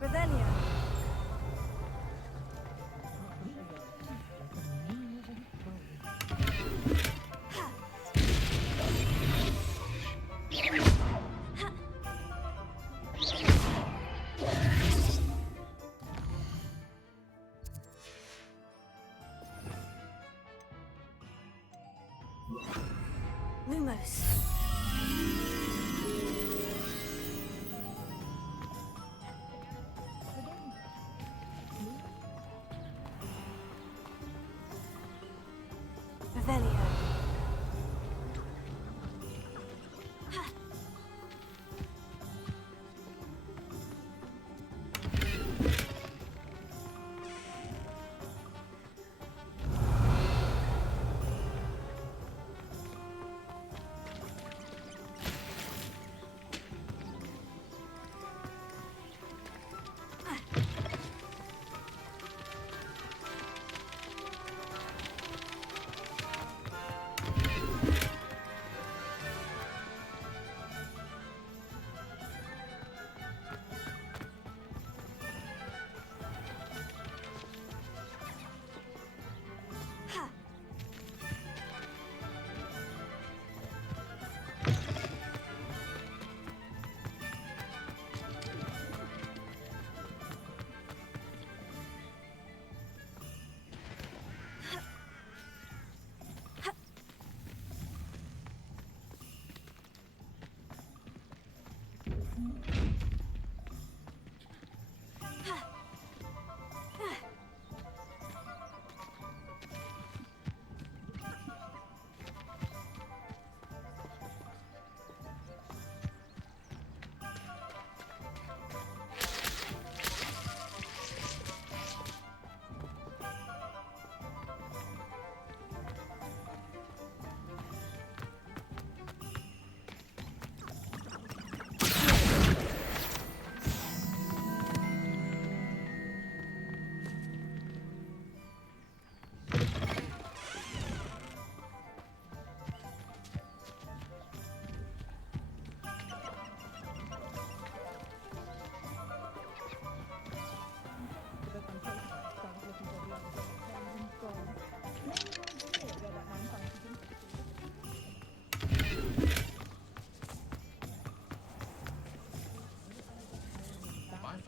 Revelio. Lumos. Revelio.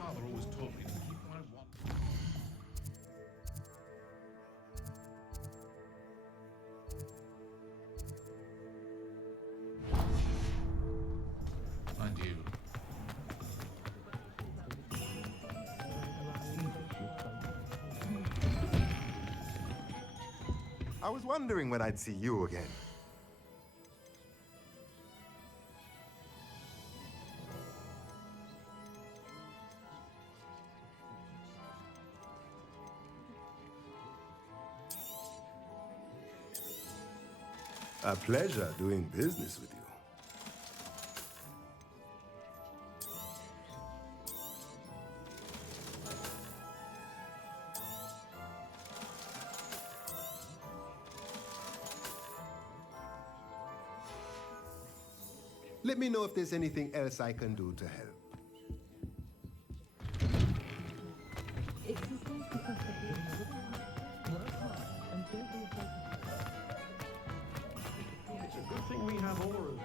father always taught me to keep my wand. Mind you. I was wondering when I'd see you again. A pleasure doing business with you. Let me know if there's anything else I can do to help. It's a good thing we have auras.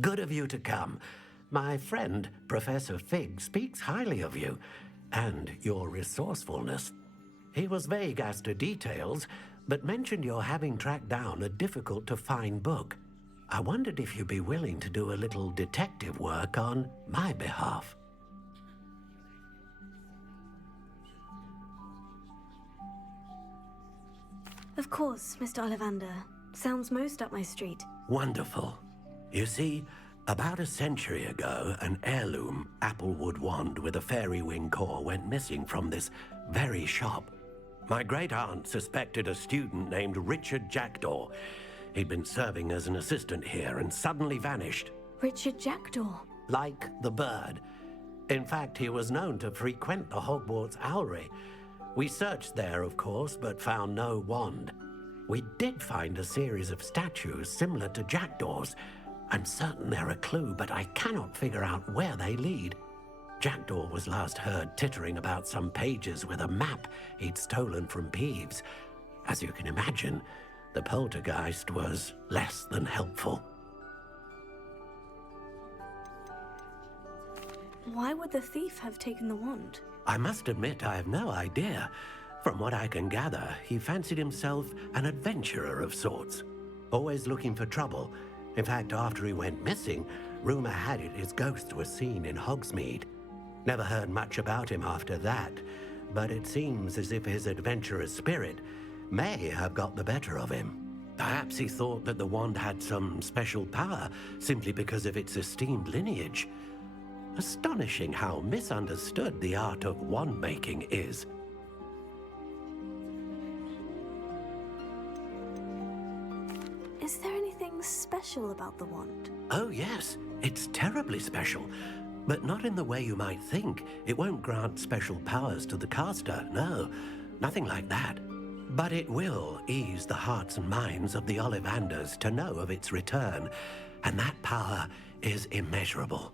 Good of you to come. My friend, Professor Fig, speaks highly of you and your resourcefulness. He was vague as to details, but mentioned your having tracked down a difficult-to-find book. I wondered if you'd be willing to do a little detective work on my behalf. Of course, Mr. Ollivander. Sounds most up my street. Wonderful. You see, about a century ago, an heirloom applewood wand with a fairy wing core went missing from this very shop. My great-aunt suspected a student named Richard Jackdaw. He'd been serving as an assistant here and suddenly vanished. Richard Jackdaw? Like the bird. In fact, he was known to frequent the Hogwarts Owlery. We searched there, of course, but found no wand. We did find a series of statues similar to Jackdaw's. I'm certain they're a clue, but I cannot figure out where they lead. Jackdaw was last heard tittering about some pages with a map he'd stolen from Peeves. As you can imagine, the poltergeist was less than helpful. Why would the thief have taken the wand? I must admit I have no idea. From what I can gather, he fancied himself an adventurer of sorts, always looking for trouble. In fact, after he went missing, rumor had it his ghost was seen in Hogsmeade. Never heard much about him after that, but it seems as if his adventurous spirit may have got the better of him. Perhaps he thought that the wand had some special power simply because of its esteemed lineage. Astonishing how misunderstood the art of wand-making is. Is there anything special about the wand? Oh yes, it's terribly special. But not in the way you might think. It won't grant special powers to the caster, no. Nothing like that. But it will ease the hearts and minds of the Ollivanders to know of its return. And that power is immeasurable.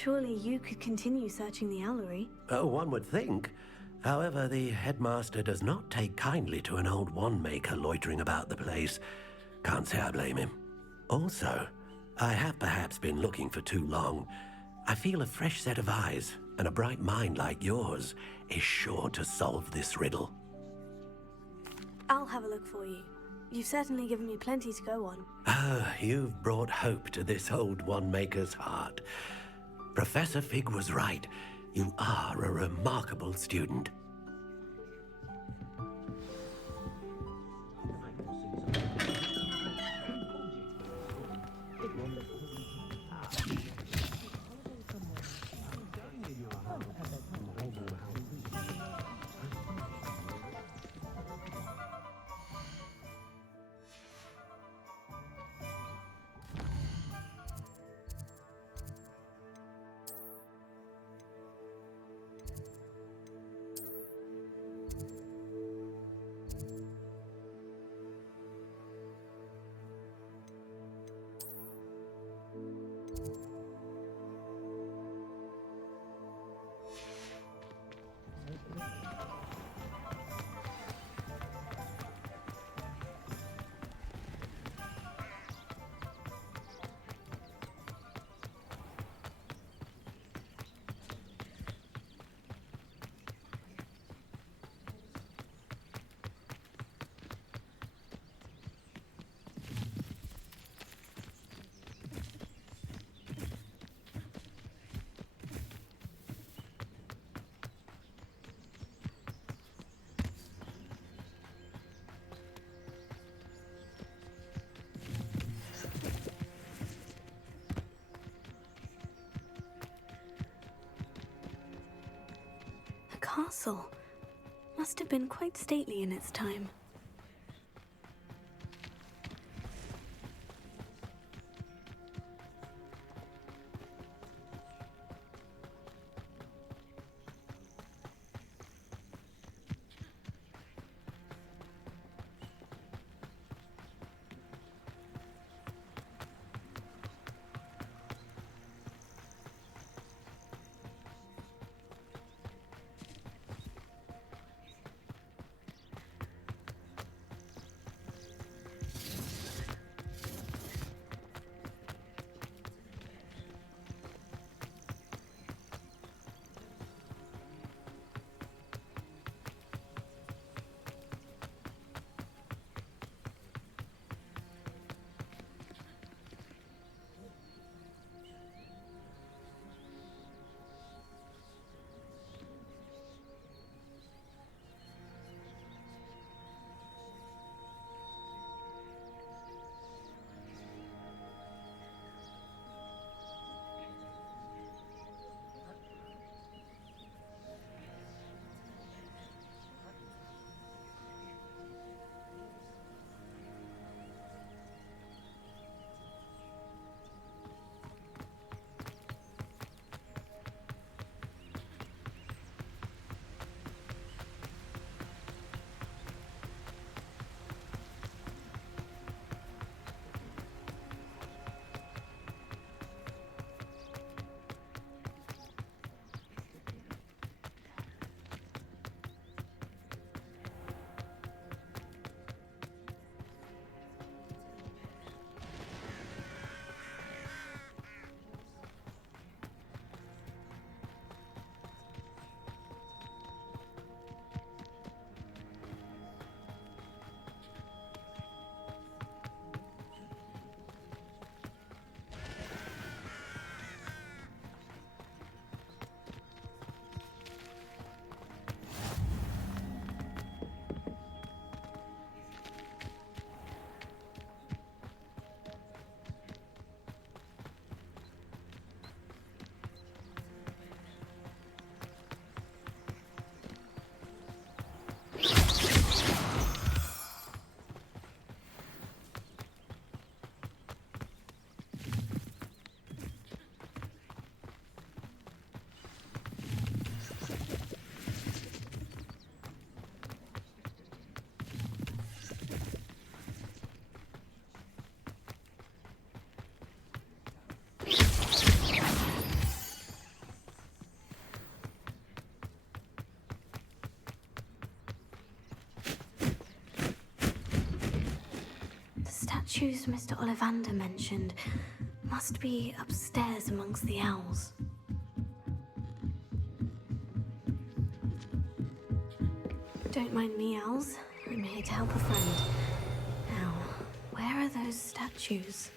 Surely you could continue searching the owlery. Oh, one would think. However, the headmaster does not take kindly to an old wand-maker loitering about the place. Can't say I blame him. Also, I have perhaps been looking for too long. I feel a fresh set of eyes and a bright mind like yours is sure to solve this riddle. I'll have a look for you. You've certainly given me plenty to go on. Ah, you've brought hope to this old wand-maker's heart. Professor Fig was right. You are a remarkable student. The castle must have been quite stately in its time. statues Mr. Ollivander mentioned must be upstairs amongst the owls. Don't mind me, owls. I'm here to help a friend. Now, where are those statues?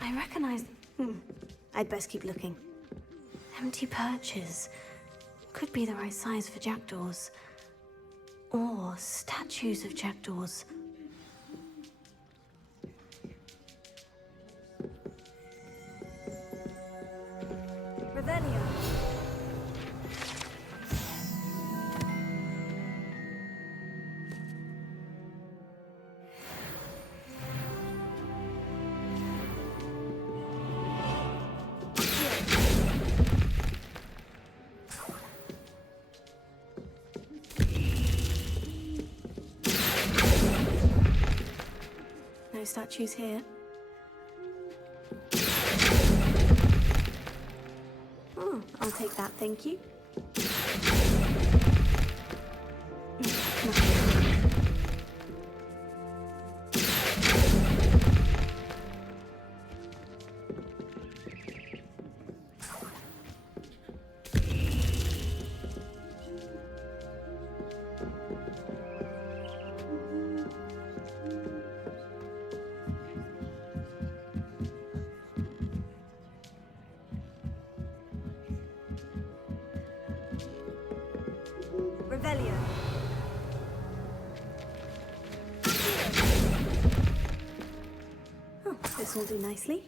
I recognize... I'd best keep looking. Empty perches. Could be the right size for jackdaws. Or statues of jackdaws. Revelio. No statues here. Oh, I'll take that, thank you. Revelio. Oh, this will do nicely.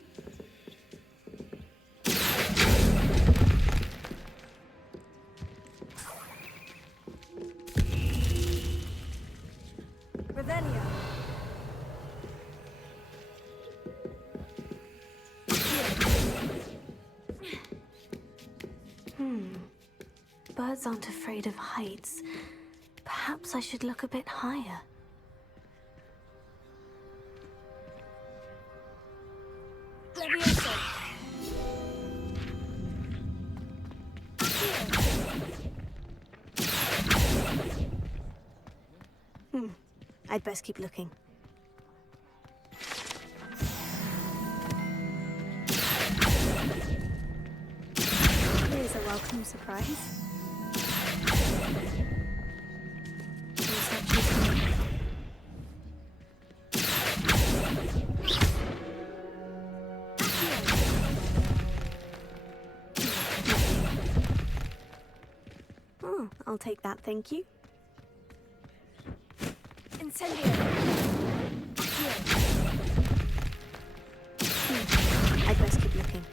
Revelio. Birds aren't afraid of heights. Perhaps I should look a bit higher. Levioso. I'd best keep looking. Here's a welcome surprise. Oh, I'll take that, thank you. Incendio. I'd best keep looking.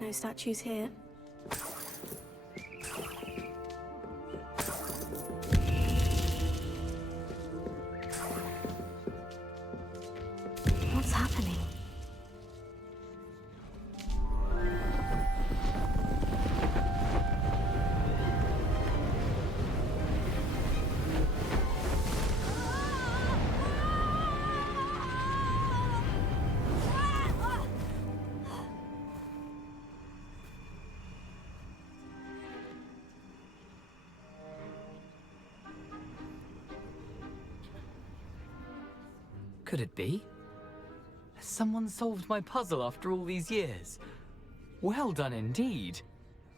No statues here. What's happening? Could it be? Has someone solved my puzzle after all these years? Well done indeed.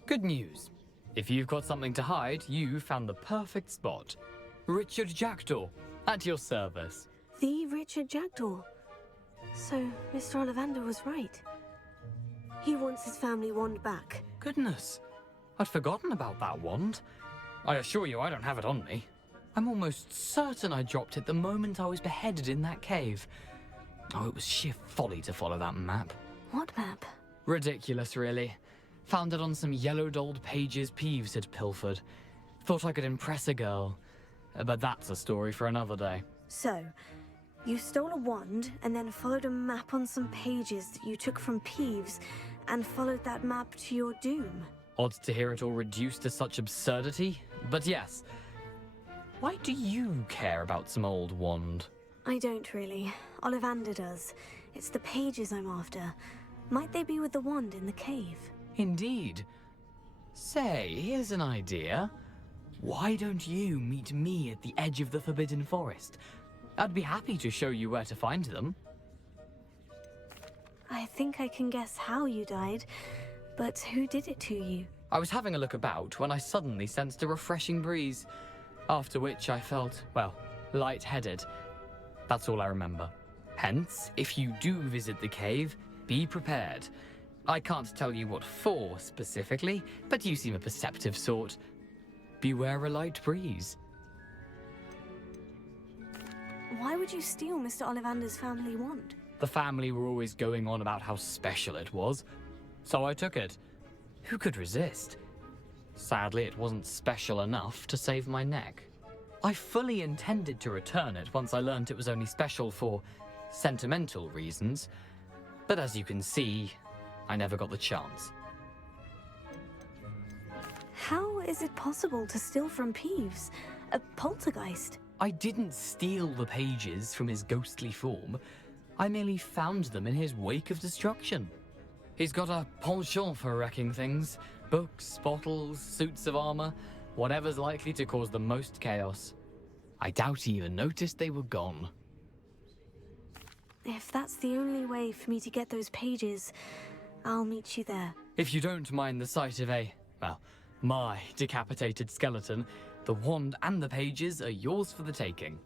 Good news. If you've got something to hide, you found the perfect spot. Richard Jackdaw, at your service. The Richard Jackdaw. So, Mr. Ollivander was right. He wants his family wand back. Goodness, I'd forgotten about that wand. I assure you I don't have it on me. I'm almost certain I dropped it the moment I was beheaded in that cave. Oh, it was sheer folly to follow that map. What map? Ridiculous, really. Found it on some yellowed old pages Peeves had pilfered. Thought I could impress a girl. But that's a story for another day. So, you stole a wand and then followed a map on some pages that you took from Peeves and followed that map to your doom. Odd to hear it all reduced to such absurdity, but yes. Why do you care about some old wand? I don't really. Ollivander does. It's the pages I'm after. Might they be with the wand in the cave? Indeed. Say, here's an idea. Why don't you meet me at the edge of the Forbidden Forest? I'd be happy to show you where to find them. I think I can guess how you died, but who did it to you? I was having a look about when I suddenly sensed a refreshing breeze, after which I felt, well, lightheaded. That's all I remember. Hence, if you do visit the cave, be prepared. I can't tell you what for specifically, but you seem a perceptive sort. Beware a light breeze. Why would you steal Mr. Ollivander's family wand? The family were always going on about how special it was, so I took it. Who could resist? Sadly, it wasn't special enough to save my neck. I fully intended to return it once I learned it was only special for sentimental reasons, but as you can see, I never got the chance. How is it possible to steal from Peeves, a poltergeist? I didn't steal the pages from his ghostly form. I merely found them in his wake of destruction. He's got a penchant for wrecking things. Books, bottles, suits of armor, whatever's likely to cause the most chaos. I doubt he even noticed they were gone. If that's the only way for me to get those pages, I'll meet you there. If you don't mind the sight of my decapitated skeleton, the wand and the pages are yours for the taking.